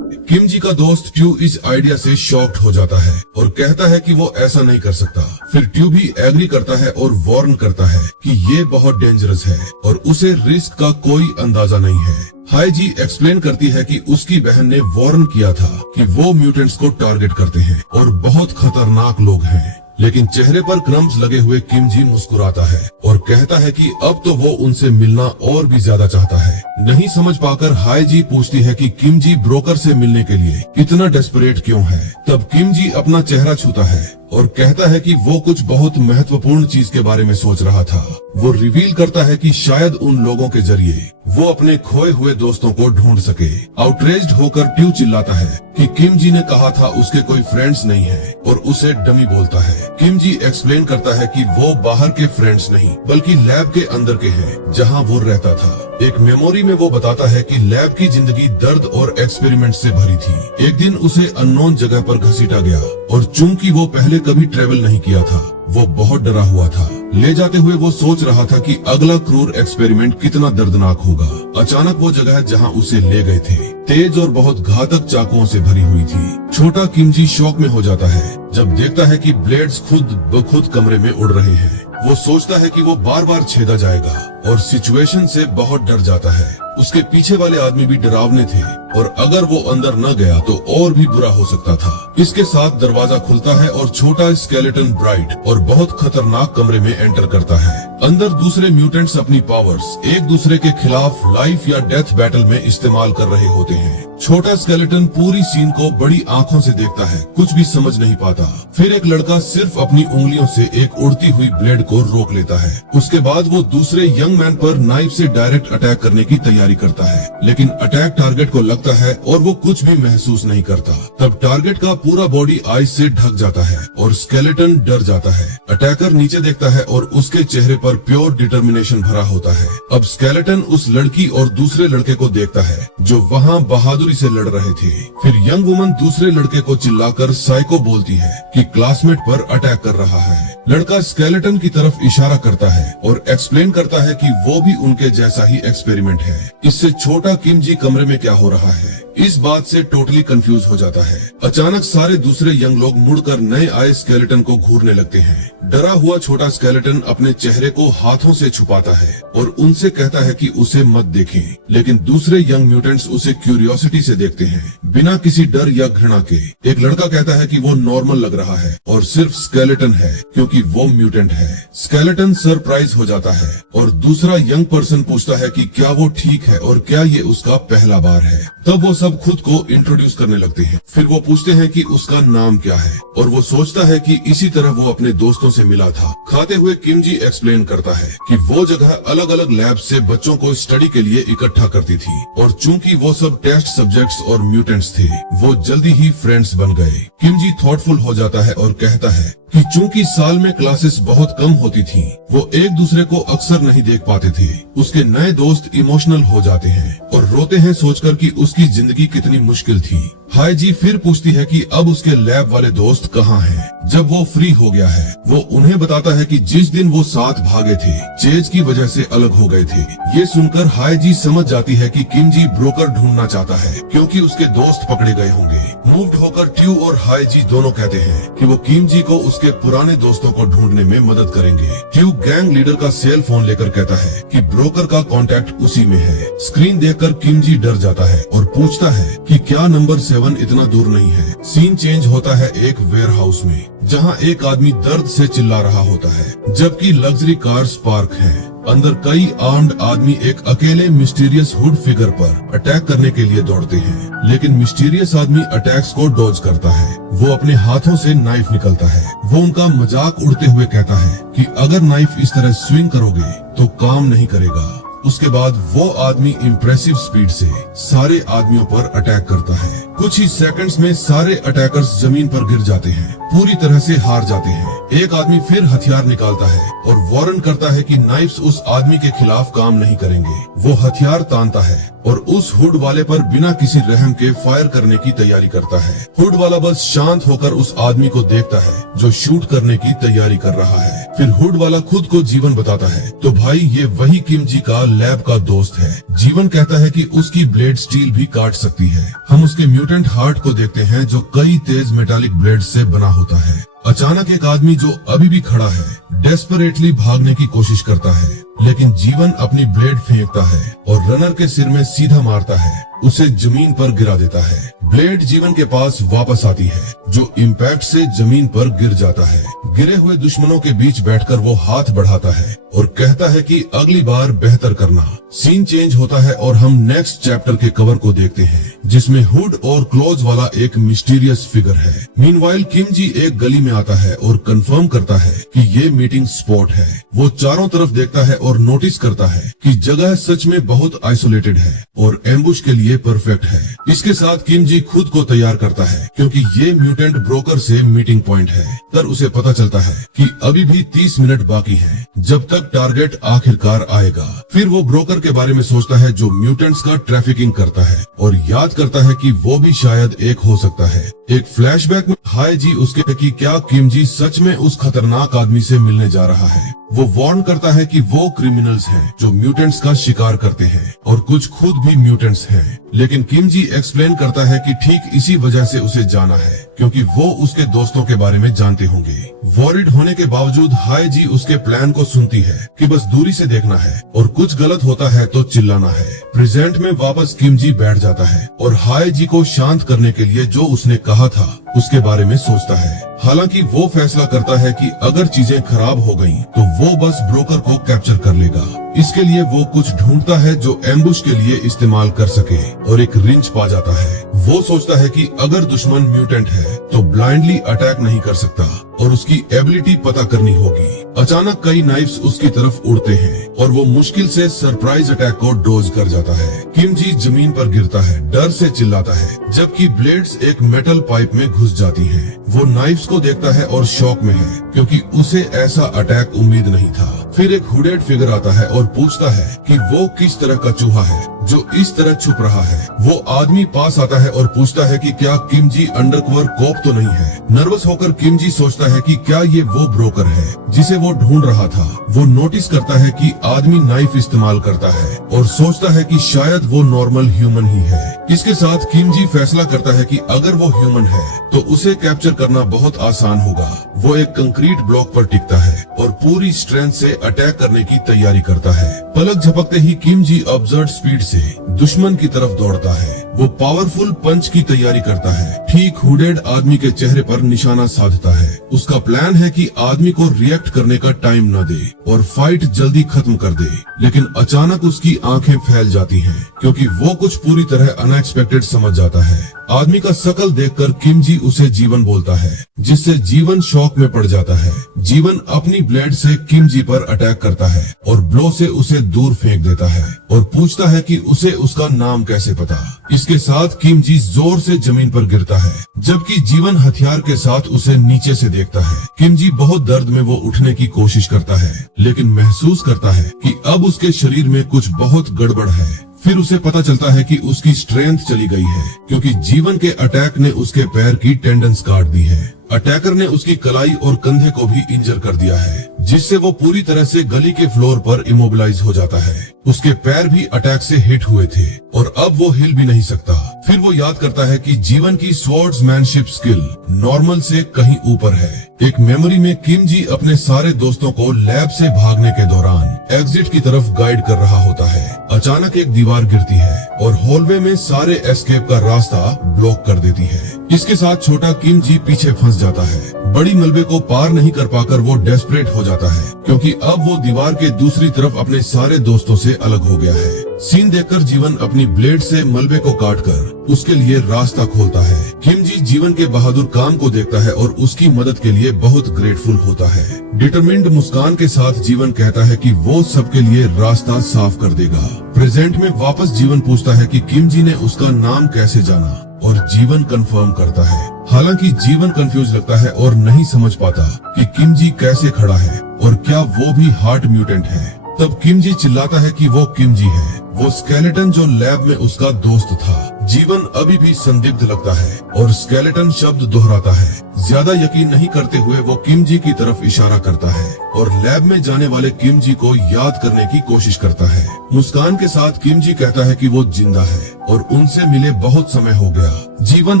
किम जी का दोस्त ट्यू इस आइडिया से शॉक्ड हो जाता है और कहता है कि वो ऐसा नहीं कर सकता। फिर ट्यू भी एग्री करता है और वार्न करता है कि ये बहुत डेंजरस है और उसे रिस्क का कोई अंदाजा नहीं है। हाई जी एक्सप्लेन करती है कि उसकी बहन ने वार्न किया था कि वो म्यूटेंट्स को टारगेट करते हैं और बहुत खतरनाक लोग हैं। लेकिन चेहरे पर क्रम्स लगे हुए किम जी मुस्कुराता है और कहता है कि अब तो वो उनसे मिलना और भी ज्यादा चाहता है। नहीं समझ पाकर हाई जी पूछती है कि किम जी ब्रोकर से मिलने के लिए इतना डेस्परेट क्यों है। तब किम जी अपना चेहरा छूता है और कहता है कि वो कुछ बहुत महत्वपूर्ण चीज के बारे में सोच रहा था। वो रिवील करता है कि शायद उन लोगों के जरिए वो अपने खोए हुए दोस्तों को ढूंढ सके। आउटरेज्ड होकर ट्यू चिल्लाता है कि किम जी ने कहा था उसके कोई फ्रेंड्स नहीं है और उसे डमी बोलता है। किम जी एक्सप्लेन करता है कि वो बाहर के फ्रेंड्स नहीं बल्कि लैब के अंदर के हैं जहां वो रहता था। एक मेमोरी में वो बताता है कि लैब की जिंदगी दर्द और एक्सपेरिमेंट से भरी थी। एक दिन उसे अननोन जगह पर घसीटा गया और चूंकि वो पहले कभी ट्रेवल नहीं किया था वो बहुत डरा हुआ था। ले जाते हुए वो सोच रहा था कि अगला क्रूर एक्सपेरिमेंट कितना दर्दनाक होगा। अचानक वो जगह जहां उसे ले गए थे तेज और बहुत घातक चाकुओं से भरी हुई थी। छोटा किम जी शॉक में हो जाता है जब देखता है कि ब्लेड्स खुद ब खुद कमरे में उड़ रहे हैं। वो सोचता है कि वो बार बार छेदा जाएगा और सिचुएशन से बहुत डर जाता है। उसके पीछे वाले आदमी भी डरावने थे और अगर वो अंदर न गया तो और भी बुरा हो सकता था। इसके साथ दरवाजा खुलता है और छोटा स्केलेटन ब्राइट और बहुत खतरनाक कमरे में एंटर करता है। अंदर दूसरे म्यूटेंट्स अपनी पावर्स एक दूसरे के खिलाफ लाइफ या डेथ बैटल में इस्तेमाल कर रहे होते हैं। छोटा स्केलेटन पूरी सीन को बड़ी आंखों से देखता है, कुछ भी समझ नहीं पाता। फिर एक लड़का सिर्फ अपनी उंगलियों से एक उड़ती हुई ब्लेड को रोक लेता है। उसके बाद वो दूसरे यंग मैन पर नाइफ से डायरेक्ट अटैक करने की तैयारी करता है, लेकिन अटैक टारगेट को लगता है और वो कुछ भी महसूस नहीं करता। तब टारगेट का पूरा बॉडी आइस से ढक जाता है और स्केलेटन डर जाता है। अटैकर नीचे देखता है और उसके चेहरे पर प्योर डिटर्मिनेशन भरा होता है। अब स्केलेटन उस लड़की और दूसरे लड़के को देखता है जो वहाँ बहादुरी से लड़ रहे थे। फिर यंग वुमन दूसरे लड़के को चिल्लाकर साइको बोलती है कि क्लासमेट पर अटैक कर रहा है। लड़का स्केलेटन की तरफ इशारा करता है और एक्सप्लेन करता है कि वो भी उनके जैसा ही एक्सपेरिमेंट है। इससे छोटा किम जी कमरे में क्या हो रहा है इस बात से टोटली कंफ्यूज हो जाता है। अचानक सारे दूसरे यंग लोग मुड़कर नए आए स्केलेटन को घूरने लगते हैं। डरा हुआ छोटा स्केलेटन अपने चेहरे को हाथों से छुपाता है और उनसे कहता है कि उसे मत देखें, लेकिन दूसरे यंग म्यूटेंट्स उसे क्यूरियोसिटी से देखते हैं बिना किसी डर या घृणा के। एक लड़का कहता है कि वो नॉर्मल लग रहा है और सिर्फ स्केलेटन है क्योंकि वो म्यूटेंट है। स्केलेटन सरप्राइज हो जाता है और दूसरा यंग पर्सन पूछता है कि क्या वो ठीक है और क्या ये उसका पहला बार है। तब वो सब खुद को इंट्रोड्यूस करने लगते हैं। फिर वो पूछते हैं कि उसका नाम क्या है और वो सोचता है कि इसी तरह वो अपने दोस्तों से मिला था। खाते हुए किम जी एक्सप्लेन करता है कि वो जगह अलग अलग लैब से बच्चों को स्टडी के लिए इकट्ठा करती थी और चूंकि वो सब टेस्ट सब्जेक्ट्स और म्यूटेंट्स थे वो जल्दी ही फ्रेंड्स बन गए। किम जी थॉटफुल हो जाता है और कहता है कि चूंकि साल में क्लासेस बहुत कम होती थीं, वो एक दूसरे को अक्सर नहीं देख पाते थे। उसके नए दोस्त इमोशनल हो जाते हैं और रोते हैं सोचकर कि उसकी जिंदगी कितनी मुश्किल थी। हाय जी फिर पूछती है कि अब उसके लैब वाले दोस्त कहाँ हैं। जब वो फ्री हो गया है, वो उन्हें बताता है कि जिस दिन वो साथ भागे थे, चेज की वजह से अलग हो गए थे। ये सुनकर हाय जी समझ जाती है कि किम जी ब्रोकर ढूंढना चाहता है क्योंकि उसके दोस्त पकड़े गए होंगे। मूव्ड होकर ट्यू और हाय जी दोनों कहते हैं कि वो किम जी को उसके पुराने दोस्तों को ढूंढने में मदद करेंगे। ट्यू गैंग लीडर का सेल फोन लेकर कहता है कि ब्रोकर का कांटेक्ट उसी में है। स्क्रीन देखकर किम जी डर जाता है और पूछता है कि क्या नंबर 7 इतना दूर नहीं है। सीन चेंज होता है एक वेयर हाउस में, जहाँ एक आदमी दर्द से चिल्ला रहा होता है, जबकि लग्जरी कार्स पार्क हैं। अंदर कई आर्म्ड आदमी एक अकेले मिस्टीरियस हुड फिगर पर अटैक करने के लिए दौड़ते हैं, लेकिन मिस्टीरियस आदमी अटैक्स को डॉज करता है। वो अपने हाथों से नाइफ निकलता है। वो उनका मजाक उड़ते हुए कहता है कि अगर नाइफ इस तरह स्विंग करोगे तो काम नहीं करेगा। उसके बाद वो आदमी इम्प्रेसिव स्पीड से सारे आदमियों पर अटैक करता है। कुछ ही सेकंड्स में सारे अटैकर्स जमीन पर गिर जाते हैं, पूरी तरह से हार जाते हैं। एक आदमी फिर हथियार निकालता है और वार्न करता है कि नाइफ्स उस आदमी के खिलाफ काम नहीं करेंगे। वो हथियार तानता है और उस हुड वाले पर बिना किसी रहम के फायर करने की तैयारी करता है। हुड वाला बस शांत होकर उस आदमी को देखता है जो शूट करने की तैयारी कर रहा है। फिर हुड वाला खुद को जीवन बताता है, तो भाई ये वही किम जी का लैब का दोस्त है। जीवन कहता है कि उसकी ब्लेड स्टील भी काट सकती है। हम उसके म्यूटेंट हार्ट को देखते हैं जो कई तेज मेटालिक ब्लेड से बना होता है। अचानक एक आदमी जो अभी भी खड़ा है डेस्परेटली भागने की कोशिश करता है, लेकिन जीवन अपनी ब्लेड फेंकता है और रनर के सिर में सीधा मारता है, उसे जमीन पर गिरा देता है। ब्लेड जीवन के पास वापस आती है, जो इम्पैक्ट से जमीन पर गिर जाता है। गिरे हुए दुश्मनों के बीच बैठकर वो हाथ बढ़ाता है और कहता है कि अगली बार बेहतर करना। सीन चेंज होता है और हम नेक्स्ट चैप्टर के कवर को देखते हैं, जिसमें हुड और क्लोज वाला एक मिस्टीरियस फिगर है। मीनवाइल किम जी एक गली में आता है और कंफर्म करता है कि ये मीटिंग स्पॉट है। वो चारों तरफ देखता है और नोटिस करता है कि जगह सच में बहुत आइसोलेटेड है और एम्बुश के लिए परफेक्ट है। इसके साथ किम जी खुद को तैयार करता है क्योंकि ये म्यूटेंट ब्रोकर से मीटिंग पॉइंट है। तर उसे पता चलता है कि अभी भी 30 मिनट बाकी है जब तक टारगेट आखिरकार आएगा। फिर वो ब्रोकर के बारे में सोचता है जो म्यूटेंट्स का ट्रैफिकिंग करता है और याद करता है कि वो भी शायद एक हो सकता है। एक फ्लैशबैक में हाय जी उसके कि क्या किम जी सच में उस खतरनाक आदमी से मिलने जा रहा है। वो वार्न करता है कि वो क्रिमिनल्स हैं जो म्यूटेंट्स का शिकार करते हैं और कुछ खुद भी म्यूटेंट्स हैं। लेकिन किम जी एक्सप्लेन करता है कि ठीक इसी वजह से उसे जाना है क्योंकि वो उसके दोस्तों के बारे में जानते होंगे। वॉरिड होने के बावजूद हाय जी उसके प्लान को सुनती है कि बस दूरी से देखना है और कुछ गलत होता है तो चिल्लाना है। प्रेजेंट में वापस किम जी बैठ जाता है और हाय जी को शांत करने के लिए जो उसने कहा था उसके बारे में सोचता है। हालांकि वो फैसला करता है कि अगर चीजें खराब हो गईं, तो वो बस ब्रोकर को कैप्चर कर लेगा। इसके लिए वो कुछ ढूंढता है जो एम्बुश के लिए इस्तेमाल कर सके और एक रिंच पा जाता है। वो सोचता है कि अगर दुश्मन म्यूटेंट है तो ब्लाइंडली अटैक नहीं कर सकता और उसकी एबिलिटी पता करनी होगी। अचानक कई नाइफ्स उसकी तरफ उड़ते हैं और वो मुश्किल से सरप्राइज अटैक को डोज कर जाता है। किम जी जमीन पर गिरता है, डर से चिल्लाता है, जबकि ब्लेड्स एक मेटल पाइप में घुस जाती हैं। वो नाइफ्स को देखता है और शॉक में है क्योंकि उसे ऐसा अटैक उम्मीद नहीं था। फिर एक हुडेड फिगर आता है और पूछता है कि वो किस तरह का चूहा है जो इस तरह छुप रहा है। वो आदमी पास आता है और पूछता है कि क्या किम जी अंडरकवर कॉप तो नहीं है। नर्वस होकर किम जी सोचता है कि क्या ये वो ब्रोकर है जिसे वो ढूंढ रहा था। वो नोटिस करता है कि आदमी नाइफ इस्तेमाल करता है और सोचता है कि शायद वो नॉर्मल ह्यूमन ही है। इसके साथ किम जी फैसला करता है कि अगर वो ह्यूमन है तो उसे कैप्चर करना बहुत आसान होगा। वो एक कंक्रीट ब्लॉक पर टिकता है और पूरी स्ट्रेंथ से अटैक करने की तैयारी करता है। पलक झपकते ही किम जी अब्सर्ड स्पीड से दुश्मन की तरफ दौड़ता है। वो पावरफुल पंच की तैयारी करता है, ठीक हुडेड आदमी के चेहरे पर निशाना साधता है। उसका प्लान है कि आदमी को रिएक्ट करने का टाइम न दे और फाइट जल्दी खत्म कर दे। लेकिन अचानक उसकी आंखें फैल जाती हैं क्योंकि वो कुछ पूरी तरह अनएक्सपेक्टेड समझ जाता है। आदमी का शकल देखकर किम जी उसे जीवन बोलता है, जिससे जीवन शॉक में पड़ जाता है। जीवन अपनी ब्लेड से किम जी पर अटैक करता है और ब्लो से उसे दूर फेंक देता है और पूछता है कि उसे उसका नाम कैसे पता। इसके साथ किम जी जोर से जमीन पर गिरता है, जबकि जीवन हथियार के साथ उसे नीचे से देखता है। किम जी बहुत दर्द में वो उठने की कोशिश करता है, लेकिन महसूस करता है कि अब उसके शरीर में कुछ बहुत गड़बड़ है। फिर उसे पता चलता है कि उसकी स्ट्रेंथ चली गई है, क्योंकि जीवन के अटैक ने उसके पैर की टेंडन्स काट दी है। अटैकर ने उसकी कलाई और कंधे को भी इंजर कर दिया है, जिससे वो पूरी तरह से गली के फ्लोर पर इमोबिलाइज हो जाता है। उसके पैर भी अटैक से हिट हुए थे और अब वो हिल भी नहीं सकता। फिर वो याद करता है कि जीवन की स्वॉर्ड्समैनशिप स्किल नॉर्मल से कहीं ऊपर है। एक मेमोरी में किम जी अपने सारे दोस्तों को लैब से भागने के दौरान एग्जिट की तरफ गाइड कर रहा होता है। अचानक एक दीवार गिरती है और हॉलवे में सारे एस्केप का रास्ता ब्लॉक कर देती है। इसके साथ छोटा किम जी पीछे फंस जाता है। बड़ी मलबे को पार नहीं कर पाकर वो डेस्परेट हो जाता है, क्योंकि अब वो दीवार के दूसरी तरफ अपने सारे दोस्तों से अलग हो गया है। सीन देखकर जीवन अपनी ब्लेड से मलबे को काटकर उसके लिए रास्ता खोलता है। किम जी जीवन के बहादुर काम को देखता है और उसकी मदद के लिए बहुत ग्रेटफुल होता है। डिटरमिन्ड मुस्कान के साथ जीवन कहता है कि वो सबके लिए रास्ता साफ कर देगा। प्रेजेंट में वापस जीवन पूछता है कि किम जी ने उसका नाम कैसे जाना, और जीवन कंफर्म करता है। हालांकि जीवन कंफ्यूज लगता है और नहीं समझ पाता कि किम जी कैसे खड़ा है और क्या वो भी हार्ट म्यूटेंट है। तब किम जी चिल्लाता है कि वो किम जी है, वो स्केलेटन जो लैब में उसका दोस्त था। जीवन अभी भी संदिग्ध लगता है और स्केलेटन शब्द दोहराता है। ज्यादा यकीन नहीं करते हुए वो किम जी की तरफ इशारा करता है और लैब में जाने वाले किम जी को याद करने की कोशिश करता है। मुस्कान के साथ किम जी कहता है कि वो जिंदा है और उनसे मिले बहुत समय हो गया। जीवन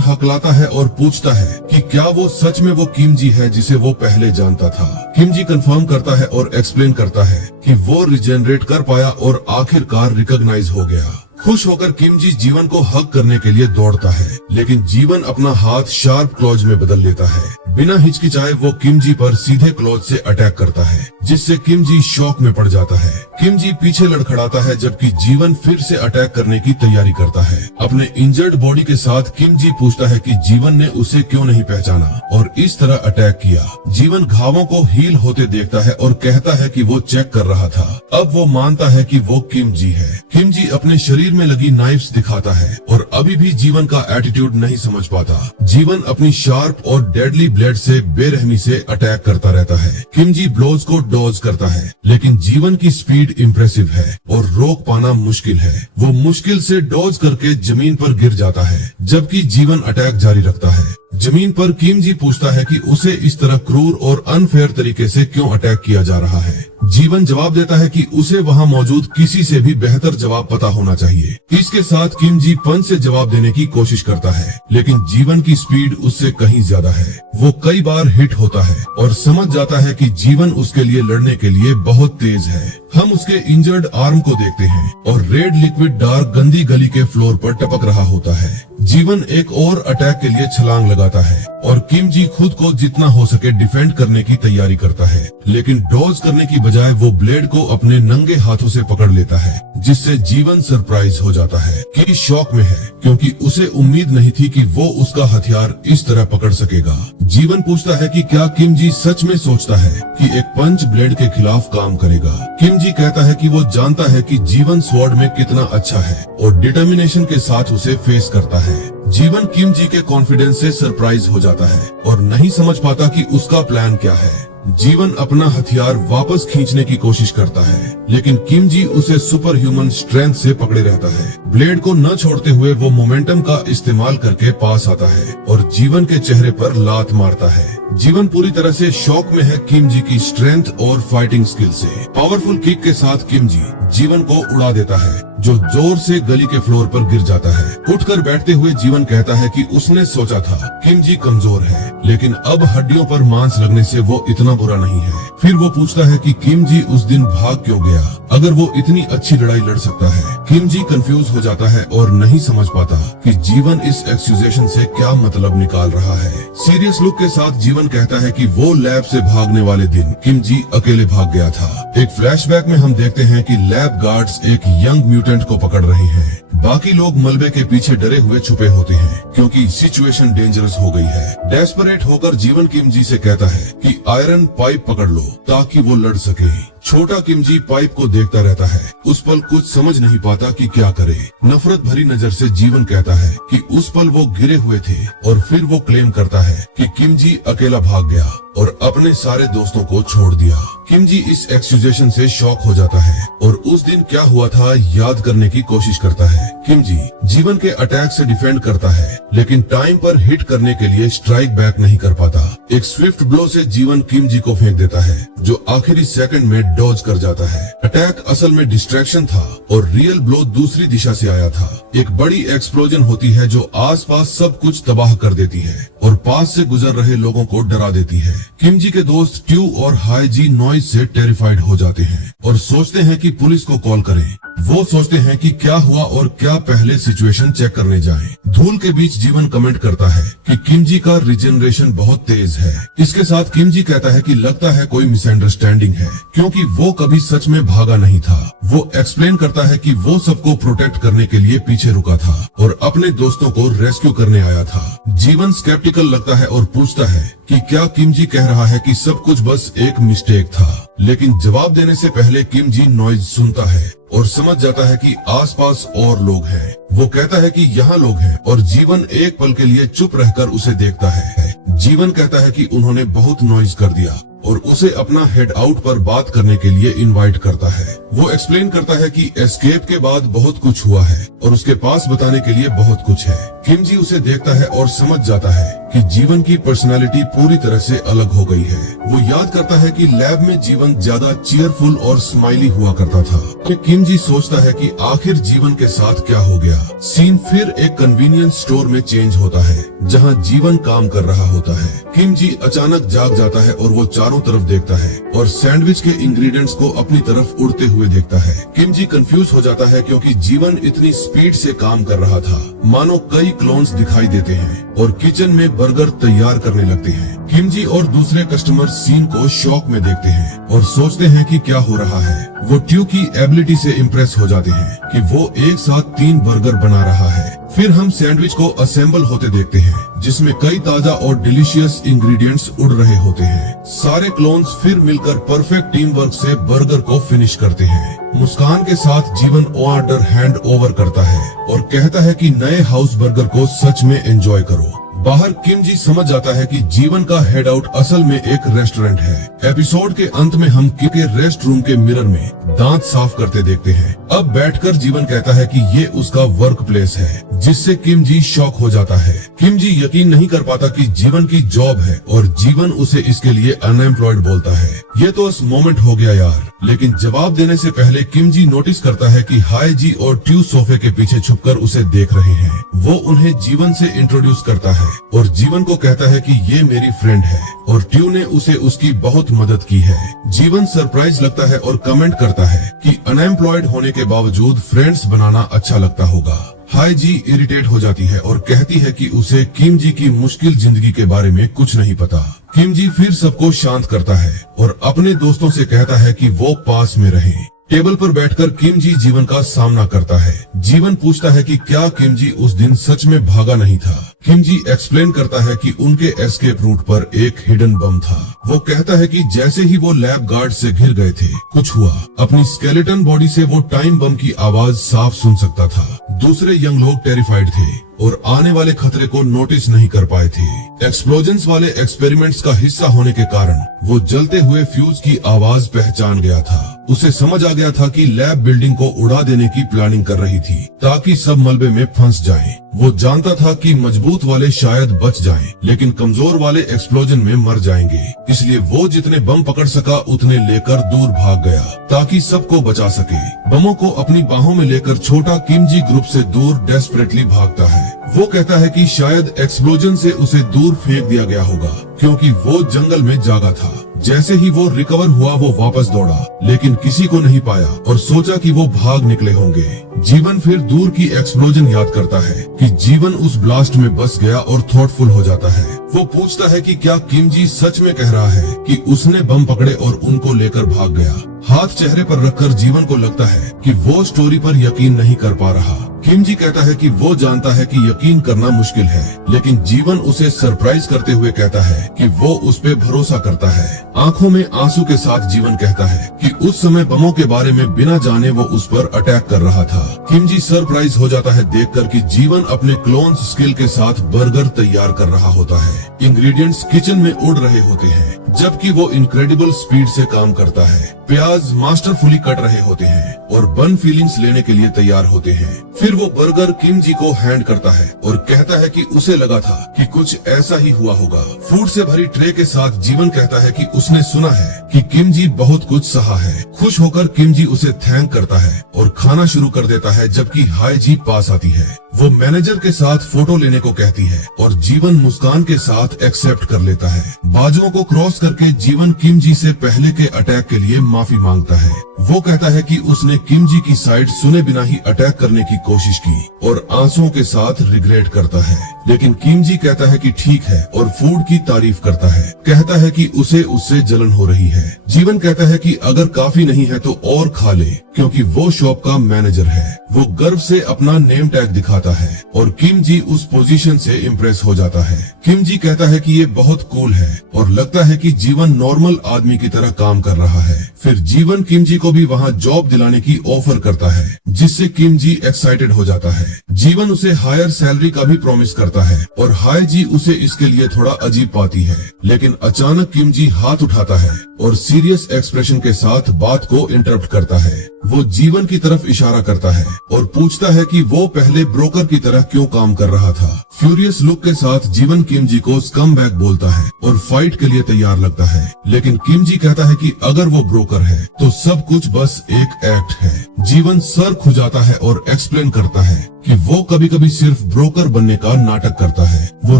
हकलाता है और पूछता है कि क्या वो सच में वो किम जी है जिसे वो पहले जानता था। किम जी कंफर्म करता है और एक्सप्लेन करता है कि वो रिजेनरेट कर पाया और आखिरकार रिकॉग्नाइज हो गया। खुश होकर किम जी जीवन को हग करने के लिए दौड़ता है, लेकिन जीवन अपना हाथ शार्प क्लॉज में बदल लेता है। बिना हिचकिचाए वो किम जी पर सीधे क्लॉज से अटैक करता है, जिससे किम जी शॉक में पड़ जाता है। किम जी पीछे लड़खड़ाता है, जबकि जीवन फिर से अटैक करने की तैयारी करता है। अपने इंजर्ड बॉडी के साथ किम जी पूछता है कि जीवन ने उसे क्यों नहीं पहचाना और इस तरह अटैक किया। जीवन घावों को हील होते देखता है और कहता है कि वो चेक कर रहा था। अब वो मानता है कि वो किम जी है। किम जी अपने शरीर में लगी नाइफ्स दिखाता है और अभी भी जीवन का एटीट्यूड नहीं समझ पाता। जीवन अपनी शार्प और डेडली ब्लेड से बेरहमी से अटैक करता रहता है। किम जी ब्लोज को डॉज करता है, लेकिन जीवन की स्पीड इम्प्रेसिव है और रोक पाना मुश्किल है। वो मुश्किल से डॉज करके जमीन पर गिर जाता है, जबकि जीवन अटैक जारी रखता है। जमीन पर किम जी पूछता है कि उसे इस तरह क्रूर और अनफेयर तरीके से क्यों अटैक किया जा रहा है। जीवन जवाब देता है कि उसे वहां मौजूद किसी से भी बेहतर जवाब पता होना चाहिए। इसके साथ किम जी पंच से जवाब देने की कोशिश करता है, लेकिन जीवन की स्पीड उससे कहीं ज्यादा है। वो कई बार हिट होता है और समझ जाता है कि जीवन उसके लिए लड़ने के लिए बहुत तेज है। हम उसके इंजर्ड आर्म को देखते हैं और रेड लिक्विड डार्क गंदी गली के फ्लोर पर टपक रहा होता है। जीवन एक और अटैक के लिए छलांग लगाता है और किम जी खुद को जितना हो सके डिफेंड करने की तैयारी करता है, लेकिन डॉज करने की बजाय वो ब्लेड को अपने नंगे हाथों से पकड़ लेता है, जिससे जीवन सरप्राइज हो जाता है कि शॉक में है, क्योंकि उसे उम्मीद नहीं थी कि वो उसका हथियार इस तरह पकड़ सकेगा। जीवन पूछता है कि क्या किम जी सच में सोचता है कि एक पंच ब्लेड के खिलाफ काम करेगा। किम जी कहता है कि वो जानता है कि जीवन स्वॉर्ड में कितना अच्छा है और डिटर्मिनेशन के साथ उसे फेस करता है। जीवन किम जी के कॉन्फिडेंस से सरप्राइज हो जाता है और नहीं समझ पाता कि उसका प्लान क्या है। जीवन अपना हथियार वापस खींचने की कोशिश करता है, लेकिन किम जी उसे सुपर ह्यूमन स्ट्रेंथ से पकड़े रहता है। ब्लेड को न छोड़ते हुए वो मोमेंटम का इस्तेमाल करके पास आता है और जीवन के चेहरे पर लात मारता है। जीवन पूरी तरह से शॉक में है किम जी की स्ट्रेंथ और फाइटिंग स्किल से। पावरफुल किक के साथ किम जी जीवन को उड़ा देता है, जो जोर से गली के फ्लोर पर गिर जाता है। उठकर बैठते हुए जीवन कहता है कि उसने सोचा था किम जी कमजोर है, लेकिन अब हड्डियों पर मांस लगने से वो इतना बुरा नहीं है। फिर वो पूछता है कि किम जी उस दिन भाग क्यों गया, अगर वो इतनी अच्छी लड़ाई लड़ सकता है। किम जी कंफ्यूज हो जाता है और नहीं समझ पाता कि जीवन इस एक्यूजेशन से क्या मतलब निकाल रहा है। सीरियस लुक के साथ जीवन कहता है कि वो लैब से भागने वाले दिन किम जी अकेले भाग गया था। एक फ्लैशबैक में हम देखते हैं कि लैब गार्ड्स एक यंग म्यूटेंट को पकड़ रहे हैं। बाकी लोग मलबे के पीछे डरे हुए छुपे होते हैं, क्योंकि सिचुएशन डेंजरस हो गई है। डेस्परेट होकर जीवन किम जी से कहता है कि आयरन पाइप पकड़ लो ताकि वो लड़ सके। छोटा किमजी पाइप को देखता रहता है। उस पल कुछ समझ नहीं पाता कि क्या करे। नफरत भरी नजर से जीवन कहता है कि उस पल वो गिरे हुए थे, और फिर वो क्लेम करता है कि किमजी अकेला भाग गया और अपने सारे दोस्तों को छोड़ दिया। किमजी इस एक्यूजेशन से शॉक हो जाता है और उस दिन क्या हुआ था याद करने की कोशिश करता है। किमजी जीवन के अटैक से डिफेंड करता है, लेकिन टाइम पर हिट करने के लिए स्ट्राइक बैक नहीं कर पाता। एक स्विफ्ट ब्लो से जीवन किमजी को फेंक देता है, जो आखिरी सेकंड में डॉज कर जाता है। अटैक असल में डिस्ट्रैक्शन था और रियल ब्लो दूसरी दिशा से आया था। एक बड़ी एक्सप्लोजन होती है जो आसपास सब कुछ तबाह कर देती है और पास से गुजर रहे लोगों को डरा देती है। किमजी के दोस्त ट्यू और हाईजी नॉइज से टेरिफाइड हो जाते हैं और सोचते हैं कि पुलिस को कॉल करें। वो सोचते हैं कि क्या हुआ और क्या पहले सिचुएशन चेक करने जाएं। धूल के बीच जीवन कमेंट करता है कि किमजी का रिजनरेशन बहुत तेज है। इसके साथ किमजी कहता है कि लगता है कोई मिसअंडरस्टैंडिंग है, क्योंकि वो कभी सच में भागा नहीं था। वो एक्सप्लेन करता है कि वो सबको प्रोटेक्ट करने के लिए पीछे रुका था और अपने दोस्तों को रेस्क्यू करने आया था। जीवन स्केप्टिकल लगता है और पूछता है कि क्या किमजी कह रहा है कि सब कुछ बस एक मिस्टेक था, लेकिन जवाब देने से पहले किमजी नॉइज सुनता है और समझ जाता है कि आसपास और लोग हैं। वो कहता है कि यहाँ लोग हैं और जीवन एक पल के लिए चुप रहकर उसे देखता है। जीवन कहता है कि उन्होंने बहुत नॉइज कर दिया और उसे अपना हेड आउट पर बात करने के लिए इनवाइट करता है। वो एक्सप्लेन करता है कि एस्केप के बाद बहुत कुछ हुआ है और उसके पास बताने के लिए बहुत कुछ है। किमजी उसे देखता है और समझ जाता है कि जीवन की पर्सनालिटी पूरी तरह से अलग हो गई है। वो याद करता है कि लैब में जीवन ज्यादा चीयरफुल और स्माइली हुआ करता था। किमजी सोचता है कि आखिर जीवन के साथ क्या हो गया। सीन फिर एक कन्वीनियंस स्टोर में चेंज होता है, जहाँ जीवन काम कर रहा होता है। किमजी अचानक जाग जाता है और वो चारों तरफ देखता है और सैंडविच के इंग्रेडिएंट्स को अपनी तरफ उड़ते हुए देखता है। किमजी कंफ्यूज हो जाता है क्योंकि जीवन इतनी स्पीड से काम कर रहा था, मानो कई क्लोन्स दिखाई देते हैं और किचन में बर्गर तैयार करने लगते हैं। किमजी और दूसरे कस्टमर सीन को शॉक में देखते हैं और सोचते हैं कि क्या हो रहा है। वो ट्यू की एबिलिटी से इम्प्रेस हो जाते हैं कि वो एक साथ 3 बर्गर बना रहा है। फिर हम सैंडविच को असेंबल होते देखते हैं, जिसमें कई ताजा और डिलीशियस इंग्रेडिएंट्स उड़ रहे होते हैं। सारे क्लोन्स फिर मिलकर परफेक्ट टीम वर्क से बर्गर को फिनिश करते हैं। मुस्कान के साथ जीवन ऑर्डर हैंड ओवर करता है और कहता है कि नए हाउस बर्गर को सच में एंजॉय करो। बाहर किमजी समझ जाता है कि जीवन का हेड आउट असल में एक रेस्टोरेंट है। एपिसोड के अंत में हम किम के रेस्ट रूम के मिरर में दांत साफ करते देखते हैं। अब बैठकर जीवन कहता है कि ये उसका वर्क प्लेस है, जिससे किमजी शॉक हो जाता है। किमजी यकीन नहीं कर पाता कि जीवन की जॉब है और जीवन उसे इसके लिए अनएम्प्लॉयड बोलता है। ये तो इस मोमेंट हो गया यार। लेकिन जवाब देने से पहले किमजी नोटिस करता है कि हाईजी और ट्यू सोफे के पीछे छुपकर उसे देख रहे हैं। वो उन्हें जीवन से इंट्रोड्यूस करता है और जीवन को कहता है कि ये मेरी फ्रेंड है और ट्यू ने उसे उसकी बहुत मदद की है। जीवन सरप्राइज लगता है और कमेंट करता है कि अनएम्प्लॉयड होने के बावजूद फ्रेंड्स बनाना अच्छा लगता होगा। हाईजी इरिटेट हो जाती है और कहती है कि उसे किमजी की मुश्किल जिंदगी के बारे में कुछ नहीं पता। किमजी फिर सबको शांत करता है और अपने दोस्तों से कहता है कि वो पास में रहें। टेबल पर बैठकर किमजी जीवन का सामना करता है। जीवन पूछता है कि क्या किमजी उस दिन सच में भागा नहीं था। किमजी एक्सप्लेन करता है कि उनके एस्केप रूट पर एक हिडन बम था। वो कहता है कि जैसे ही वो लैब गार्ड से घिर गए थे, कुछ हुआ। अपनी स्केलेटन बॉडी से वो टाइम बम की आवाज साफ सुन सकता था। दूसरे यंग लोग टेरिफाइड थे और आने वाले खतरे को नोटिस नहीं कर पाए थे। एक्सप्लोजन्स वाले एक्सपेरिमेंट्स का हिस्सा होने के कारण वो जलते हुए फ्यूज की आवाज पहचान गया था। उसे समझ आ गया था कि लैब बिल्डिंग को उड़ा देने की प्लानिंग कर रही थी ताकि सब मलबे में फंस जाएं। वो जानता था कि मजबूत वाले शायद बच जाएं, लेकिन कमजोर वाले एक्सप्लोजन में मर जाएंगे। इसलिए वो जितने बम पकड़ सका उतने लेकर दूर भाग गया ताकि सबको बचा सके। बमों को अपनी बाहों में लेकर छोटा किमजी ग्रुप से दूर डेस्परेटली भागता है। वो कहता है कि शायद एक्सप्लोजन से उसे दूर फेंक दिया गया होगा क्योंकि वो जंगल में जागा था। जैसे ही वो रिकवर हुआ वो वापस दौड़ा, लेकिन किसी को नहीं पाया और सोचा कि वो भाग निकले होंगे। जीवन फिर दूर की एक्सप्लोजन याद करता है कि जीवन उस ब्लास्ट में बस गया और थॉटफुल हो जाता है। वो पूछता है कि क्या किमजी सच में कह रहा है कि उसने बम पकड़े और उनको लेकर भाग गया। हाथ चेहरे पर रखकर जीवन को लगता है कि वो स्टोरी पर यकीन नहीं कर पा रहा। किमजी कहता है कि वो जानता है कि यकीन करना मुश्किल है, लेकिन जीवन उसे सरप्राइज करते हुए कहता है कि वो उस पे भरोसा करता है। आंखों में आंसू के साथ जीवन कहता है कि उस समय बमों के बारे में बिना जाने वो उस पर अटैक कर रहा था। किमजी सरप्राइज हो जाता है देखकर कि जीवन अपने क्लोन्स स्किल के साथ बर्गर तैयार कर रहा होता है। इंग्रेडिएंट्स किचन में उड़ रहे होते हैं जबकि वो इनक्रेडिबल स्पीड से काम करता है। प्याज मास्टरफुली कट रहे होते हैं और बन फीलिंग्स लेने के लिए तैयार होते हैं। फिर वो बर्गर किमजी को हैंड करता है और कहता है कि उसे लगा था कि कुछ ऐसा ही हुआ होगा। फूड से भरी ट्रे के साथ जीवन कहता है कि उसने सुना है कि किमजी बहुत कुछ सहा है। खुश होकर किमजी उसे थैंक करता है और खाना शुरू कर देता है जबकि हाईजी पास आती है। वो मैनेजर के साथ फोटो लेने को कहती है और जीवन मुस्कान के साथ एक्सेप्ट कर लेता है। बाजुओं को क्रॉस करके जीवन किमजी से पहले के अटैक के लिए माफी मांगता है। वो कहता है कि उसने किमजी की साइड सुने बिना ही अटैक करने की कोशिश की और आंसुओं के साथ रिग्रेट करता है, लेकिन किमजी कहता है कि ठीक है और फूड की तारीफ करता है। कहता है कि उसे उससे जलन हो रही है। जीवन कहता है कि अगर काफी नहीं है तो और खा ले, क्योंकि वो शॉप का मैनेजर है। वो गर्व से अपना नेम टैग दिखाता है और किमजी उस पोजीशन से इम्प्रेस हो जाता है। किमजी कहता है कि ये बहुत कूल है और लगता है कि जीवन नॉर्मल आदमी की तरह काम कर रहा है। फिर जीवन किमजी को भी वहाँ जॉब दिलाने की ऑफर करता है, जिससे किमजी एक्साइटेड हो जाता है। जीवन उसे हायर सैलरी का भी प्रॉमिस करता है और हाईजी उसे इसके लिए थोड़ा अजीब पाती है, लेकिन अचानक किमजी हाथ उठाता है और सीरियस एक्सप्रेशन के साथ बात को इंटरप्ट करता है। वो जीवन की तरफ इशारा करता है और पूछता है कि वो पहले ब्रोकर की तरह क्यों काम कर रहा था। फ्यूरियस लुक के साथ जीवन किमजी को स्कमबैग बोलता है और फाइट के लिए तैयार लगता है, लेकिन किमजी कहता है कि अगर वो ब्रोकर है तो सब कुछ बस एक एक्ट है। जीवन सर खुजाता है और एक्सप्लेन करता है कि वो कभी कभी सिर्फ ब्रोकर बनने का नाटक करता है। वो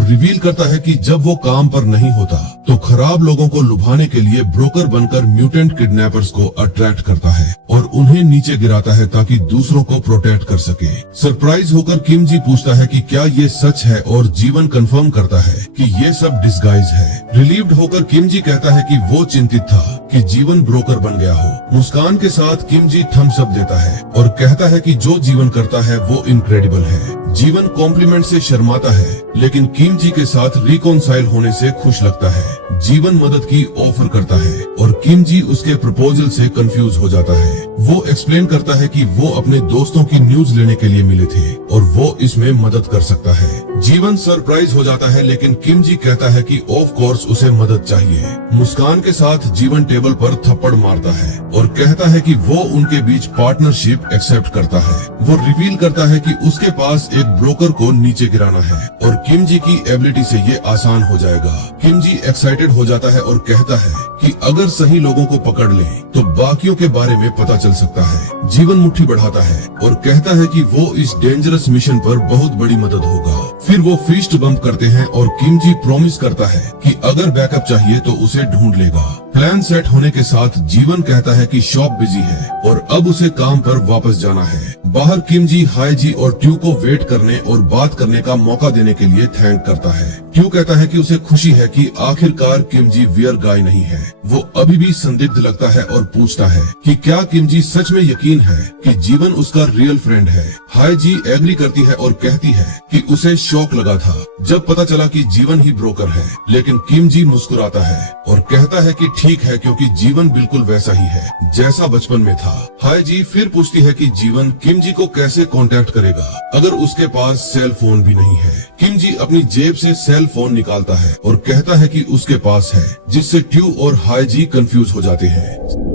रिवील करता है कि जब वो काम पर नहीं होता तो खराब लोगों को लुभाने के लिए ब्रोकर बनकर म्यूटेंट किडनैपर्स को अट्रैक्ट करता है और उन्हें नीचे गिराता है ताकि दूसरों को प्रोटेक्ट कर सके। सरप्राइज होकर किमजी पूछता है कि क्या ये सच है और जीवन कंफर्म करता है कि ये सब डिस्गाइज है। रिलीव्ड होकर किमजी कहता है कि वो चिंतित था कि जीवन ब्रोकर बन गया हो। मुस्कान के साथ किमजी थम्स अप देता है और कहता है कि जो जीवन करता है वो इनक्रेडिबल है। जीवन कॉम्प्लीमेंट से शर्माता है, लेकिन किमजी के साथ रिकॉन्साइल होने से खुश लगता है। जीवन मदद की ऑफर करता है और किमजी उसके प्रपोजल से कंफ्यूज हो जाता है। वो एक्सप्लेन करता है कि वो अपने दोस्तों की न्यूज लेने के लिए मिले थे और वो इसमें मदद कर सकता है। जीवन सरप्राइज हो जाता है, लेकिन किमजी कहता है कि ऑफ कोर्स उसे मदद चाहिए। मुस्कान के साथ जीवन टेबल पर थप्पड़ मारता है और कहता है कि वो उनके बीच पार्टनरशिप एक्सेप्ट करता है। वो रिवील करता है कि उसके पास एक ब्रोकर को नीचे गिराना है और किमजी की एबिलिटी से ये आसान हो जाएगा। किमजी एक्साइटेड हो जाता है और कहता है कि अगर सही लोगों को पकड़ ले तो बाकियों के बारे में पता चल सकता है। जीवन मुट्ठी बढ़ाता है और कहता है कि वो इस डेंजरस मिशन पर बहुत बड़ी मदद होगा। फिर वो फिस्ट बम्प करते हैं और किमजी प्रॉमिस करता है कि अगर बैकअप चाहिए तो उसे ढूंढ लेगा। प्लान सेट होने के साथ जीवन कहता है कि शॉप बिजी है और अब उसे काम पर वापस जाना है। बाहर किमजी हाईजी और ट्यू को वेट करने और बात करने का मौका देने के लिए थैंक करता है। ट्यू कहता है कि उसे खुशी है कि आखिरकार किमजी वियर गाय नहीं है। वो अभी भी संदिग्ध लगता है और पूछता है कि क्या किमजी सच में यकीन है कि जीवन उसका रियल फ्रेंड है। हाईजी एग्री करती है और कहती है कि उसे शॉक लगा था जब पता चला कि जीवन ही ब्रोकर है, लेकिन किमजी मुस्कुराता है और कहता है कि ठीक है क्योंकि जीवन बिल्कुल वैसा ही है जैसा बचपन में था। हाईजी फिर पूछती है कि जीवन किमजी को कैसे कांटेक्ट करेगा अगर उसके पास सेल फोन भी नहीं है। किमजी अपनी जेब से सेल फोन निकालता है और कहता है कि उसके पास है, जिससे ट्यू और हाईजी कंफ्यूज हो जाते हैं।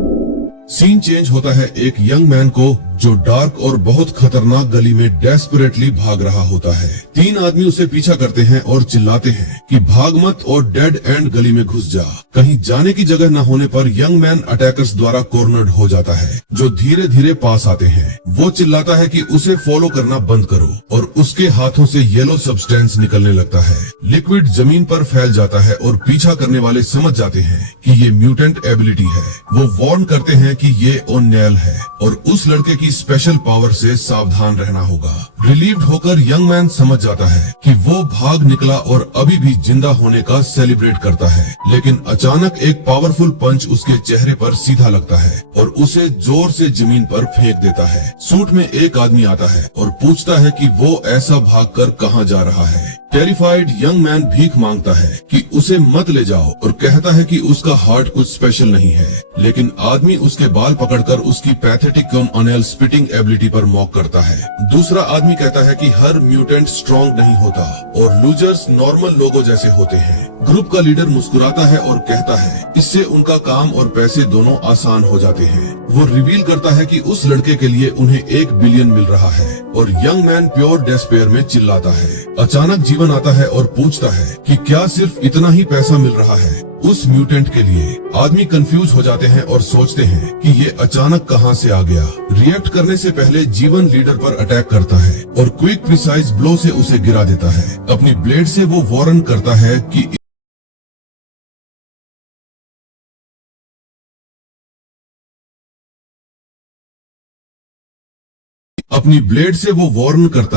सीन चेंज होता है एक यंग मैन को जो डार्क और बहुत खतरनाक गली में डेस्परेटली भाग रहा होता है। 3 आदमी उसे पीछा करते हैं और चिल्लाते हैं कि भाग मत और डेड एंड गली में घुस जा। कहीं जाने की जगह न होने पर यंग मैन अटैकर्स द्वारा कॉर्नर्ड हो जाता है, जो धीरे धीरे पास आते हैं। वो चिल्लाता है कि उसे फॉलो करना बंद करो और उसके हाथों से येलो सब्सटेंस निकलने लगता है। लिक्विड जमीन पर फैल जाता है और पीछा करने वाले समझ जाते हैं कि ये म्यूटेंट एबिलिटी है। वो वार्न करते हैं कि ये ओनेल है और उस लड़के की स्पेशल पावर से सावधान रहना होगा। रिलीव्ड होकर यंग मैन समझ जाता है कि वो भाग निकला और अभी भी जिंदा होने का सेलिब्रेट करता है, लेकिन अचानक एक पावरफुल पंच उसके चेहरे पर सीधा लगता है और उसे जोर से जमीन पर फेंक देता है। सूट में एक आदमी आता है और पूछता है कि वो ऐसा भागकर कहाँ जा रहा है। टेरिफाइड यंग मैन भीख मांगता है कि उसे मत ले जाओ और कहता है कि उसका हार्ट कुछ स्पेशल नहीं है, लेकिन आदमी उसके बाल पकड़कर उसकी पैथेटिक कॉमऑनल स्पिटिंग एबिलिटी पर मॉक करता है। दूसरा आदमी कहता है कि हर म्यूटेंट स्ट्रॉन्ग नहीं होता और लूजर्स नॉर्मल लोगों जैसे होते हैं। ग्रुप का लीडर मुस्कुराता है और कहता है इससे उनका काम और पैसे दोनों आसान हो जाते हैं। वो रिवील करता है कि उस लड़के के लिए उन्हें 1 बिलियन मिल रहा है और यंग मैन प्योर डेस्पेयर में चिल्लाता है। अचानक जीवन आता है और पूछता है कि क्या सिर्फ इतना ही पैसा मिल रहा है उस म्यूटेंट के लिए। आदमी कंफ्यूज हो जाते हैं और सोचते हैं कि ये अचानक कहां से आ गया। रिएक्ट करने से पहले जीवन लीडर पर अटैक करता है और क्विक प्रिसाइज ब्लो से उसे गिरा देता है। अपनी ब्लेड से वो वार्न करता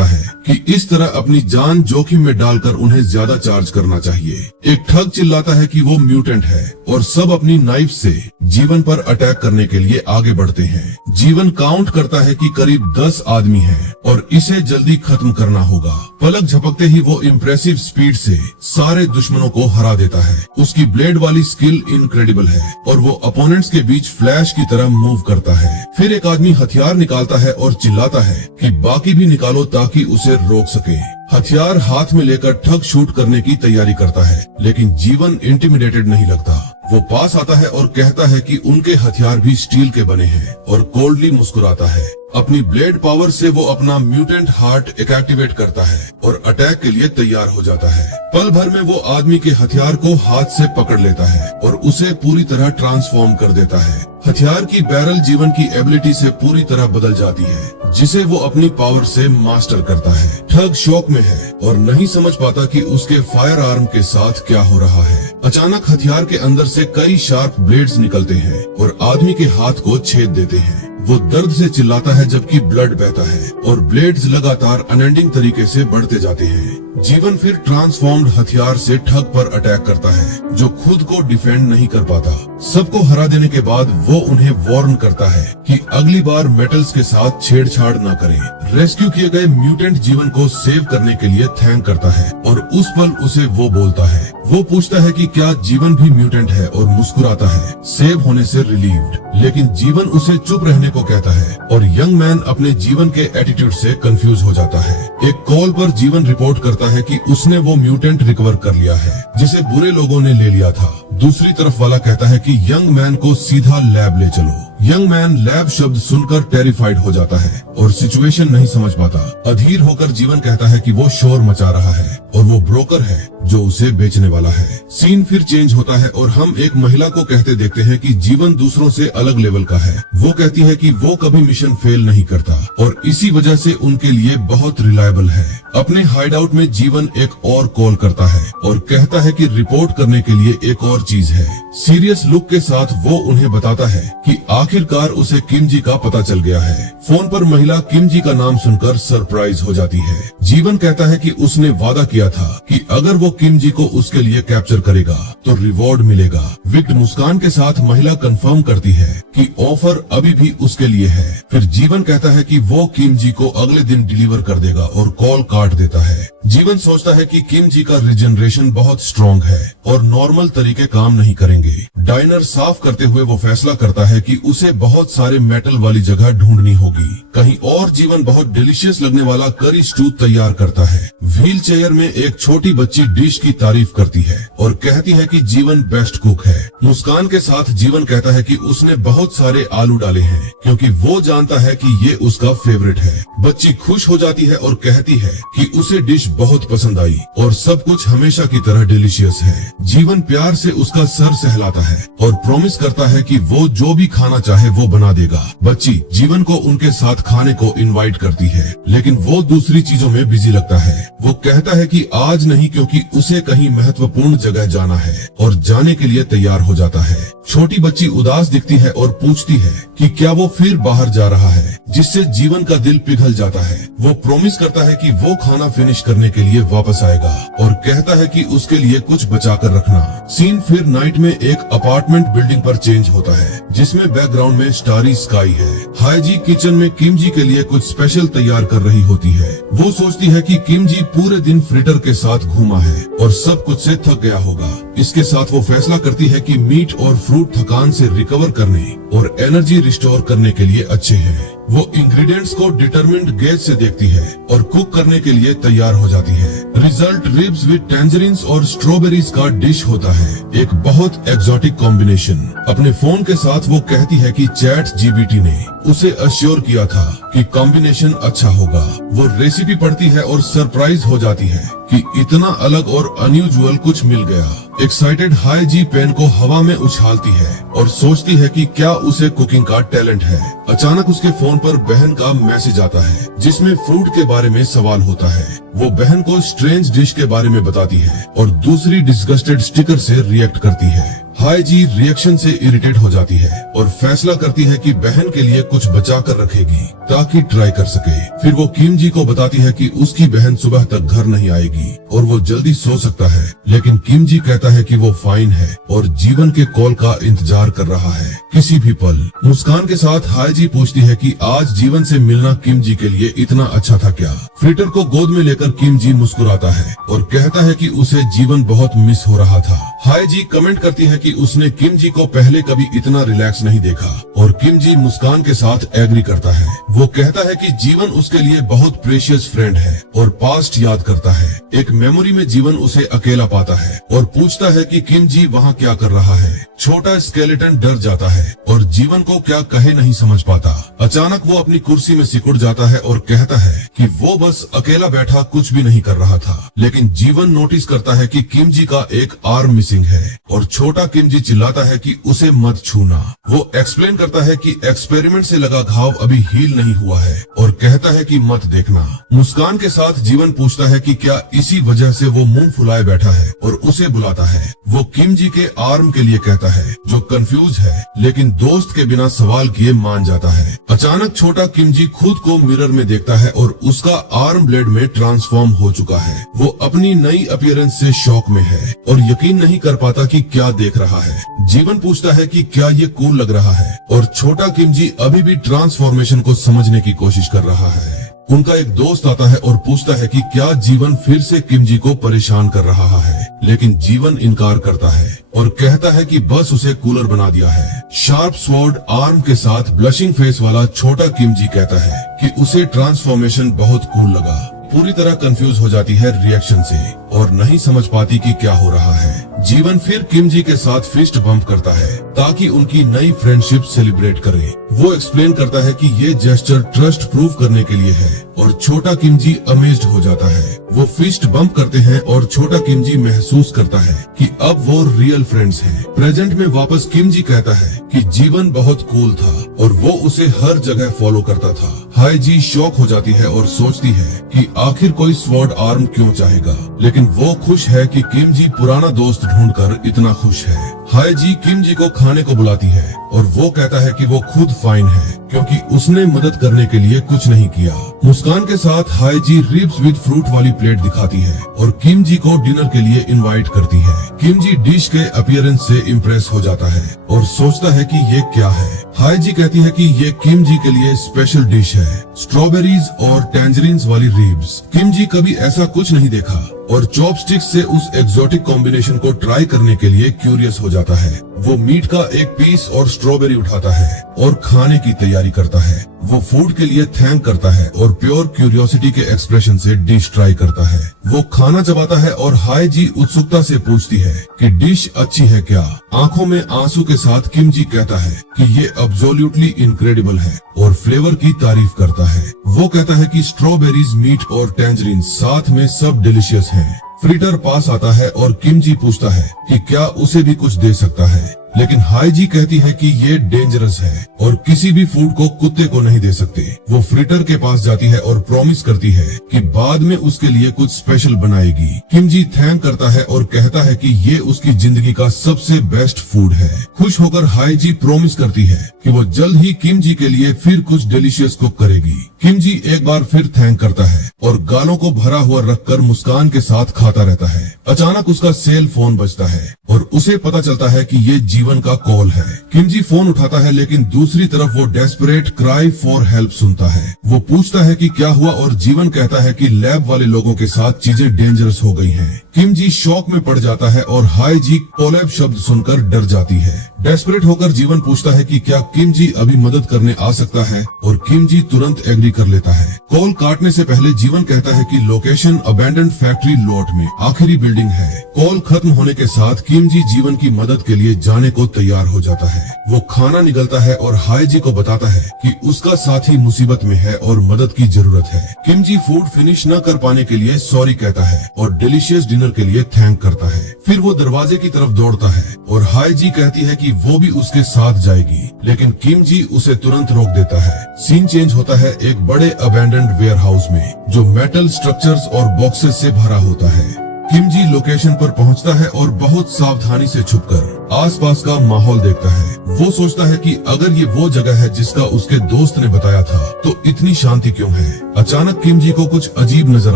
है कि इस तरह अपनी जान जोखिम में डालकर उन्हें ज्यादा चार्ज करना चाहिए। एक ठग चिल्लाता है कि वो म्यूटेंट है और सब अपनी नाइफ से जीवन पर अटैक करने के लिए आगे बढ़ते हैं। जीवन काउंट करता है कि करीब 10 आदमी हैं और इसे जल्दी खत्म करना होगा। पलक झपकते ही वो इम्प्रेसिव स्पीड से सारे दुश्मनों को हरा देता है। उसकी ब्लेड वाली स्किल इनक्रेडिबल है और वो अपोनेंट्स के बीच फ्लैश की तरह मूव करता है। फिर एक आदमी हथियार निकालता है और चिल्लाता है कि बाकी भी निकालो ताकि उसे रोक सके। हथियार हाथ में लेकर ठग शूट करने की तैयारी करता है, लेकिन जीवन इंटिमिडेटेड नहीं लगता। वो पास आता है और कहता है कि उनके हथियार भी स्टील के बने हैं और कोल्डली मुस्कुराता है। अपनी ब्लेड पावर से वो अपना म्यूटेंट हार्ट एक्टिवेट करता है और अटैक के लिए तैयार हो जाता है। पल भर में वो आदमी के हथियार को हाथ से पकड़ लेता है और उसे पूरी तरह ट्रांसफॉर्म कर देता है। हथियार की बैरल जीवन की एबिलिटी से पूरी तरह बदल जाती है, जिसे वो अपनी पावर से मास्टर करता है। ठग शॉक में है और नहीं समझ पाता कि उसके फायर आर्म के साथ क्या हो रहा है। अचानक हथियार के अंदर से कई शार्प ब्लेड्स निकलते हैं और आदमी के हाथ को छेद देते हैं। वो दर्द से चिल्लाता है जबकि ब्लड बहता है और ब्लेड्स लगातार अनएंडिंग तरीके से बढ़ते जाते हैं। जीवन फिर ट्रांसफॉर्म्ड हथियार से ठग पर अटैक करता है, जो खुद को डिफेंड नहीं कर पाता। सबको हरा देने के बाद वो उन्हें वार्न करता है कि अगली बार मेटल्स के साथ छेड़छाड़ न करें। रेस्क्यू किए गए म्यूटेंट जीवन को सेव करने के लिए थैंक करता है और उस पल उसे वो बोलता है। वो पूछता है कि क्या जीवन भी म्यूटेंट है और मुस्कुराता है, सेव होने से रिलीव्ड। लेकिन जीवन उसे चुप रहने को कहता है और यंग मैन अपने जीवन के एटीट्यूड से कंफ्यूज हो जाता है। एक कॉल पर जीवन रिपोर्ट करता है कि उसने वो म्यूटेंट रिकवर कर लिया है जिसे बुरे लोगों ने ले लिया था। दूसरी तरफ वाला कहता है कि यंग मैन को सीधा लैब ले चलो। यंग मैन लैब शब्द सुनकर टेरिफाइड हो जाता है और सिचुएशन नहीं समझ पाता। अधीर होकर जीवन कहता है कि वो शोर मचा रहा है और वो ब्रोकर है जो उसे बेचने वाला है। सीन फिर चेंज होता है और हम एक महिला को कहते देखते हैं कि जीवन दूसरों से अलग लेवल का है। वो कहती है कि वो कभी मिशन फेल नहीं करता और इसी वजह से उनके लिए बहुत रिलायबल है। अपने हाइडआउट में जीवन एक और कॉल करता है और कहता है कि रिपोर्ट करने के लिए एक और चीज है। सीरियस लुक के साथ वो उन्हें बताता है कि आखिरकार उसे किम जी का पता चल गया है। फोन पर महिला किम जी का नाम सुनकर सरप्राइज हो जाती है। जीवन कहता है कि उसने वादा किया था कि अगर वो किम जी को उसके लिए कैप्चर करेगा तो रिवॉर्ड मिलेगा। विक्ट मुस्कान के साथ महिला कंफर्म करती है कि ऑफर अभी भी उसके लिए है। फिर जीवन कहता है कि वो किम जी को अगले दिन डिलीवर कर देगा और कॉल काट देता है। जीवन सोचता है कि किम जी का रिजनरेशन बहुत स्ट्रॉन्ग है और नॉर्मल तरीके काम नहीं करेंगे। डाइनर साफ करते हुए वो फैसला करता है कि उसे बहुत सारे मेटल वाली जगह ढूंढनी होगी। कहीं और जीवन बहुत डिलीशियस लगने वाला करी स्टू तैयार करता है। व्हील चेयर में एक छोटी बच्ची डिश की तारीफ करती है और कहती है कि जीवन बेस्ट कुक है। मुस्कान के साथ जीवन कहता है कि उसने बहुत सारे आलू डाले हैं क्योंकि वो जानता है कि ये उसका फेवरेट है। बच्ची खुश हो जाती है और कहती है कि उसे डिश बहुत पसंद आई और सब कुछ हमेशा की तरह डिलीशियस है। जीवन प्यार से उसका सर सहलाता है और प्रॉमिस करता है कि वो जो भी खाना चाहे वो बना देगा। बच्ची जीवन को उनके साथ खाने को इनवाइट करती है, लेकिन वो दूसरी चीजों में बिजी लगता है। वो कहता है कि आज नहीं क्योंकि उसे कहीं महत्वपूर्ण जगह जाना है और जाने के लिए तैयार हो जाता है। छोटी बच्ची उदास दिखती है और पूछती है कि क्या वो फिर बाहर जा रहा है, जिससे जीवन का दिल पिघल जाता है। वो प्रॉमिस करता है कि वो खाना फिनिश करने के लिए वापस आएगा और कहता है कि उसके लिए कुछ बचा कर रखना। सीन फिर नाइट में एक अपार्टमेंट बिल्डिंग पर चेंज होता है जिसमें बैकग्राउंड में स्टारी स्काई है। हाईजी किचन में किम जी के लिए कुछ स्पेशल तैयार कर रही होती है। वो सोचती है कि किम जी पूरे दिन फ्रिटर के साथ घूमा है और सब कुछ से थक गया होगा। इसके साथ वो फैसला करती है कि मीट और फ्रूट थकान से रिकवर करने और एनर्जी रिस्टोर करने के लिए अच्छे हैं। वो इंग्रेडिएंट्स को डिटरमिन्ड गेज से देखती है और कुक करने के लिए तैयार हो जाती है। रिजल्ट रिब्स विद टैंजरीन्स और स्ट्रॉबेरीज का डिश होता है, एक बहुत एक्सोटिक कॉम्बिनेशन। अपने फोन के साथ वो कहती है कि ChatGPT ने उसे अश्योर किया था कि कॉम्बिनेशन अच्छा होगा। वो रेसिपी पढ़ती है और सरप्राइज हो जाती है कि इतना अलग और अनयूजुअल कुछ मिल गया। एक्साइटेड हाई जी पेन को हवा में उछालती है और सोचती है कि क्या उसे कुकिंग का टैलेंट है। अचानक उसके फोन पर बहन का मैसेज आता है जिसमें फ्रूट के बारे में सवाल होता है। वो बहन को स्ट्रेंज डिश के बारे में बताती है और दूसरी डिस्गस्टेड स्टिकर से रिएक्ट करती है। हाई जी रिएक्शन से इरिटेट हो जाती है और फैसला करती है कि बहन के लिए कुछ बचा कर रखेगी ताकि ट्राई कर सके। फिर वो किम जी को बताती है कि उसकी बहन सुबह तक घर नहीं आएगी और वो जल्दी सो सकता है, लेकिन किम जी कहता है कि वो फाइन है और जीवन के कॉल का इंतजार कर रहा है किसी भी पल। मुस्कान के साथ हाई जी पूछती है कि आज जीवन से मिलना किम जी के लिए इतना अच्छा था क्या। फ्रिटर को गोद में लेकर किम जी मुस्कुराता है और कहता है कि उसे जीवन बहुत मिस हो रहा था। हाई जी कमेंट करती है कि उसने किम जी को पहले कभी इतना रिलैक्स नहीं देखा और किम जी मुस्कान के साथ एग्री करता है। वो कहता है कि जीवन उसके लिए बहुत प्रेशियस फ्रेंड है और पास्ट याद करता है। एक मेमोरी में जीवन उसे अकेला पाता है और पूछता है कि किम जी वहाँ क्या कर रहा है। छोटा स्केलेटन डर जाता है और जीवन को क्या कहे नहीं समझ पाता। अचानक वो अपनी कुर्सी में सिकुड़ जाता है और कहता है कि वो बस अकेला बैठा कुछ भी नहीं कर रहा था, लेकिन जीवन नोटिस करता है कि किम जी का एक आर्म मिसिंग है और छोटा किम जी चिल्लाता है कि उसे मत छूना। वो एक्सप्लेन करता है कि एक्सपेरिमेंट से लगा घाव अभी हील नहीं हुआ है और कहता है कि मत देखना। मुस्कान के साथ जीवन पूछता है कि क्या इसी वजह से वो मुंह फुलाए बैठा है और उसे बुलाता है। वो किम जी के आर्म के लिए कहता है जो कंफ्यूज है, लेकिन दोस्त के बिना सवाल किए मान जाता है। अचानक छोटा किम जी खुद को मिरर में देखता है और उसका आर्म ब्लेड में ट्रांसफॉर्म हो चुका है। वो अपनी नई अपीयरेंस से शॉक में है और यकीन नहीं कर पाता कि क्या देख रहा है। जीवन पूछता है कि क्या ये कूल लग रहा है और छोटा किम जी अभी भी ट्रांसफॉर्मेशन को समझने की कोशिश कर रहा है। उनका एक दोस्त आता है और पूछता है कि क्या जीवन फिर से किम जी को परेशान कर रहा है, लेकिन जीवन इनकार करता है और कहता है कि बस उसे कूलर बना दिया है। शार्प स्वॉर्ड आर्म के साथ ब्लशिंग फेस वाला छोटा किम जी कहता है कि उसे ट्रांसफॉर्मेशन बहुत कूल लगा। पूरी तरह कंफ्यूज हो जाती है रिएक्शन से और नहीं समझ पाती कि क्या हो रहा है। जीवन फिर किम जी के साथ फिस्ट बम्प करता है ताकि उनकी नई फ्रेंडशिप सेलिब्रेट करे। वो एक्सप्लेन करता है कि ये जेस्चर ट्रस्ट प्रूव करने के लिए है और छोटा किम जी अमेज्ड हो जाता है। वो फिस्ट बम्प करते हैं और छोटा किम जी महसूस करता है कि अब वो रियल फ्रेंड्स हैं। प्रेजेंट में वापस किम जी कहता है कि जीवन बहुत कूल था और वो उसे हर जगह फॉलो करता था। हाई जी शॉक हो जाती है और सोचती है कि आखिर कोई स्वॉर्ड आर्म क्यों चाहेगा, लेकिन वो खुश है कि किम जी पुराना दोस्त ढूंढकर इतना खुश है। हाई जी किम जी को खाने को बुलाती है और वो कहता है कि वो खुद फाइन है क्योंकि उसने मदद करने के लिए कुछ नहीं किया। मुस्कान के साथ हाई जी रिब्स विद फ्रूट वाली प्लेट दिखाती है और किम जी को डिनर के लिए इनवाइट करती है। किम जी डिश के अपीयरेंस से इम्प्रेस हो जाता है और सोचता है कि ये क्या है। हाई जी कहती है कि ये किम जी के लिए स्पेशल डिश है, स्ट्रॉबेरीज और टैंजरीन्स वाली रिब्स। किम जी कभी ऐसा कुछ नहीं देखा और चॉपस्टिक से उस एक्सोटिक कॉम्बिनेशन को ट्राई करने के लिए क्यूरियस हो जाता है। वो मीट का एक पीस और स्ट्रॉबेरी उठाता है और खाने की तैयारी करता है। वो फूड के लिए थैंक करता है और प्योर क्यूरियोसिटी के एक्सप्रेशन से डिश ट्राई करता है। वो खाना चबाता है और हाई जी उत्सुकता से पूछती है कि डिश अच्छी है क्या। आंखों में आंसू के साथ किम जी कहता है कि ये एब्सोल्युटली इनक्रेडिबल है और फ्लेवर की तारीफ करता है। वो कहता है कि स्ट्रॉबेरीज, मीट और टैंजरीन साथ में सब डिलीशियस हैं। फ्रिटर पास आता है और किम जी पूछता है कि क्या उसे भी कुछ दे सकता है, लेकिन हाई जी कहती है कि ये डेंजरस है और किसी भी फूड को कुत्ते को नहीं दे सकते। वो फ्रिटर के पास जाती है और प्रॉमिस करती है कि बाद में उसके लिए कुछ स्पेशल बनाएगी। किम जी थैंक करता है और कहता है कि ये उसकी जिंदगी का सबसे बेस्ट फूड है। खुश होकर हाई जी प्रॉमिस करती है कि वो जल्द ही किम जी के लिए फिर कुछ डिलीशियस कुक करेगी। किम जी एक बार फिर थैंक करता है और गालों को भरा हुआ रखकर मुस्कान के साथ खाता रहता है। अचानक उसका सेल फोन बजता है और उसे पता चलता है कि ये जीवन का कॉल है। किमजी फोन उठाता है लेकिन दूसरी तरफ वो डेस्परेट क्राई फॉर हेल्प सुनता है। वो पूछता है कि क्या हुआ और जीवन कहता है कि लैब वाले लोगों के साथ चीजें डेंजरस हो गई हैं। किमजी शॉक में पड़ जाता है और हाई जी कोलैब शब्द सुनकर डर जाती है। डेस्परेट होकर जीवन पूछता है कि क्या किमजी अभी मदद करने आ सकता है और किमजी तुरंत एग्री कर लेता है। कॉल काटने से पहले जीवन कहता है कि लोकेशन अबैंडन्ड फैक्ट्री लॉट में आखिरी बिल्डिंग है। कॉल खत्म होने के साथ किमजी जीवन की मदद के लिए जाने को तैयार हो जाता है। वो खाना निगलता है और हाई जी को बताता है कि उसका साथी मुसीबत में है और मदद की जरूरत है। किमजी फूड फिनिश न कर पाने के लिए सॉरी कहता है और डिलीशियस डिनर के लिए थैंक करता है। फिर वो दरवाजे की तरफ दौड़ता है और हाई जी कहती है कि वो भी उसके साथ जाएगी, लेकिन किमजी उसे तुरंत रोक देता है। सीन चेंज होता है एक बड़े अबैंडन्ड वेयरहाउस में जो मेटल स्ट्रक्चर्स और बॉक्सेस से भरा होता है। किमजी लोकेशन पर पहुंचता है और बहुत सावधानी से छुपकर आसपास का माहौल देखता है। वो सोचता है कि अगर ये वो जगह है जिसका उसके दोस्त ने बताया था तो इतनी शांति क्यों है। अचानक किमजी को कुछ अजीब नजर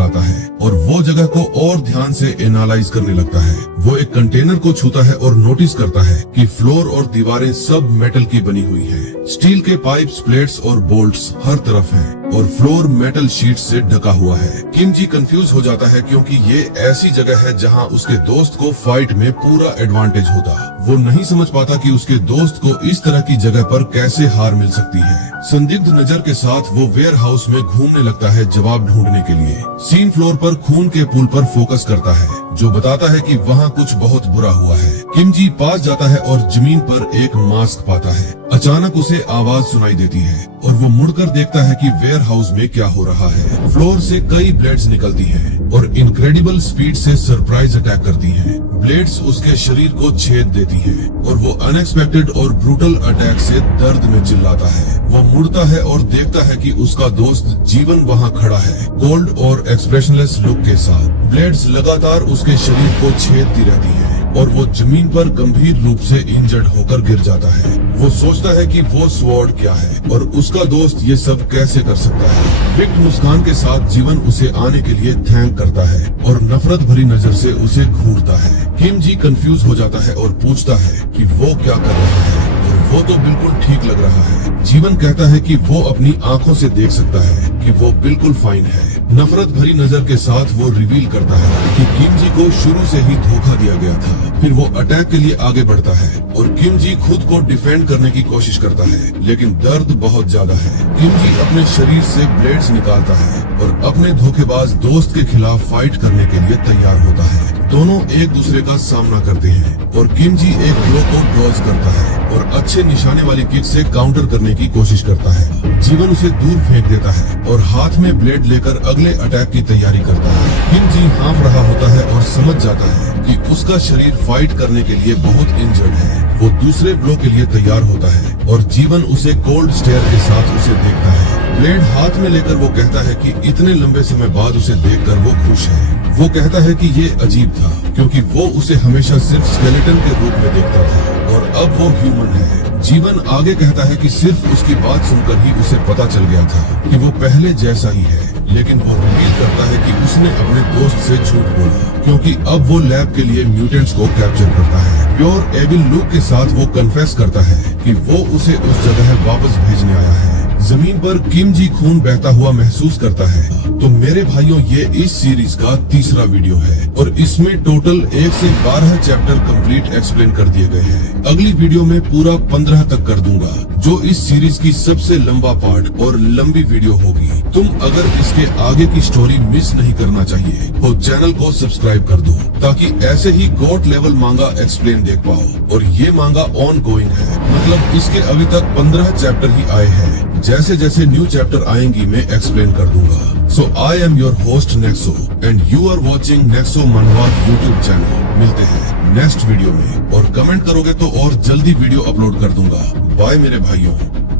आता है और वो जगह को और ध्यान से एनालाइज करने लगता है। वो एक कंटेनर को छूता है और नोटिस करता है कि फ्लोर और दीवारें सब मेटल की बनी हुई हैं। स्टील के पाइप्स, प्लेट्स और बोल्ट्स हर तरफ हैं और फ्लोर मेटल शीट से ढका हुआ है। किमजी कंफ्यूज हो जाता है क्योंकि ये ऐसी जगह है जहां उसके दोस्त को फाइट में पूरा एडवांटेज होता। वो नहीं समझ पाता कि उसके दोस्त को इस तरह की जगह पर कैसे हार मिल सकती है। संदिग्ध नजर के साथ वो वेयर हाउस में घूमने लगता है जवाब ढूंढने के लिए। सीन फ्लोर पर खून के पुल पर फोकस करता है जो बताता है कि वहाँ कुछ बहुत बुरा हुआ है। किमजी पास जाता है और जमीन पर एक मास्क पाता है। अचानक उसे आवाज सुनाई देती है और वो मुड़कर देखता है कि वेयर हाउस में क्या हो रहा है। फ्लोर से कई ब्लेड्स निकलती हैं और इनक्रेडिबल स्पीड से सरप्राइज अटैक करती हैं। ब्लेड्स उसके शरीर को छेद देती हैं और वो अनएक्सपेक्टेड और ब्रूटल अटैक से दर्द में चिल्लाता है। वो मुड़ता है और देखता है कि उसका दोस्त जीवन वहाँ खड़ा है, कोल्ड और एक्सप्रेशनलेस लुक के साथ। ब्लेड्स लगातार उसके शरीर को छेदती रहती हैं और वो जमीन पर गंभीर रूप से इंजर्ड होकर गिर जाता है। वो सोचता है कि वो स्वॉर्ड क्या है और उसका दोस्त ये सब कैसे कर सकता है। विक्ट मुस्कान के साथ जीवन उसे आने के लिए थैंक करता है और नफरत भरी नजर से उसे घूरता है। किमजी कंफ्यूज हो जाता है और पूछता है कि वो क्या कर रहा है और वो तो बिल्कुल ठीक लग रहा है। जीवन कहता है कि वो अपनी आंखों से देख सकता है कि वो बिल्कुल फाइन है। नफरत भरी नजर के साथ वो रिवील करता है कि किमजी को शुरू से ही धोखा दिया गया था। फिर वो अटैक के लिए आगे बढ़ता है और किमजी खुद को डिफेंड करने की कोशिश करता है, लेकिन दर्द बहुत ज्यादा है। किमजी अपने शरीर से ब्लेड्स निकालता है और अपने धोखेबाज दोस्त के खिलाफ फाइट करने के लिए तैयार होता है। दोनों एक दूसरे का सामना करते हैं और किमजी एक ब्लो को डॉज करता है और अच्छे निशाने वाली किक से काउंटर करने की कोशिश करता है। जीवन उसे दूर फेंक देता है और हाथ में ब्लेड लेकर अगले अटैक की तैयारी करता है। किमजी हाँफ रहा होता है और समझ जाता है कि उसका शरीर फाइट करने के लिए बहुत इंजर्ड है। वो दूसरे ब्लो के लिए तैयार होता है और जीवन उसे कोल्ड स्टेयर के साथ उसे देखता है। ब्लेड हाथ में लेकर वो कहता है कि इतने लंबे समय बाद उसे देखकर वो खुश है। वो कहता है कि ये अजीब था क्योंकि वो उसे हमेशा सिर्फ स्केलेटन के रूप में देखता था और अब वो ह्यूमन है। जीवन आगे कहता है कि सिर्फ उसकी बात सुनकर ही उसे पता चल गया था कि वो पहले जैसा ही है, लेकिन वो रिवील करता है कि उसने अपने दोस्त से झूठ बोला क्योंकि अब वो लैब के लिए म्यूटेंट्स को कैप्चर करता है। प्योर एविल लुक के साथ वो कन्फेस करता है कि वो उसे उस जगह वापस भेजने आया है। जमीन पर किमजी खून बहता हुआ महसूस करता है। तो मेरे भाइयों, ये इस सीरीज का तीसरा वीडियो है और इसमें टोटल 1 से 12 चैप्टर कंप्लीट एक्सप्लेन कर दिए गए हैं। अगली वीडियो में पूरा 15 तक कर दूंगा, जो इस सीरीज की सबसे लंबा पार्ट और लंबी वीडियो होगी। तुम अगर इसके आगे की स्टोरी मिस नहीं करना चाहिए तो चैनल को सब्सक्राइब कर दो ताकि ऐसे ही गॉड लेवल मांगा एक्सप्लेन देख पाओ। और ये मांगा ऑन गोइंग है, मतलब इसके अभी तक 15 चैप्टर ही आए हैं। जैसे जैसे न्यू चैप्टर आएंगी मैं एक्सप्लेन कर दूंगा। So I am your host Nexo and you are watching Nexo मनवा यूट्यूब चैनल। मिलते हैं नेक्स्ट वीडियो में और कमेंट करोगे तो और जल्दी वीडियो अपलोड कर दूंगा। बाय मेरे भाइयों।